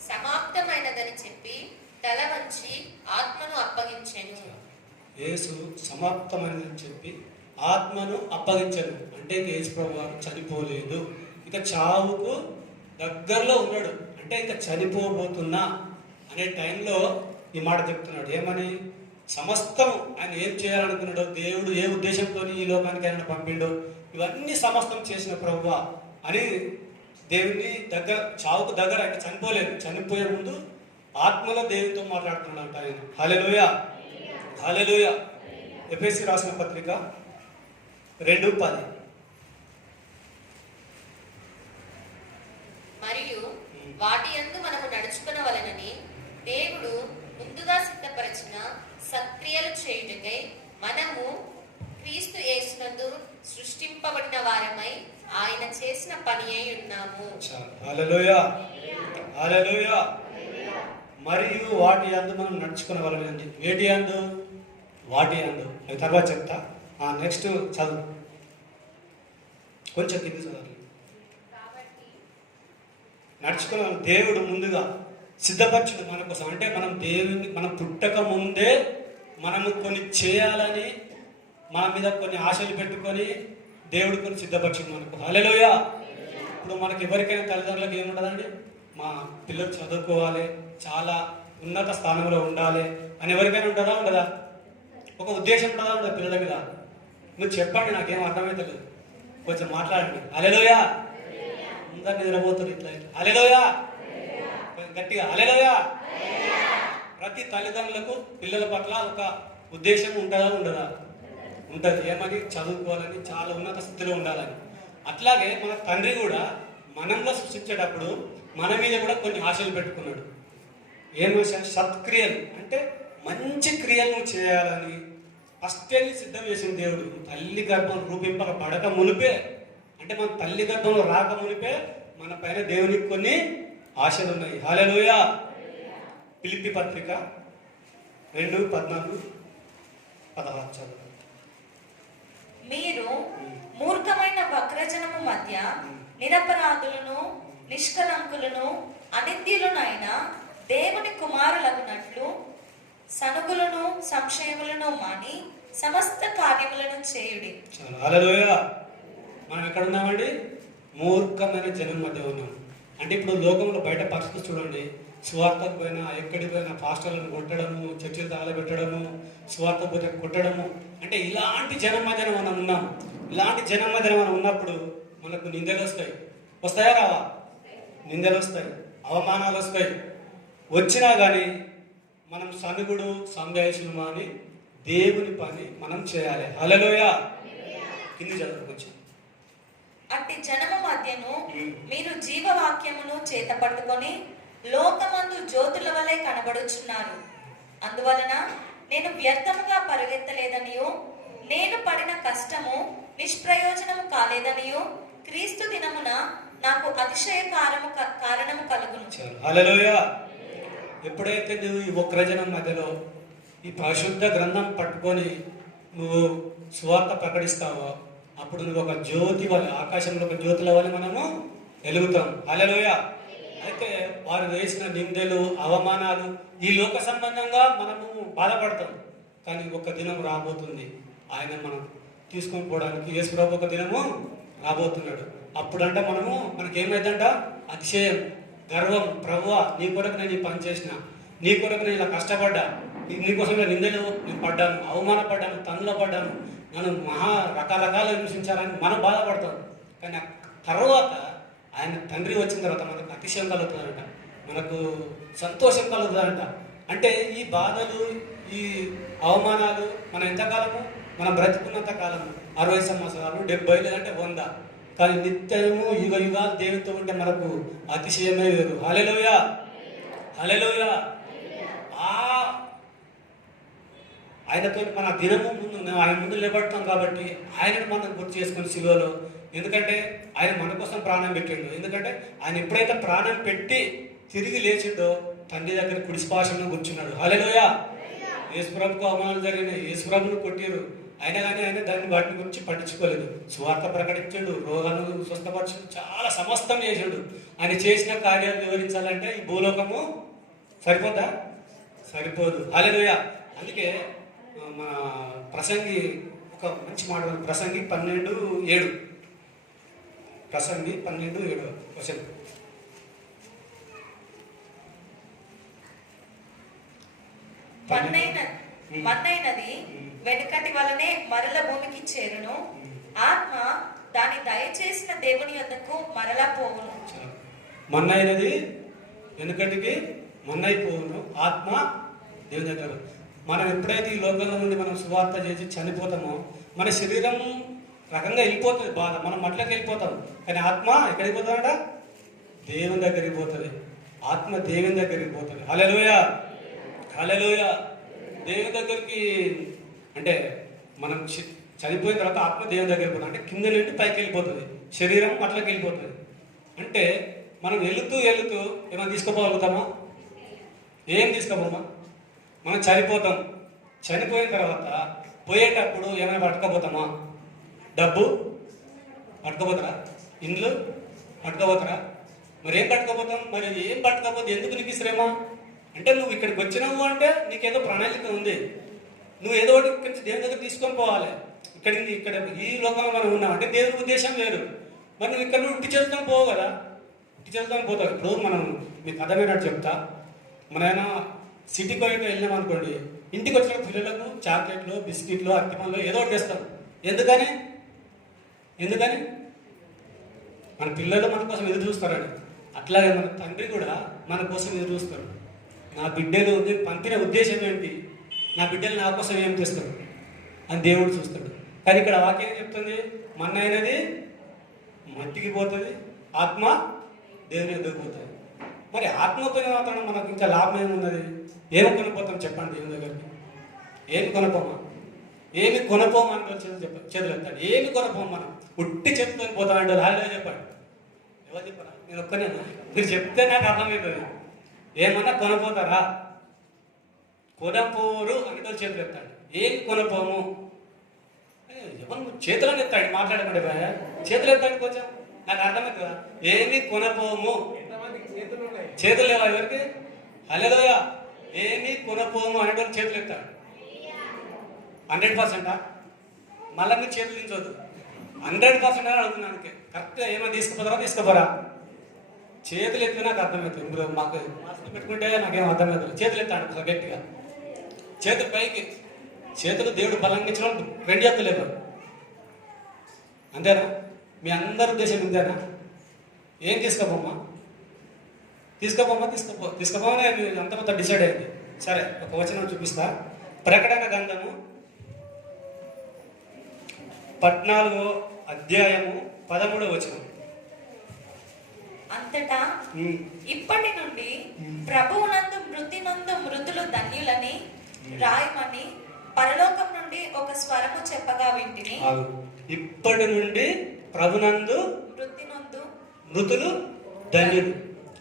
సమాప్తమైనదని చెప్పి తల వంచి ఆత్మను అప్పగించెను. యేసు సమాప్తమైనదని చెప్పి ఆత్మను అప్పగించను. అంటే యేసుప్రభు వారు చనిపోలేదు, ఇక చావుకు దగ్గరలో ఉన్నాడు. అంటే ఇక చనిపోబోతున్నా అనే టైంలో ఈ మాట చెప్తున్నాడు. ఏమని? సమస్తం ఆయన ఏం చేయాలనుకున్నాడో, దేవుడు ఏ ఉద్దేశంతో ఈ లోకానికి ఆయన పంపిండో, ఇవన్నీ సమస్తం చేసిన ప్రభువా అని దేవుని దగ్గర, చావుకు దగ్గర, ఆయన చనిపోలేదు, చనిపోయే ముందు ఆత్మలో దేవునితో మాట్లాడుతున్నాడు ఆయన. హల్లెలూయా, హల్లెలూయా. ఎఫెసీ రాసిన పత్రిక 2:10. మరియు వాటి యందు మనము నడుచుకొనవలెనని దేవుడు ముందుగా సిద్ధపరిచిన సత్క్రియలు చేయుటకై మనము క్రీస్తు యేసునందు సృష్టింపబడిన వారమై ఆయన చేసిన పని అయి ఉన్నాము. హల్లెలూయా, హల్లెలూయా. మరియు వాటి యందు మనం నడుచుకునవలెనని. వేటి యందు? వాటి యందు. అవి తర్వాత చెప్తా. నెక్స్ట్ చదువు, కొంచెం కింద చదవాలి. నడుచుకున్న దేవుడు ముందుగా సిద్ధపరచుడు మన కోసం. అంటే మనం పుట్టక ముందే మనము కొన్ని చేయాలని మన మీద కొన్ని ఆశలు పెట్టుకొని దేవుడు కొన్ని సిద్ధపరచుడు మనకు. హల్లెలూయా. ఇప్పుడు మనకి ఎవరికైనా తల్లిదండ్రులకు ఏముండదండి? మా పిల్లలు చదువుకోవాలి, చాలా ఉన్నత స్థానంలో ఉండాలి అని ఎవరికైనా ఉంటుందా? ఉండదా? ఒక ఉద్దేశం ఉంటుందా? ఉండదా పిల్లల మీద? మీరు చెప్పండి, నాకేం అర్థమవుతలేదు, కొంచెం మాట్లాడండి. హల్లెలూయా. అందరు నిద్రపోతారు ఇట్లా ఇట్లా. హల్లెలూయా, గట్టిగా హల్లెలూయా. ప్రతి తల్లిదండ్రులకు పిల్లల పట్ల ఒక ఉద్దేశం ఉంటుందా? ఉండదా? ఉంటుంది. ఏమని? చదువుకోవాలని, చాలా ఉన్నత స్థితిలో ఉండాలని. అట్లాగే మన తండ్రి కూడా మనంలో సృష్టించేటప్పుడు మన మీద కూడా కొన్ని ఆశలు పెట్టుకున్నాడు. ఏం ఆశ? సత్క్రియలు, అంటే మంచి క్రియలు చేయాలని ఫస్ట్ వెళ్ళి సిద్ధం చేసిన దేవుడు. తల్లి గర్భం రూపింపక పడక మునిపే, అంటే మన తల్లి గర్భంలో రాక మునిపే మన పైన దేవునికి కొన్ని ఆశలు ఉన్నాయి. హల్లెలూయా. ఫిలిప్పీ పత్రిక 2:14-16 చదువు. మీరు మూర్ఖమైన వక్రజనము మధ్య నిరపరాధులను, నిష్కలంకులను, అనిత్యులనైన దేవుని కుమారులగునట్లు సనుగులను, సంశయములను మాని సమస్త కార్యములను చేయుడి. హల్లెలూయా. మనం ఎక్కడ ఉన్నామండి? మూర్ఖమైన జనం మధ్య ఉన్నాం. అంటే ఇప్పుడు లోకంలో బయట పరిస్థితి చూడండి. సువార్తకు పోయినా, ఎక్కడికి పోయినా పాస్టర్లను కొట్టడము, చర్చలు తగలబెట్టడము, సువార్త పోతే కొట్టడము, అంటే ఇలాంటి జనం మధ్యన మనం ఉన్నాం. ఇలాంటి జనం మధ్యన మనం ఉన్నప్పుడు మనకు నిందలు వస్తాయి. వస్తాయా? రావా? నిందలు వస్తాయి, అవమానాలు వస్తాయి. వచ్చినా కానీ మనం సనుగుడు, సందేశం అని దేవుని పని మనం చేయాలి. హల్లెలూయా. కింది చదువు కొంచెం. అట్టి జనము మధ్యను మీరు జీవవాక్యమును చేత పట్టుకొని లోకమందు జ్యోతుల వలె కనబడుచున్నారు. అందువలన నేను వ్యర్థముగా పరుగెత్తలేదనియు, నేను పడిన కష్టము నిష్ప్రయోజనము కాలేదనియు క్రీస్తు దినమున నాకు అతిశయ కారణము కలుగును. హల్లెలూయా. ఎప్పుడైతే నువ్వు ఈ వక్రజనం మధ్యలో ఈ పరిశుద్ధ గ్రంథం పట్టుకొని నువ్వు సువార్త ప్రకటిస్తావో, అప్పుడు నువ్వు ఒక జ్యోతి వల్ల, ఆకాశంలో ఒక జ్యోతుల వల్ల మనము వెలుగుతాం. హల్లెలూయా. అయితే వారు వేసిన నిందలు, అవమానాలు, ఈ లోక సంబంధంగా మనము బాధపడతాం. కానీ ఒక దినం రాబోతుంది, ఆయన మనం తీసుకొని పోవడానికి యేసుప్రభు ఒక దినము రాబోతున్నాడు. అప్పుడంట మనకేమైందంట? అతిశయం, గర్వం. ప్రభువా, నీ కొరకు నేను ఈ పని చేసిన, నీ కొరకు నేను ఇలా కష్టపడ్డా, నీకోసం నిందలు నేను పడ్డాను, అవమానపడ్డాను, తన్నులో పడ్డాను, నన్ను రకరకాల హింసించాలని మనం బాధపడతాం. కానీ తర్వాత ఆయన తండ్రి వచ్చిన తర్వాత మనకు అతిశయం కలుగుతుందంట, మనకు సంతోషం కలుగుతుందంట. అంటే ఈ బాధలు, ఈ అవమానాలు మనం ఎంతకాలము? మనం బ్రతుకున్నంత కాలము 60 సంవత్సరాలు, 70, లేదంటే 100. కానీ నిత్యము యుగ యుగాలు దేవునితో ఉంటే మనకు అతిశయమే వేరు. హల్లెలూయా. హల్లెలూయా. ఆ ఆయనతో మన దినము ముందు ఆయన ముందు నిలబడతాం కాబట్టి ఆయనను మనం గుర్తు చేసుకుని సిలువలో, ఎందుకంటే ఆయన మన కోసం ప్రాణం పెట్టిండు. ఎందుకంటే ఆయన ఎప్పుడైతే ప్రాణం పెట్టి తిరిగి లేచిండో తండ్రి దగ్గర కుడిస్పాశంలో కూర్చున్నాడు. హల్లెలూయా. యేసుప్రభుకు అవమానాలు జరిగినాయి, యేసుప్రభును కొట్టిరు, అయినా కానీ ఆయన దాన్ని వాటి గురించి పట్టించుకోలేదు. స్వార్థ ప్రకటించాడు, రోగాలను స్వస్థపరచాడు, చాలా సమస్తం చేశాడు. ఆయన చేసిన కార్యాలు వివరించాలంటే ఈ భూలోకము సరిపోద్దా? సరిపోదు. హల్లెలూయా. అందుకే మన ప్రసంగి ఒక మంచి మాట, ప్రసంగి 12:7, ప్రసంగి 12:7 క్వశ్చన్. మన్నైనది వెనుకటి వలనే మరల భూమికి చేరును, ఆత్మ దాని దయచేసిన దేవుని యొద్దకు మరలా పోవును. మన్నైనది వెనుకటికి మన్నైపోవును, ఆత్మ దేవుని దగ్గర. మనం ఎప్పుడైతే ఈ లోకంలో నుండి మనం సువార్త చేసి చనిపోతామో మన శరీరం రకంగా వెళ్ళిపోతుంది, బాధ మనం మట్లకి వెళ్ళిపోతాం. కానీ ఆత్మ ఎక్కడికి పోతాడట? దేవుని దగ్గరికి పోతుంది. ఆత్మ దేవుని దగ్గరికి పోతుంది. హల్లెలూయా. హల్లెలూయా. దేవుని దగ్గరికి అంటే మనం చనిపోయిన తర్వాత ఆత్మ దేవుని దగ్గరికి పోతుంది. అంటే కింద నుండి పైకి వెళ్ళిపోతుంది, శరీరం అట్లకి వెళ్ళిపోతుంది. అంటే మనం వెళుతూ ఏమైనా తీసుకోపోగలుగుతామా? ఏం తీసుకోపోమా? మనం చనిపోతాం. చనిపోయిన తర్వాత పోయేటప్పుడు ఏమైనా పట్టుకపోతామా? డబ్బు పట్టుకోపోతారా? ఇండ్లు పట్టుకోపోతారా? మరి ఏం పట్టుకోపోతాం? మరి ఏం పట్టుకోపోతే ఎందుకు నీకు ఇస్తారేమా? అంటే నువ్వు ఇక్కడికి వచ్చినావు అంటే నీకేదో ప్రణాళిక ఉంది, నువ్వు ఏదో ఒకటి ఇక్కడి నుంచి దేవుని దగ్గర తీసుకొని పోవాలి. ఇక్కడ ఈ లోకంలో మనం ఉన్నాం అంటే దేవుని ఉద్దేశం వేరు. మరి నువ్వు ఇక్కడ నుండి ఇంటి చేద్దాం పోవు కదా, ఇంటి చేద్దాం పోతావు. ఇప్పుడు మనం మీకు అర్థమైనట్టు చెప్తా, మనైనా సిటీకి బయట వెళ్ళాం అనుకోండి, ఇంటికి వచ్చిన పిల్లలకు చాక్లెట్లు, బిస్కెట్లు, అరటిపండ్లు ఏదో ఒకటి తెస్తాం. ఎందుకని మన పిల్లలు మన కోసం ఎదురు చూస్తారని. అట్లాగే మన తండ్రి కూడా మన కోసం ఎదురు చూస్తారు. నా బిడ్డలు పంపిన ఉద్దేశం ఏంటి, నా బిడ్డలు నా కోసం ఏం చేస్తారు అని దేవుడు చూస్తాడు. కానీ ఇక్కడ వాక్యం చెప్తుంది, మన్నైనది మట్టికి పోతుంది, ఆత్మ దేవుని ఎదురు పోతుంది. మరి ఆత్మపోయిన మాత్రం మనకు ఇంకా లాభం ఏమున్నది? ఏమి కొనిపోతాం చెప్పండి దేవుని దగ్గరికి? ఏమి కొనపోమా? ఏమి కొనపోమా అంటే చేతులు ఎత్తాడు. ఏమి కొనపోం, మనం ఉట్టి చేతులతో పోతామంటే రాలేదో చెప్పండి. ఎవరు చెప్పరా? నేను ఒక్కనేనా? మీరు చెప్తే నాకు అర్థమవుతుంది. ఏమన్నా కొనపోతారా? కొనపోరు అంటే చేతులు ఎత్తాడు. ఏమి కొనపోము, ఎవరు చేతులను ఎత్తాడు. మాట్లాడకండి బాయ్, చేతులు ఎత్తాడు కొంచెం నాకు అర్థమవుతుందా? ఏమి కొనపోము, చేతులు లేవా ఎవరికి? హల్లెలూయా. ఏమి కొనపోము అనేటువంటి చేతులు ఎత్తాడు. 100%? మళ్ళీ మీరు చేతులు దించవద్దు. 100% అడుగుతున్నాను. కరెక్ట్గా ఏమైనా తీసుకోపోరా? చేతులు ఎత్తి నాకు అర్థమవుతుంది. ఇప్పుడు మాకు మాస్క్ పెట్టుకుంటే నాకేం అర్థమవుతుంది. చేతులు ఎత్తాడు కొంచెం గట్టిగా, చేతులు పైకి. చేతులు దేవుడు బలంగా ఇచ్చిన 2 చేతులు లేవు. అంతేనా? మీ అందరి ఉద్దేశం ఇంతేనా? ఏం తీసుకోపోమా తీసుకోపోమని అంత మొత్తం డిసైడ్ అయింది. సరే, ఒక వచనం చూపిస్తా. ప్రకటన గ్రంథము 14వ వచనం. అంతటా ఇప్పటి నుండి ప్రభువునందు మృతులు ధన్యులని రాయమని పరలోకం నుండి ఒక స్వరము చెప్పగా వింటిని. ఇప్పటి నుండి ప్రభునందు మృతులు ధన్యులు.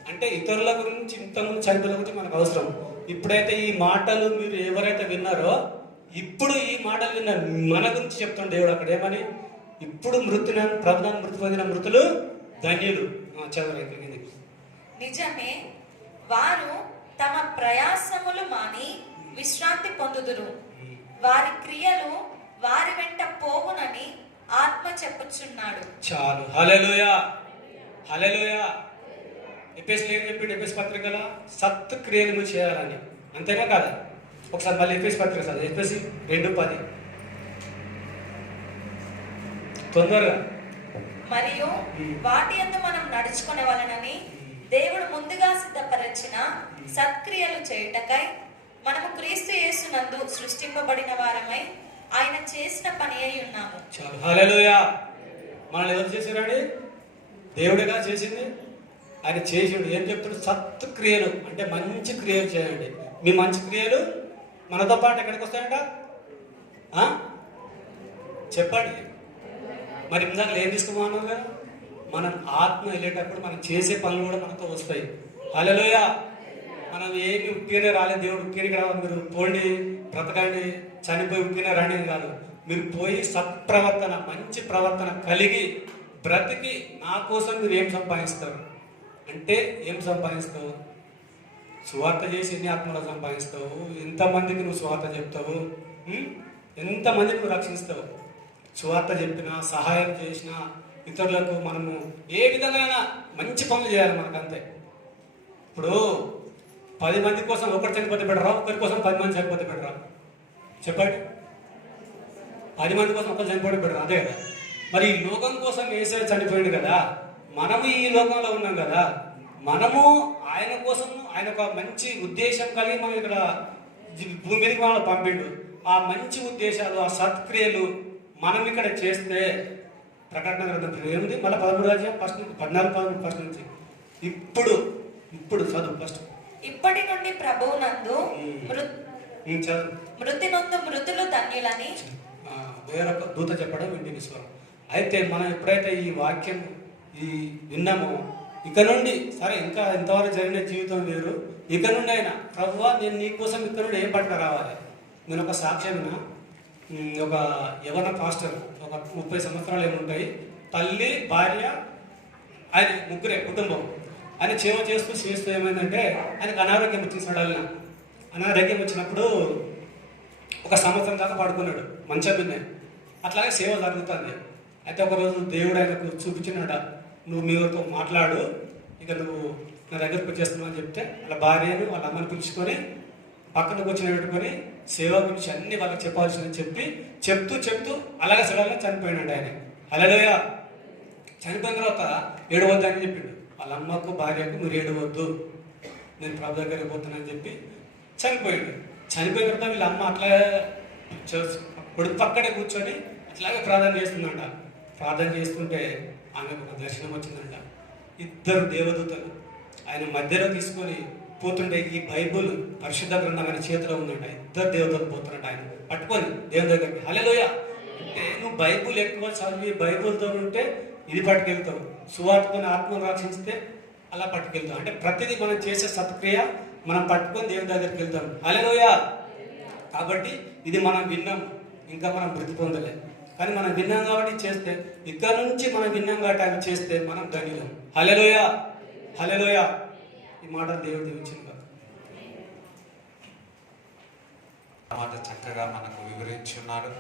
అంటే ఇతరుల గురించి, ఇంతకుముందు చనిపోయిన గురించి మనకు అవసరం. ఇప్పుడైతే ఈ మాటలు మీరు ఎవరైతే విన్నారో, ఇప్పుడు ఈ మాటలు విన్నారు మన గురించి చెప్తాడు దేవుడు అక్కడ. ఏమని? ఇప్పుడు ప్రభునందు మృతి పొందిన మృతులు ధన్యులు. చదవలేదు. నిజమే, వారు తమ ప్రయాసములు మాని విశ్రాంతి పొందుదురు, వారి క్రియలు వారి వెంట పోవునని ఆత్మ చెప్పుచున్నాడు. చాలు. హల్లెలూయా. హల్లెలూయా. ఎఫెసీయులకు ఏం చెప్పిండు? ఎఫెసీ పత్రికలో సత్క్రియలు చేయాలని. అంతేనా కాదా? ఒకసారి మళ్ళీ ఎఫెసీ పత్రిక చదువు. ఎఫెసీ 2:10 తొందరగా. మరియు వాటి యందు మనం నడుచుకునే వలనని దేవుడు ముందుగా సిద్ధపరచిన సత్క్రియలు చేయుటకై మనము క్రీస్తు యేసునందు సృష్టింపబడిన వారమై ఆయన చేసిన పని అయి ఉన్నాము. చాలు. హల్లెలూయా. మనల్ని ఎవరు చేశారండి? దేవుడిగా చేసింది. ఆయన చేసాడు. ఏం చెప్తాడు? సత్క్రియలు అంటే మంచి క్రియలు చేయండి. మీ మంచి క్రియలు మనతో పాటు ఎక్కడికి వస్తాయంట? చెప్పండి. మరి ఇందాక ఏం తీసుకోమన్నారు కదా? మనం ఆత్మ వెళ్ళేటప్పుడు మనం చేసే పనులు కూడా మనతో వస్తాయి. హల్లెలూయా. మనం ఏమి ఉట్టిగానే రాలేదు. దేవుడు ఉట్టిగానే రావాలి. మీరు పోండి, బ్రతకండి, చనిపోయి ఉట్టిగానే రాని కాదు. మీరు పోయి సత్ప్రవర్తన, మంచి ప్రవర్తన కలిగి బ్రతికి నా కోసం మీరు ఏం సంపాదిస్తారు అంటే ఏం సంపాదిస్తావు? సువార్త చేసి ఎన్ని ఆత్మలు సంపాదిస్తావు? ఎంతమందికి నువ్వు సువార్త చెప్తావు? ఎంతమందికి నువ్వు రక్షిస్తావు? సువార్త చెప్పినా, సహాయం చేసినా, ఇతరులకు మనము ఏ విధంగా మంచి పనులు చేయాలి. మనకంతే. ఇప్పుడు 10 మంది కోసం ఒకటి చనిపోతే పెట్టరా? ఒకరి కోసం 10 మంది చనిపోతే పెట్టరా? చెప్పండి. 10 మంది కోసం ఒకరు చనిపోతే పెట్టరా? అదే కదా. మరి ఈ లోకం కోసం యేసయ్య చనిపోయాడు కదా. మనము ఈ లోకంలో ఉన్నాం కదా. మనము ఆయన కోసం, ఆయన ఒక మంచి ఉద్దేశం కలిగి మనం ఇక్కడ భూమి మీదకి మనం పంపిండు. ఆ మంచి ఉద్దేశాలు, ఆ సత్క్రియలు మనం ఇక్కడ చేస్తే ప్రకటన గ్రంథం ఏముంది? మళ్ళీ 13 ఫస్ట్ నుంచి 14 ఫస్ట్ నుంచి ఇప్పుడు చదువు ఫస్ట్. ఇప్పటి నుండి ప్రభువునందు మృతి నొందు మృతులు ధన్యులని వేరొక దూత చెప్పడం వింటిని స్వరం. అయితే మనం ఎప్పుడైతే ఈ వాక్యం విన్నామో, ఇక నుండి సరే ఇంకా ఇంతవరకు జరిగిన జీవితం వేరు, ఇక నుండి అయినా ప్రభువా నేను నీ కోసం ఇక్కడ నుండి ఏం పట్టుక రావాలి. నేను ఒక సాక్ష్యం విన్నా. ఒక యవన పాస్టర్, ఒక 30 సంవత్సరాలు ఏముంటాయి, తల్లి, భార్య, ఆయన ముగ్గురే కుటుంబం. ఆయన సేవ చేస్తూ ఏమైందంటే ఆయనకు అనారోగ్యం వచ్చింది. సడన్గా అనారోగ్యం వచ్చినప్పుడు 1 సంవత్సరం దాకా పడుకున్నాడు మంచం మీద. అట్లాగే సేవ జరుగుతుంది. అయితే ఒకరోజు దేవుడు ఆయనకు చూపించినాడ, నువ్వు మీ ఊరితో మాట్లాడు, ఇక నువ్వు నా దగ్గరకు వచ్చేస్తున్నావు అని చెప్తే వాళ్ళ భార్యను వాళ్ళ అమ్మని పిలుచుకొని పక్కన కూర్చొని పెట్టుకొని సేవ గురించి అన్ని వాళ్ళకి చెప్పాల్సిందని చెప్తూ అలాగే సడన్గా చనిపోయినాడు ఆయన. హల్లెలూయా. చనిపోయిన తర్వాత ఏడవద్దు అని చెప్పిండు. వాళ్ళ అమ్మకు భార్యకు మీరు ఏడవద్దు, నేను ప్రభు దగ్గరికి పోతున్నానని చెప్పి చనిపోయాడు. చనిపోయిన తర్వాత వీళ్ళ అమ్మ అట్లా కొడుకు పక్కనే కూర్చొని అట్లాగే ప్రార్థన చేస్తుందంట. ప్రార్థన చేస్తుంటే ఆమెకు ఒక దర్శనం వచ్చిందంట. 2 దేవదూతలు ఆయన మధ్యలో తీసుకొని పోతుంటే ఈ బైబుల్ పరిశుద్ధ గ్రంథం ఆయన చేతిలో ఉందంట. 2 దేవతలు పోతున్నట్టు ఆయన పట్టుకొని దేవుని దగ్గరికి. హల్లెలూయా. అంటే నువ్వు బైబుల్ ఎక్కువ చదివి బైబుల్తో ఉంటే ఇది పట్టుకెళ్తావు, సువార్తని ఆత్మను రక్షించితే అలా పట్టుకెళ్తాం. అంటే ప్రతిదీ మనం చేసే సత్క్రియ మనం పట్టుకొని దేవుని దగ్గరికి వెళ్తాం. హల్లెలూయా. కాబట్టి ఇది మనం విన్నాం, ఇంకా మనం మృతి పొందలే, కానీ మనం విన్నాం కాబట్టి చేస్తే, ఇక్కడ నుంచి మనం విన్నాం కాబట్టి అవి చేస్తే మనం ధన్యులం. హల్లెలూయా. హల్లెలూయా. ఈ మాట దేవుడు దీవించింది. మాట చక్కగా మనకు వివరించున్నాడు.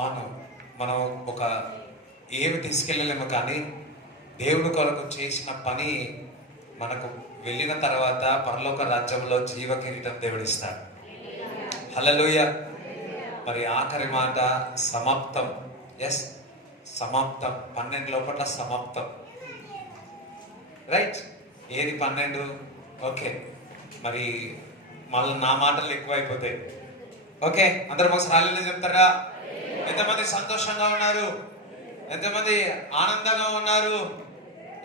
అవును, మనం ఒక ఏమి తీసుకెళ్ళలేము, కానీ దేవుడు కొరకు చేసిన పని మనకు వెళ్ళిన తర్వాత పరలోక రాజ్యంలో జీవ కిరీటం దేవుడిస్తాడు. హల్లెలూయా. మరి ఆఖరి మాట సమాప్తం. ఎస్, సమాప్తం. 12 లోపల సమాప్తం. రైట్. ఏది 12? ఓకే, మరి మళ్ళీ నా మాటలు ఎక్కువైపోతాయి. ఓకే, అందరం ఒకసారి హల్లెలూయా చెప్తారా? ఎంతమంది సంతోషంగా ఉన్నారు? ఎంతమంది ఆనందంగా ఉన్నారు?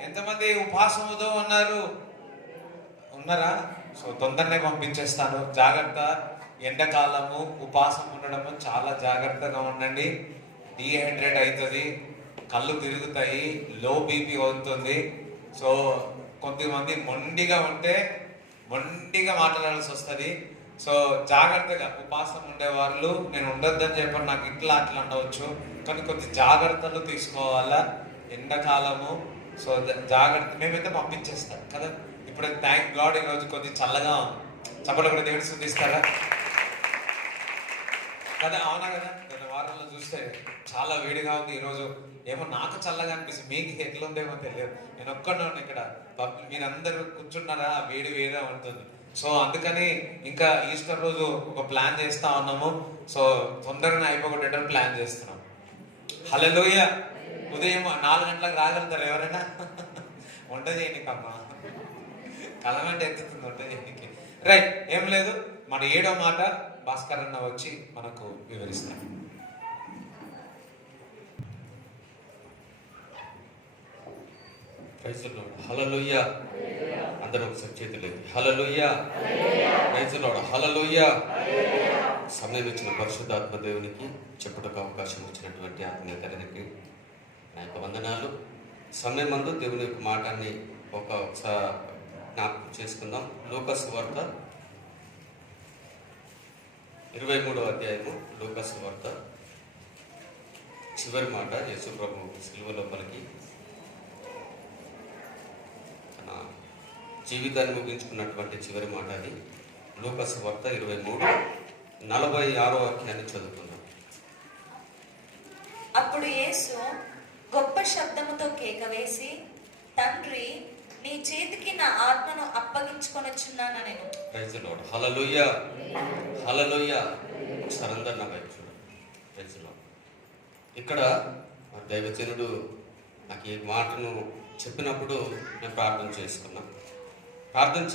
ఎంతమంది ఉపాసముతో ఉన్నారా? సో తొందరనే పంపించేస్తాను. జాగ్రత్త. ఎండాకాలము ఉపవాసం ఉండడము చాలా జాగ్రత్తగా ఉండండి. డీహైడ్రేట్ అవుతుంది, కళ్ళు తిరుగుతాయి, లో బీపీ అవుతుంది. సో కొంతమంది మొండిగా ఉంటే మొండిగా మాట్లాడాల్సి వస్తుంది. సో జాగ్రత్తగా ఉపవాసం ఉండేవాళ్ళు, నేను ఉండొద్దని చెప్పండి, నాకు ఇట్లా అట్లా ఉండవచ్చు, కానీ కొద్ది జాగ్రత్తలు తీసుకోవాలా ఎండాకాలము. సో జాగ్రత్త. మేమైతే పంపించేస్తాం కదా. ఇప్పుడు థ్యాంక్ గాడ్ ఈరోజు కొద్ది చల్లగా ఉంది. చప్పట్లు కూడా దేవుడు స్తుతిస్తారా కదా? అవునా కదా? గత వారంలో చూస్తే చాలా వేడిగా ఉంది. ఈరోజు ఏమో నాకు చల్లగా అనిపిస్తుంది, మీకు ఎట్లుందేమో తెలియదు. నేను ఒక్కడే ఇక్కడ, మీరందరూ కూర్చున్నారా, వేడి వేరే ఉంటుంది. సో అందుకని ఇంకా ఈస్టర్ రోజు ఒక ప్లాన్ చేస్తా ఉన్నాము. సో తొందరగా అయిపోగొట్టేటప్పుడు ప్లాన్ చేస్తున్నాం. హల్లెలూయా. ఉదయం 4 గంటలకు రాగలుగుతారు ఎవరైనా? వంట చేయడానికి అమ్మా, కలమంటే ఎత్తుతుంది వంట చేయడానికి. రైట్, ఏం లేదు. మన 7వ మాట భాస్కర్ అన్న వచ్చి మనకు వివరిస్తాం. Praise the lord. హల్లెలూయా. అందరూ ఒకసారి చేతులు ఎత్తి hallelujah. Praise the lord. Hallelujah. సమయం ఇచ్చిన పరిశుద్ధాత్మ దేవునికి చెప్పుటకు అవకాశం ఇచ్చినటువంటి ఆత్మీయ తల్లికి నా యొక్క వందనాలు. సమయం మందు దేవుని యొక్క మాటాన్ని ఒకసారి జ్ఞాపకం చేసుకుందాం. లూకా సువార్త 23వ అధ్యాయము. లూకా సువార్త చివరి మాట, యేసు ప్రభు సిలువ లోపలికి తన జీవితాన్ని ముగించుకున్నటువంటి చివరి మాట అది. లూకా సువార్త 23:46 వాక్యాన్ని చదువుకుందాం. అప్పుడు యేసు గొప్ప శబ్దముతో కేక వేసి, తండ్రి, నీ చేతికి నా ఆత్మను అప్పగించుకొనొచ్చున్నాను నేను. Praise the lord. Hallelujah. Hallelujah. Surrender నా వైపు చూడండి. Praise the lord. ఇక్కడ దైవజనుడు నాకు ఈ మాటను చెప్పినప్పుడు నేను ప్రార్థన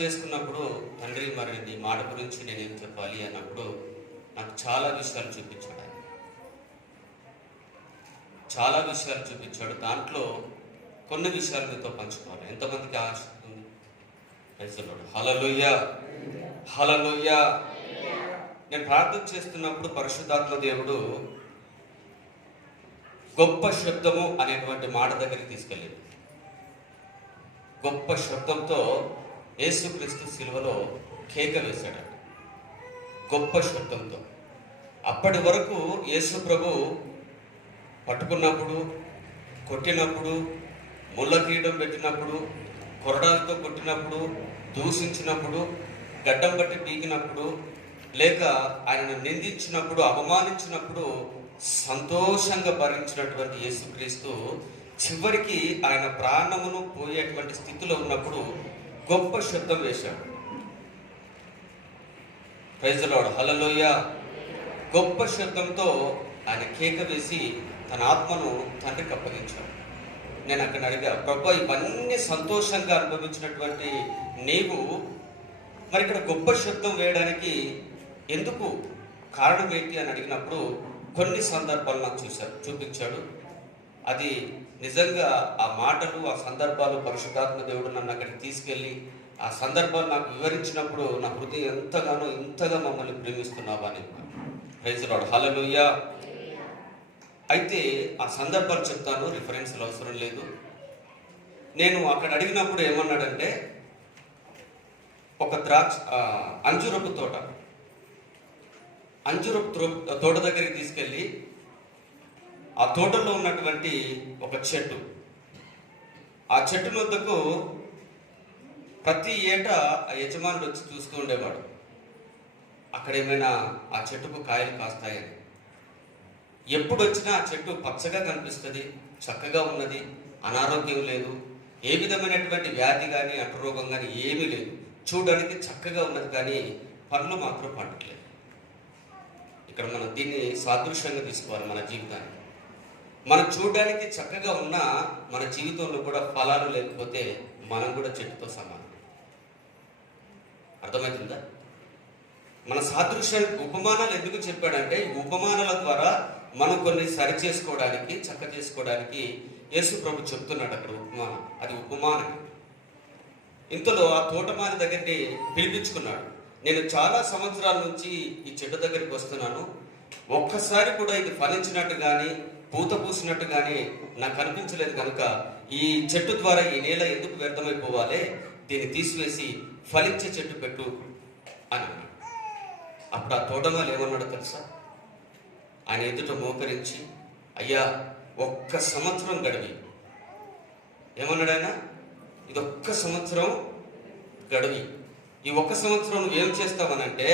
చేసుకున్నప్పుడు తండ్రి, మరి నీ మాట గురించి నేనేం చెప్పాలి అన్నప్పుడు నాకు చాలా విషయాలు చూపించాడు. ఆయన చాలా విషయాలు చూపించాడు. దాంట్లో కొన్ని విషయాలు మీతో పంచుకోవాలి. ఎంతమందికి ఆశ ఉంది? Praise the lord. Hallelujah. Hallelujah. నేను ప్రార్థన చేస్తున్నప్పుడు పరిశుద్ధాత్మ దేవుడు గొప్ప శబ్దము అనేటువంటి మాట దగ్గరికి తీసుకెళ్ళాడు. గొప్ప శబ్దంతో యేసుక్రీస్తు సిలువలో కేక వేశాడు. గొప్ప శబ్దంతో. అప్పటి వరకు యేసు ప్రభు పట్టుకున్నప్పుడు, కొట్టినప్పుడు, ముళ్ళ కిరీటం పెట్టినప్పుడు, కొరడాలతో కొట్టినప్పుడు, దూషించినప్పుడు, గడ్డం బట్టి పీకినప్పుడు, లేక ఆయనను నిందించినప్పుడు, అవమానించినప్పుడు సంతోషంగా భరించినటువంటి యేసుక్రీస్తు చివరికి ఆయన ప్రాణమును పోయేటువంటి స్థితిలో ఉన్నప్పుడు గొప్ప శబ్దం వేశాడు. Praise the lord. హల్లెలూయా. గొప్ప శబ్దంతో ఆయన కేక వేసి తన ఆత్మను తండ్రికి అప్పగించాడు. నేను అక్కడ అడిగా, ప్రభా, ఇవన్నీ సంతోషంగా అనుభవించినటువంటి నీవు మరి ఇక్కడ గొప్ప శబ్దం వేయడానికి ఎందుకు కారణం ఏంటి అని అడిగినప్పుడు కొన్ని సందర్భాలు నాకు చూపించాడు. అది నిజంగా ఆ మాటలు, ఆ సందర్భాలు పరిశుద్ధాత్మ దేవుడు నన్ను అక్కడికి తీసుకెళ్ళి ఆ సందర్భాలు నాకు వివరించినప్పుడు నా హృదయం ఎంతగానో ఇంతగా మమ్మల్ని ప్రేమిస్తున్నావా అని. Praise the lord. హల్లెలూయా. అయితే ఆ సందర్భాలు చెప్తాను, రిఫరెన్స్లు అవసరం లేదు. నేను అక్కడ అడిగినప్పుడు ఏమన్నాడంటే, ఒక అంజూరపు తోట దగ్గరికి తీసుకెళ్ళి ఆ తోటలో ఉన్నటువంటి ఒక చెట్టు, ఆ చెట్టు వద్దకు ప్రతి ఏటా ఆ యజమానుడు వచ్చి చూస్తూ ఉండేవాడు. అక్కడ ఏమైనా ఆ చెట్టుకు కాయలు కాస్తాయని. ఎప్పుడు వచ్చినా ఆ చెట్టు పచ్చగా కనిపిస్తుంది, చక్కగా ఉన్నది, అనారోగ్యం లేదు, ఏ విధమైనటువంటి వ్యాధి కానీ అంటురోగం కానీ ఏమీ లేదు, చూడడానికి చక్కగా ఉన్నది, కానీ పనులు మాత్రం పండట్లేదు. ఇక్కడ మనం దీన్ని సాదృశ్యంగా తీసుకోవాలి మన జీవితాన్ని. మనం చూడడానికి చక్కగా ఉన్నా మన జీవితంలో కూడా ఫలాలు లేకపోతే మనం కూడా చెట్టుతో సమానం. అర్థమవుతుందా? మన సాదృశ్యానికి ఉపమానాలు ఎందుకు చెప్పాడంటే, ఈ ఉపమానాల ద్వారా మనం కొన్ని సరి చేసుకోవడానికి, చక్క చేసుకోవడానికి యేసు ప్రభు చెప్తున్నాడు అక్కడ ఉపమానం. అది ఉపమానం. ఇంతలో ఆ తోటమాలి దగ్గరికి పిలిపించుకున్నాడు. నేను చాలా సంవత్సరాల నుంచి ఈ చెట్టు దగ్గరికి వస్తున్నాను, ఒక్కసారి కూడా ఇది ఫలించినట్టు కానీ పూత పూసినట్టు కానీ నాకు కనిపించలేదు, కనుక ఈ చెట్టు ద్వారా ఈ నేల ఎందుకు వ్యర్థమైపోవాలి, దీన్ని తీసివేసి ఫలించే చెట్టు పెట్టు అని అన్నాడు. అప్పుడు ఆ తోటమాలి ఏమన్నాడో తెలుసా? ఆయన ఎదుట మోకరించి, అయ్యా, ఒక్క సంవత్సరం గడివి. ఏమన్నాడు ఆయన? ఇది ఒక్క సంవత్సరం గడివి. ఈ ఒక్క సంవత్సరం నువ్వేం చేస్తావనంటే,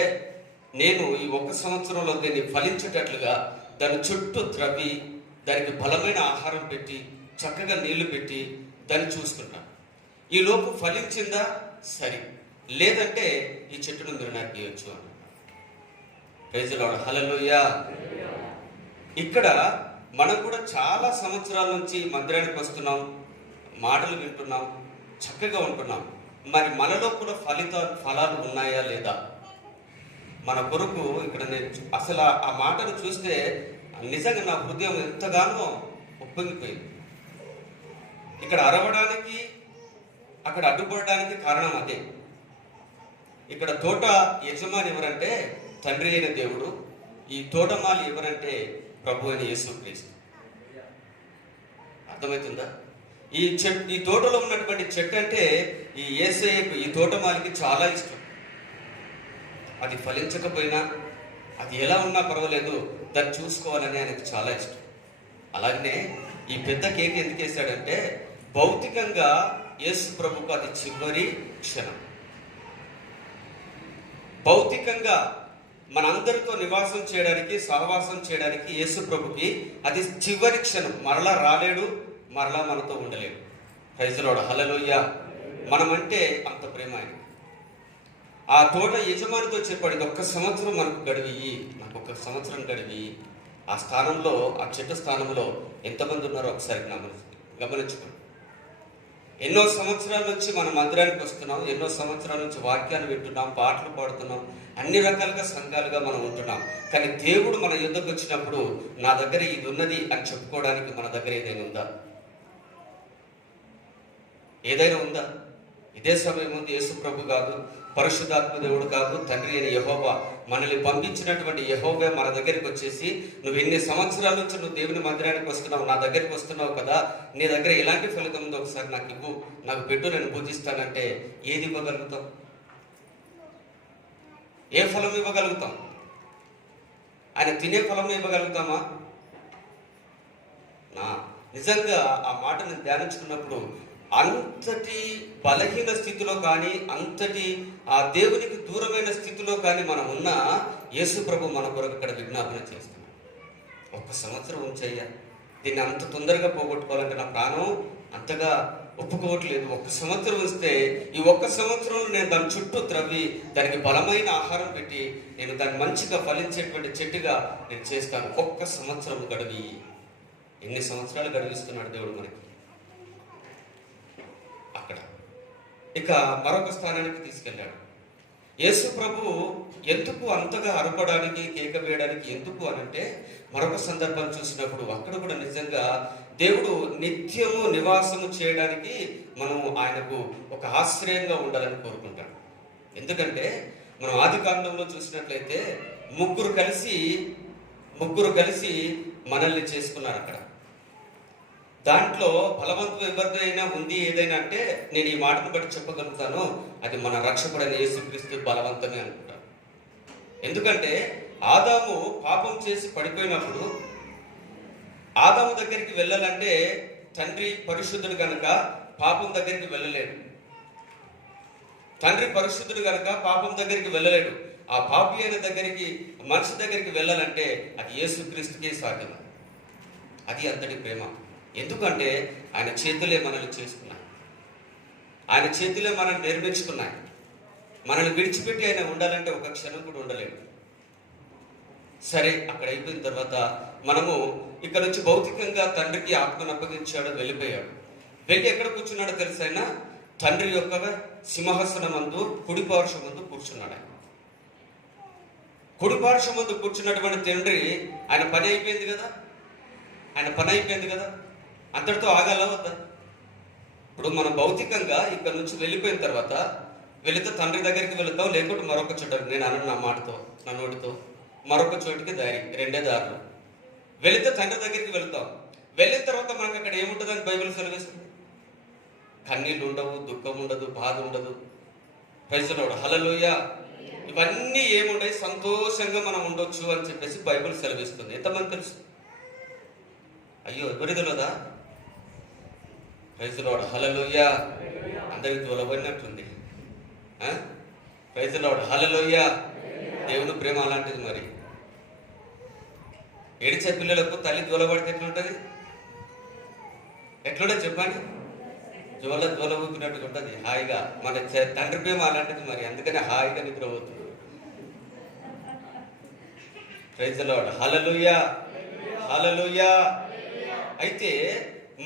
నేను ఈ ఒక్క సంవత్సరంలో దీన్ని ఫలించేటట్లుగా దాని చుట్టూ త్రవ్వి, దానికి బలమైన ఆహారం పెట్టి, చక్కగా నీళ్లు పెట్టి దాన్ని చూసుకుంటాను. ఈ లోపు ఫలించిందా సరి, లేదంటే ఈ చెట్టును మీరు నాకు ఇవ్వచ్చు అని. Praise the lord. హల్లెలూయా. ఇక్కడ మనం కూడా చాలా సంవత్సరాల నుంచి మందిరానికి వస్తున్నాం, మాటలు వింటున్నాం, చక్కగా ఉంటున్నాం. మరి మనలో కూడా ఫలాలు ఉన్నాయా లేదా? మన కొరకు ఇక్కడ నేను అసలు ఆ మాటను చూస్తే నిజంగా నా హృదయం ఎంతగానో ఉప్పొంగిపోయింది. ఇక్కడ అరవడానికి అక్కడ అడ్డుపడడానికి కారణం అదే. ఇక్కడ తోట యజమాని ఎవరంటే తండ్రి అయిన దేవుడు, ఈ తోటమాలి ఎవరంటే ప్రభు అయిన యేసుక్రీస్తు. అర్థమవుతుందా? ఈ తోటలో ఉన్నటువంటి చెట్టు అంటే ఈ యేసయ్యకు, ఈ తోటమాలికి చాలా ఇష్టం. అది ఫలించకపోయినా, అది ఎలా ఉన్నా పర్వాలేదు, దాన్ని చూసుకోవాలని ఆయనకు చాలా ఇష్టం. అలాగనే ఈ పెద్ద కేక్ ఎందుకు వేశాడంటే భౌతికంగా యేసు ప్రభుకు అది చివరి క్షణం. భౌతికంగా మనందరితో నివాసం చేయడానికి, సహవాసం చేయడానికి యేసు ప్రభుకి అది చివరి క్షణం. మరలా రాలేడు, మరలా మనతో ఉండలేడు. ప్రైజ్ ది లార్డ్, హల్లెలూయా. మనమంటే అంత ప్రేమ ఆయన. ఆ తోట యజమానితో చెప్పాడు, ఇది ఒక్క సంవత్సరం మనకు గడివి, నాకు ఒక సంవత్సరం గడివి. ఆ స్థానంలో, ఆ చెట్టు స్థానంలో ఎంతమంది ఉన్నారో ఒకసారి గమనించుకోండి. ఎన్నో సంవత్సరాల నుంచి మనం మందిరానికి వస్తున్నాం, ఎన్నో సంవత్సరాల నుంచి వాక్యాన్ని వింటున్నాం, పాటలు పాడుతున్నాం, అన్ని రకాలుగా సంఘాలుగా మనం ఉంటున్నాం. కానీ దేవుడు మన యుద్ధకు వచ్చినప్పుడు నా దగ్గర ఇది ఉన్నది అని చెప్పుకోవడానికి మన దగ్గర ఏదైనా ఉందా? ఏదైనా ఉందా? ఇదే సమయం ముందు యేసు ప్రభు కాదు, పరిశుద్ధాత్మ దేవుడు కాదు, తండ్రి అయిన యెహోవా, మనల్ని పంపించినటువంటి యెహోవా మన దగ్గరికి వచ్చేసి, నువ్వు ఎన్ని సంవత్సరాల నుంచి నువ్వు దేవుని మందిరానికి వస్తున్నావు, నా దగ్గరికి వస్తున్నావు కదా, నీ దగ్గర ఎలాంటి ఫలితం ఉందో ఒకసారి నాకు ఇవ్వు, నాకు పెట్టు, నేను పూజిస్తానంటే ఏది ఇవ్వగలుగుతాం? ఏ ఫలం ఇవ్వగలుగుతాం? ఆయన తినే ఫలం ఇవ్వగలుగుతామా? నిజంగా ఆ మాటను ధ్యానించుకున్నప్పుడు అంతటి బలహీన స్థితిలో కానీ, అంతటి ఆ దేవునికి దూరమైన స్థితిలో కానీ మనం ఉన్న యేసు ప్రభు మన కొరకు ఇక్కడ విజ్ఞాపన చేస్తున్నాం. ఒక్క సంవత్సరం ఉంచయ్యా, దీన్ని అంత తొందరగా పోగొట్టుకోవాలంటే నా ప్రాణం అంతగా ఒప్పుకోవట్లేదు. ఒక్క సంవత్సరం వస్తే ఈ ఒక్క సంవత్సరంలో నేను దాని చుట్టూ త్రవ్వి, దానికి బలమైన ఆహారం పెట్టి, నేను దాన్ని మంచిగా ఫలించేటువంటి చెట్టుగా నేను చేస్తాను. ఒక్క సంవత్సరం గడివి. ఎన్ని సంవత్సరాలు గడివిస్తున్నాడు దేవుడు మనకి. అక్కడ ఇక మరొక స్థానానికి తీసుకెళ్ళాడు. యేసు ప్రభు ఎందుకు అంతగా అరపడానికి, కేక వేయడానికి ఎందుకు అనంటే, మరొక సందర్భం చూసినప్పుడు అక్కడ కూడా నిజంగా దేవుడు నిత్యము నివాసము చేయడానికి మనం ఆయనకు ఒక ఆశ్రయంగా ఉండాలని కోరుకుంటాడు. ఎందుకంటే మనం ఆది కాండంలో చూసినట్లయితే ముగ్గురు కలిసి మనల్ని చేసుకున్నారు. అక్కడ దాంట్లో బలవంతం ఎవరిదైనా ఉంది ఏదైనా అంటే నేను ఈ మాటను బట్టి చెప్పగలుగుతాను, అది మన రక్షకుడైన యేసుక్రీస్తు బలవంతమే అనుకుంటాను. ఎందుకంటే ఆదాము పాపం చేసి పడిపోయినప్పుడు ఆదాము దగ్గరికి వెళ్ళాలంటే తండ్రి పరిశుద్ధుడు కనుక పాపం దగ్గరికి వెళ్ళలేడు. తండ్రి పరిశుద్ధుడు కనుక పాపం దగ్గరికి వెళ్ళలేడు. ఆ పాపి అయిన దగ్గరికి, మనిషి దగ్గరికి వెళ్ళాలంటే అది యేసుక్రీస్తుకే సాధ్యం. అది అంతటి ప్రేమ. ఎందుకంటే ఆయన చేతులే మనల్ని చేసుకున్నాయి, ఆయన చేతులే మనల్ని నిర్మించుకున్నాయి. మనల్ని విడిచిపెట్టి ఆయన ఉండాలంటే ఒక క్షణం కూడా ఉండలేడు. సరే, అక్కడ అయిపోయిన తర్వాత మనము ఇక్కడ నుంచి భౌతికంగా తండ్రికి ఆత్మను అప్పగించాడు, వెళ్ళిపోయాడు. వెళ్ళి ఎక్కడ కూర్చున్నాడో తెలుసు, ఆయన తండ్రి యొక్క సింహాసనమందు కుడి పార్శ్వమందు కూర్చున్నాడు. కుడి పార్శ్వమందు కూర్చున్నటువంటి తండ్రి, ఆయన పని అయిపోయింది కదా, అంతటితో ఆగాల వద్దా? ఇప్పుడు మనం భౌతికంగా ఇక్కడ నుంచి వెళ్ళిపోయిన తర్వాత వెళితే తండ్రి దగ్గరికి వెళుతాం, లేకుంటే మరొక చోట, నేను అన్న నా మాటతో, నా నోటితో, మరొక చోటికి దారి, రెండే దారులు. వెళితే తండ్రి దగ్గరికి వెళుతాం. వెళ్ళిన తర్వాత మనకు అక్కడ ఏముంటుందని బైబిల్ సెలవిస్తుంది? కన్నీళ్ళు ఉండవు, దుఃఖం ఉండదు, బాధ ఉండదు. ప్రైజ్ ది లార్డ్, హల్లెలూయా. ఇవన్నీ ఏముండయి, సంతోషంగా మనం ఉండొచ్చు అని చెప్పేసి బైబిల్ సెలవిస్తుంది. ఎంతమంది తెలుసు? అయ్యో, ఎవరి తెలియదా? ప్రైజ్ ది లార్డ్, హల్లెలూయా. అందరికి దూలబడినట్టుంది. ప్రైజ్ ది లార్డ్, హల్లెలూయా. దేవుని ప్రేమ అలాంటిది. మరి ఏడిచే పిల్లలకు తల్లి దూలబడితే ఎట్లుంటుంది? ఎట్లుంటుంది చెప్పండి? జోల ఊపినట్టుగా ఉంటుంది హాయిగా. మన తండ్రి ప్రేమ అలాంటిది. మరి అందుకనే హాయిగా నిద్రపోతుంది. ప్రైజ్ ది లార్డ్, హల్లెలూయా, హల్లెలూయా. అయితే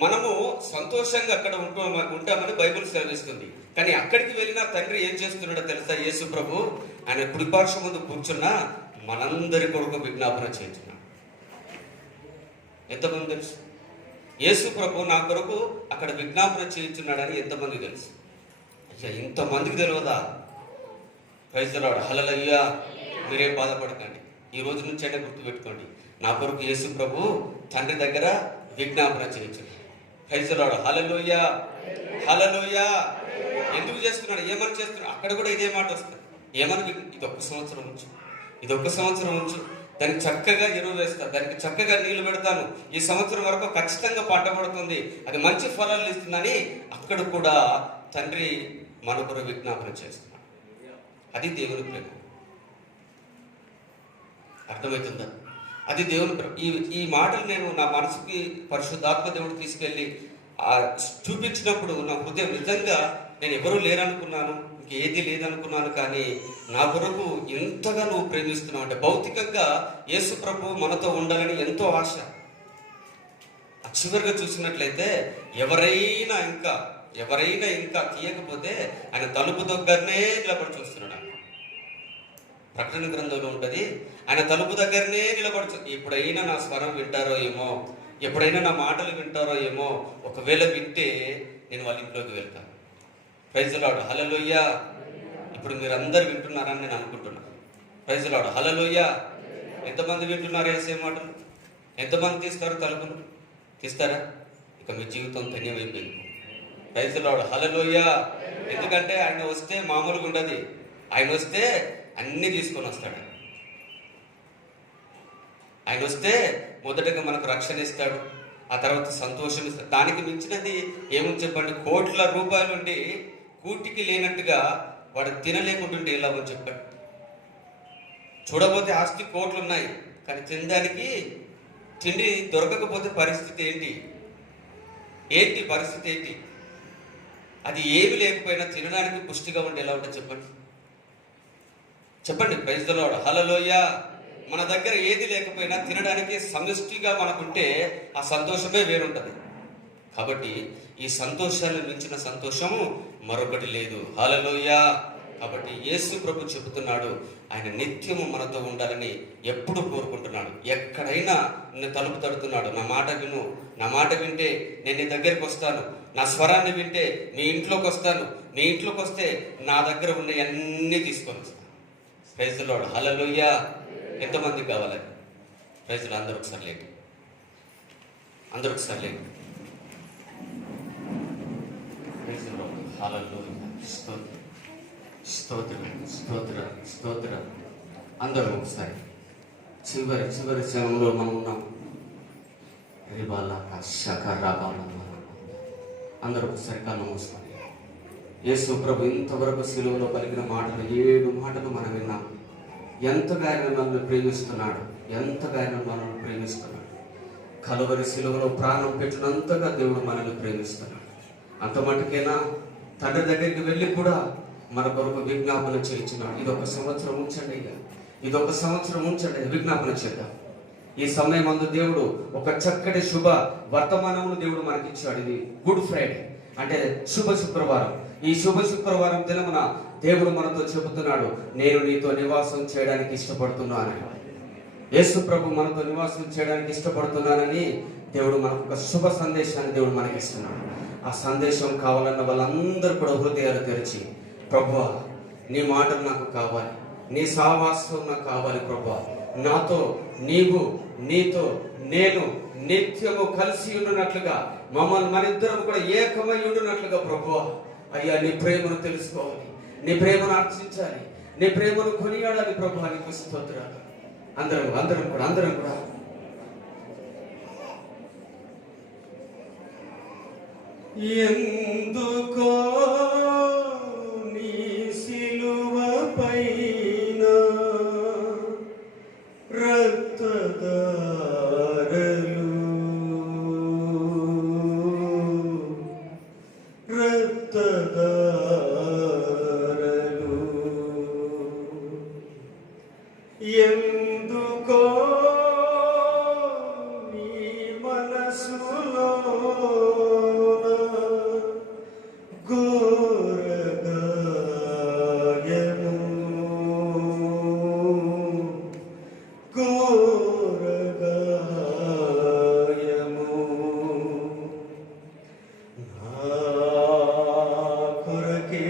మనము సంతోషంగా అక్కడ ఉంటామని బైబిల్ సెలవిస్తుంది. కానీ అక్కడికి వెళ్ళిన తండ్రి ఏం చేస్తున్నాడో తెలుసా? యేసు ప్రభు ఆయన కుడిపార్శ్వం ముందు కూర్చున్న మనందరి కొరకు విజ్ఞాపన చేస్తున్నాడు. ఎంతమంది తెలుసు? యేసు ప్రభు నా కొరకు అక్కడ విజ్ఞాపన చేయించున్నాడని ఎంతమంది తెలుసు? ఇంతమందికి తెలియదా? ప్రైజ్ ది లార్డ్, హల్లెలూయా. మీరేం బాధపడకండి, ఈ రోజు నుంచి అయినా గుర్తుపెట్టుకోండి, నా కొరకు యేసు ప్రభు తండ్రి దగ్గర విజ్ఞాపన చేయించండి. ప్రైజ్ ది లార్డ్, హల్లెలూయా, హల్లెలూయా. ఎందుకు చేస్తున్నాడు, ఏమని చేస్తున్నాడు? అక్కడ కూడా ఇదే మాట వస్తుంది, ఏమని? ఇది ఒక్క సంవత్సరం ఉంచు, ఇది ఒక్క సంవత్సరం ఉంచు, దానికి చక్కగా ఎరువు వేస్తాను, దానికి చక్కగా నీళ్లు పెడతాను, ఈ సంవత్సరం వరకు ఖచ్చితంగా పంట పడుతుంది, అది మంచి ఫలాలు ఇస్తుందని అక్కడ కూడా తండ్రి మన కొరకు విజ్ఞాపన చేస్తున్నాడు. అది దేవుని ప్రేమ. అర్థమవుతుందా? అది దేవుని ప్రేమ. ఈ మాటలు నేను నా మనసుకి పరిశుద్ధాత్మ దేవుడు తీసుకెళ్ళి చూపించినప్పుడు నా హృదయం నిజంగా నేను ఎవరూ లేరనుకున్నాను, ఇంకేది లేదనుకున్నాను, కానీ నా కొరకు ఎంతగా నువ్వు ప్రేమిస్తున్నావు అంటే, భౌతికంగా యేసు ప్రభు మనతో ఉండాలని ఎంతో ఆశ. చివరిగా చూసినట్లయితే ఎవరైనా ఇంకా తీయకపోతే ఆయన తలుపు దగ్గరనే నిలబడి చూస్తున్నాడు. ప్రకటన గ్రంథంలో ఉంటుంది, ఆయన తలుపు దగ్గరనే నిలబడి ఎప్పుడైనా నా స్వరం వింటారో ఏమో, ఎప్పుడైనా నా మాటలు వింటారో ఏమో, ఒకవేళ వింటే నేను వాళ్ళ ఇంట్లోకి వెళ్తాను. ప్రైజ్ ది లార్డ్, హల్లెలూయా. ఇప్పుడు మీరు అందరు వింటున్నారని నేను అనుకుంటున్నాను. Praise the lord, hallelujah. ఎంతమంది వింటున్నారు యేసే మాటలు? ఎంతమంది తీస్తారు తలుపులు? తీస్తారా? ఇక మీ జీవితం ధన్యమైపోయింది. ప్రైజ్ ది లార్డ్, హల్లెలూయా. ఎందుకంటే ఆయన వస్తే మామూలుగా ఉండదు, ఆయన వస్తే అన్నీ తీసుకొని వస్తాడు. ఆయన వస్తే మొదటగా మనకు రక్షణ ఇస్తాడు, ఆ తర్వాత సంతోషం ఇస్తాడు. దానికి మించినది ఏమని చెప్పండి? కోట్ల రూపాయలు ఉండి కూటికి లేనట్టుగా వాడు తినలేకుంటుంటే ఎలా అని చెప్పాడు. చూడబోతే ఆస్తి కోట్లు ఉన్నాయి, కానీ తినడానికి తిండి దొరకకపోతే పరిస్థితి ఏంటి పరిస్థితి ఏంటి? అది ఏమి లేకపోయినా తినడానికి పుష్టిగా ఉండి ఎలా ఉంటుంది చెప్పండి. ప్రైజ్ ది లార్డ్, హల్లెలూయా. మన దగ్గర ఏది లేకపోయినా తినడానికి సమిష్టిగా మనకుంటే ఆ సంతోషమే వేరుంటుంది. కాబట్టి ఈ సంతోషాన్ని మించిన సంతోషము మరొకటి లేదు. హల్లెలూయా. కాబట్టి యేసు ప్రభు చెబుతున్నాడు, ఆయన నిత్యము మనతో ఉండాలని ఎప్పుడు కోరుకుంటున్నాడు. ఎక్కడైనా నిన్ను తలుపు తడుతున్నాడు, నా మాట విను, నా మాట వింటే నేను నీ దగ్గరికి వస్తాను, నా స్వరాన్ని వింటే నీ ఇంట్లోకి వస్తాను, నీ ఇంట్లోకి వస్తే నా దగ్గర ఉన్న అన్నీ తీసుకొని వస్తాను. Praise the lord, hallelujah. ఎంతమంది కావాలని? Praise the Lord. అందరూ ఒకసారి లేండి, అందరూ ఒకసారి లేండి. Praise the lord, hallelujah. స్తోత్రం. అందరూ ఒకసారి చివరి క్షణంలో మనం ఉన్నాం. అందరూ ఒకసారి కళ్ళు మూసుకోండి. యేసు ప్రభు ఇంతవరకు సిలువలో పలికిన మాటలు 7 మాటలు మనం విన్నాం. ఎంతగా ఆయన మనల్ని ప్రేమిస్తున్నాడు, కలువరి సిలువలో ప్రాణం పెట్టినంతగా దేవుడు మనల్ని ప్రేమిస్తున్నాడు. అంత మటుకైనా తండ్రి దగ్గరికి వెళ్ళి కూడా మన కొరకు విజ్ఞాపన చేయించున్నాడు. ఇదొక సంవత్సరం ఉంచండి, విజ్ఞాపన చేద్దాం. ఈ సమయం అందు దేవుడు ఒక చక్కటి శుభ వర్తమానమును దేవుడు మనకిచ్చాడు. ఇది గుడ్ ఫ్రైడే అంటే శుభ శుక్రవారం. ఈ శుభ శుక్రవారం దినమున దేవుడు మనతో చెబుతున్నాడు, నేను నీతో నివాసం చేయడానికి ఇష్టపడుతున్నాను. యేసు ప్రభు మనతో నివాసం చేయడానికి ఇష్టపడుతున్నానని దేవుడు మనకు ఒక శుభ సందేశాన్ని దేవుడు మనకి ఇస్తున్నాడు. ఆ సందేశం కావాలన్న వాళ్ళందరూ కూడా హృదయాలు తెరిచి, ప్రభువా నీ మాటలు నాకు కావాలి, నీ సహవాసం నాకు కావాలి ప్రభువా, నాతో నీవు, నీతో నేను నిత్యము కలిసి ఉండునట్లుగా, మనిద్దరం కూడా ఏకమై ఉండునట్లుగా ప్రభువా, అయ్యా నీ ప్రేమను తెలుసుకోవాలి, నీ ప్రేమను అర్చించాలి, నీ ప్రేమను కొనియాడాలి ప్రభువా, నీకు స్తోత్రాలు. అందరం కూడా ఎందుకో నీ సిలువ పైన రక్తధారలు ఎందుకో నీ మనసులో కొరకే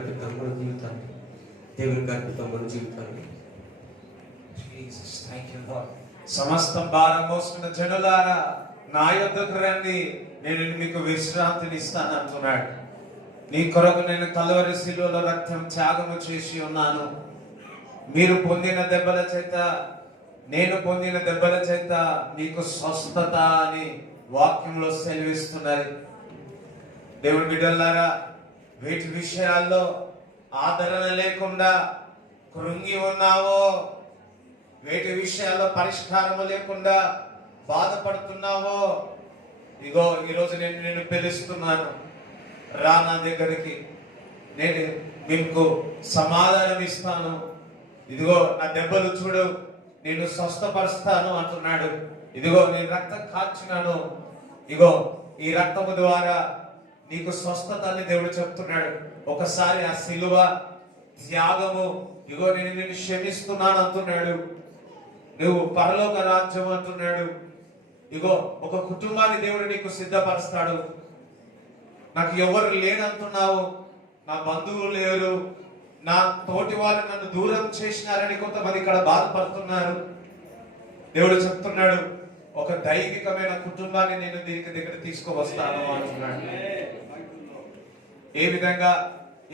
అర్పిద్దాం మన జీవితాన్ని, దేవునికి అర్పిద్దాం మన జీవితాన్ని. Jesus, thank you, Lord. సమస్తం భారం మోసుకున్న జనులారా నా యొద్దకు రండి, నేను మీకు విశ్రాంతిని ఇస్తాను అంటున్నాడు. నీ కొరకు నేను కలువరి శిలువలో రక్తం త్యాగము చేసి ఉన్నాను. మీరు పొందిన దెబ్బల చేత, నేను పొందిన దెబ్బల చేత నీకు స్వస్థత అని వాక్యంలో సెలవిస్తున్నది. దేవుని బిడ్డలారా, వీటి విషయాల్లో ఆదరణ లేకుండా కృంగి ఉన్నావో, వేటి విషయాల్లో పరిష్కారము లేకుండా బాధపడుతున్నావో, ఇగో ఈరోజు నేను నిన్ను పిలుస్తున్నాను, రా నా దగ్గరికి, నేను మీకు సమాధానం ఇస్తాను. ఇదిగో నా దెబ్బలు చూడు, నేను స్వస్థపరుస్తాను అంటున్నాడు. ఇదిగో నేను రక్తం కాచినాను, ఇగో ఈ రక్తము ద్వారా నీకు స్వస్థత అని దేవుడు చెప్తున్నాడు. ఒకసారి ఆ సిలువ త్యాగము, ఇగో నేను నిన్ను క్షమిస్తున్నాను అంటున్నాడు. నువ్వు పరలోక రాజ్యం అంటున్నాడు. ఇగో ఒక కుటుంబాన్ని దేవుడు నీకు సిద్ధపరుస్తాడు. నాకు ఎవరు లేనంటున్నావు, నా బంధువులు లేరు, నా తోటి వాళ్ళు నన్ను దూరం చేసినారని కొంతమంది ఇక్కడ బాధపడుతున్నారు. దేవుడు చెప్తున్నాడు, ఒక దైవికమైన కుటుంబాన్ని నేను దీనికి దగ్గర తీసుకువస్తాను అంటున్నాడు. ఏ విధంగా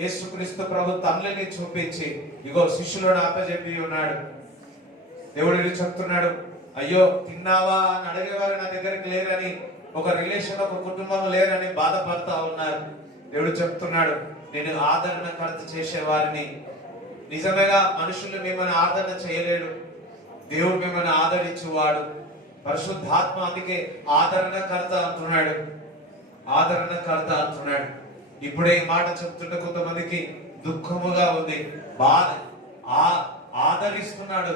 యేసుక్రీస్తు ప్రభు తల్లిని చూపించి ఇగో శిష్యులను అప్పచెప్పి ఉన్నాడు. దేవుడు చెప్తున్నాడు, అయ్యో తిన్నావా అని అడిగేవారు నా దగ్గరికి లేరని, ఒక రిలేషన్, ఒక కుటుంబం లేరని బాధపడతా ఉన్నారు. దేవుడు చెప్తున్నాడు, నేను ఆదరణకర్త చేసేవారిని. నిజమేగా మనుషులు మిమ్మల్ని ఆదరణ చేయలేడు, దేవుడు మిమ్మల్ని ఆదరించువాడు. పరిశుద్ధాత్మ అందుకే ఆదరణకర్త అంటున్నాడు, ఆదరణకర్త అంటున్నాడు. ఇప్పుడే ఈ మాట చెప్తుంటే కొంతమందికి దుఃఖముగా ఉంది, బాధ. ఆదరిస్తున్నాడు.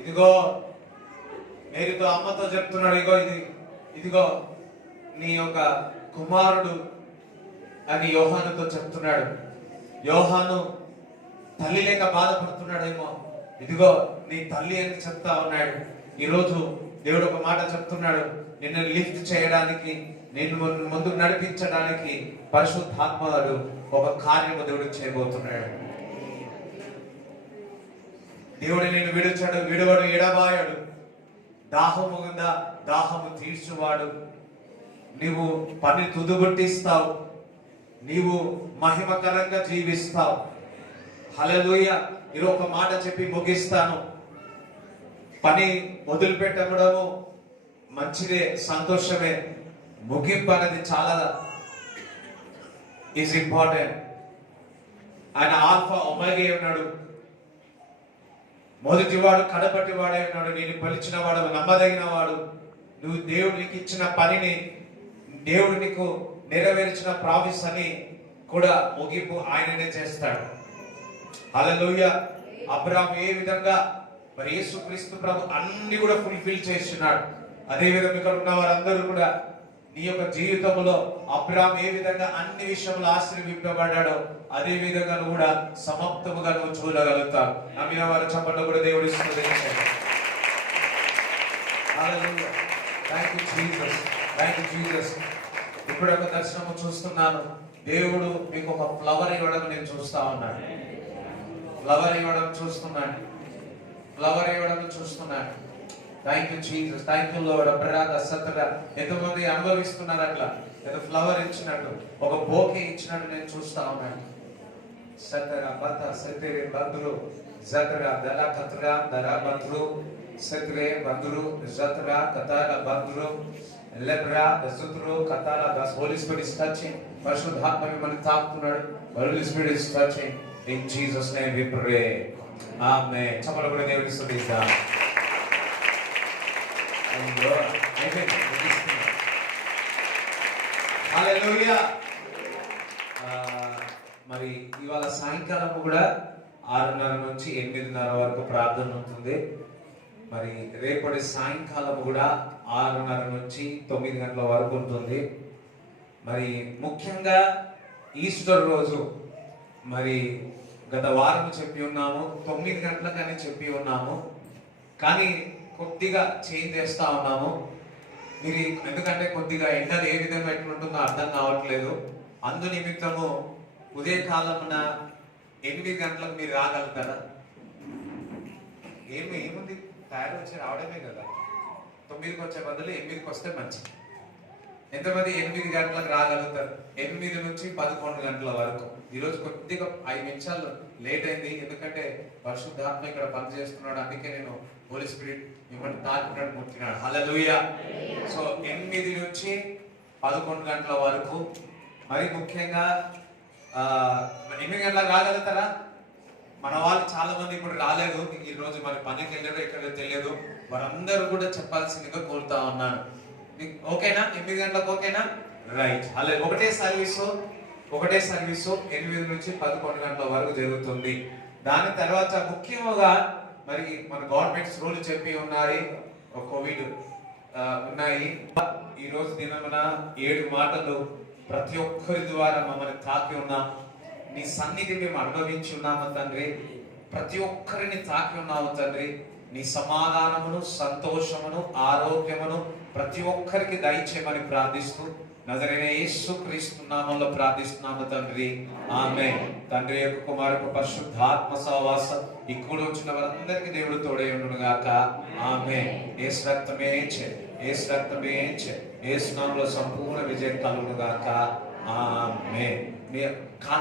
ఇదిగో మేరీతో అమ్మతో చెప్తున్నాడు, ఇగో ఇదిగో నీ యొక్క కుమారుడు అని యోహానుతో చెప్తున్నాడు. యోహాను తల్లి లేక బాధపడుతున్నాడేమో, ఇదిగో నీ తల్లి అని చెప్తా ఉన్నాడు. ఈరోజు దేవుడు ఒక మాట చెప్తున్నాడు, నిన్ను లిఫ్ట్ చేయడానికి, నిన్ను ముందుకు నడిపించడానికి పరిశుద్ధాత్మడు ఒక కార్యము దేవుడు చేయబోతున్నాడు. దేవుడు నేను విడుచాడు, విడువడు, ఎడబాయడు. దాహము ఉందా, దాహము తీర్చువాడు. నీవు పని తుదుబుట్టిస్తావు, నీవు మహిమకరంగా జీవిస్తావు. హల్లెలూయా. ఈరోజు ఒక మాట చెప్పి ముగిస్తాను. పని మొదలు పెట్టడము మంచిదే, సంతోషమే. ముగింపు అనేది చాలా ఈజ్ ఇంపార్టెంట్. ఆయన ఆల్ఫా ఒమేగా ఉన్నాడు, మొదటివాడు కడపటి వాడే ఉన్నాడు. నేను పిలిచిన వాడు, నమ్మదగిన వాడు. నువ్వు దేవుడు నీకు ఇచ్చిన పనిని, దేవుడు నీకు నెరవేర్చిన ప్రామిస్ అని కూడా ముగింపు ఆయననే చేస్తాడు. హల్లెలూయా. అబ్రాహాము ఏ విధంగా మరి యేసుక్రీస్తు ప్రభు అన్ని కూడా ఫుల్ఫిల్ చేస్తున్నాడు, అదే విధంగా ఇక్కడ ఉన్న వారందరూ కూడా నీ యొక్క జీవితంలో అబ్రాహాము ఏ విధంగా అన్ని విషయంలో ఆశీర్వింపబడ్డాడో అదే విధంగా నువ్వు కూడా సమాప్తముగా నువ్వు చూడగలుగుతావు. నమ్మిన వారి చప్పట్లో కూడా దేవుడి ఇప్పుడు ఒక దర్శనము చూస్తున్నాను. దేవుడు మీకు ఒక ఫ్లవర్ ఇవ్వడం నేను చూస్తా ఉన్నాను. ఫ్లవర్ ఇవ్వడం చూస్తున్నాను. ఫ్లవర్ ఇవ్వడం చూస్తున్నాను. Thank you Jesus, thank you lord. అబ్రాద సతగా ఎంతమంది అనుభవిస్తున్నారు అట్లా, ఏదో ఫ్లవర్ ఇచ్చినట్టు, ఒక బోకే ఇచ్చినట్టు నేను చూస్తా ఉన్నాను. సతరా బత సతరే బంద్రు జతరా దలా కతరా దరా బంద్రు సతరే బంద్రు జతరా కతారా బంద్రు లెబ్రా దసుత్రు కతారా దస్. Holy spirit is touching. పరిశుద్ధాత్మ మిమ్మల్ని తాకుతున్నాడు. Holy spirit is touching. In Jesus name we pray. Amen. చప్పట్లు కూడా దేవునికి స్తుతిద్దాం. హల్లెలూయా. మరి ఇవాళ సాయంకాలం కూడా 6:30 నుంచి 8:30 వరకు ప్రార్థన ఉంటుంది. మరి రేపటి సాయంకాలం కూడా 6:30 నుంచి 9 గంటల వరకు ఉంటుంది. మరి ముఖ్యంగా ఈస్టర్ రోజు మరి గత వారం చెప్పి ఉన్నాము, 9 గంటలకని చెప్పి ఉన్నాము, కానీ కొద్దిగా చేంజ్ చేస్తా ఉన్నాము. మీరు ఎందుకంటే కొద్దిగా ఎండలు ఏ విధంగా ఎట్లుంటుందో అర్థం కావట్లేదు. అందు నిమిత్తము ఉదయకాలమున 8 గంటలకు మీరు రాగలుగుతారా? ఏముంది, తయారు వచ్చి రావడమే కదా. 9కి వచ్చే బదులు 8కి వస్తే మంచిది. ఎంతమంది 8 గంటలకు రాగలుగుతారు? 8 నుంచి 11 గంటల వరకు. ఈరోజు కొద్దిగా 5 నిమిషాలు లేట్ అయింది, ఎందుకంటే పరిశుద్ధాత్మ ఇక్కడ పనిచేస్తున్నాడు. అందుకే నేను హోలీ స్పిరిట్ మిమ్మల్ని తాకినాడు, ముట్టినాడు. హల్లెలూయా. సో 8 నుంచి 11 గంటల వరకు. మరి ముఖ్యంగా 8 గంటలకు రాగలుగుతారా? మన వాళ్ళు చాలా మంది ఇప్పుడు రాలేదు, ఈ రోజు మరి పనికి వెళ్ళారో ఎక్కడో తెలియదు. వారందరూ కూడా చెప్పాల్సిందిగా కోరుతా ఉన్నాను. ఓకేనా? 8 గంటలకు ఓకేనా? రైట్. అలాగే ఒకటే సర్వీసు 8 నుంచి 11 గంటల వరకు జరుగుతుంది. దాని తర్వాత ముఖ్యంగా మరి మన గవర్నమెంట్స్ రూల్ చెప్పి ఉన్నాయి, కోవిడ్ ఉన్నాయి. ఈ రోజు దినమున 7 మాటలు ప్రతి ఒక్కరి ద్వారా మమ్మల్ని తాకి ఉన్నాం. నీ సన్నిధి మేము అనుభవించి ఉన్నాము తండ్రి. ప్రతి ఒక్కరిని తాకి ఉన్నాము తండ్రి. నీ సమాధానమును, సంతోషమును, ఆరోగ్యమును ప్రతి ఒక్కరికి దయచేయమని ప్రార్థిస్తూ నజరైన యేసుక్రీస్తు నామములో ప్రార్థిస్తున్నాము తండ్రి. ఆమేన్. తండ్రి యొక్క కుమారుడు పరిశుద్ధాత్మ సహవాసం ఇక్కడ వచ్చిన వారందరికీ దేవుడు తోడై ఉండును గాక. ఆమేన్. యేసు రక్తమే యేసు నామములో సంపూర్ణ విజయం కలుగును గాక. ఆమేన్.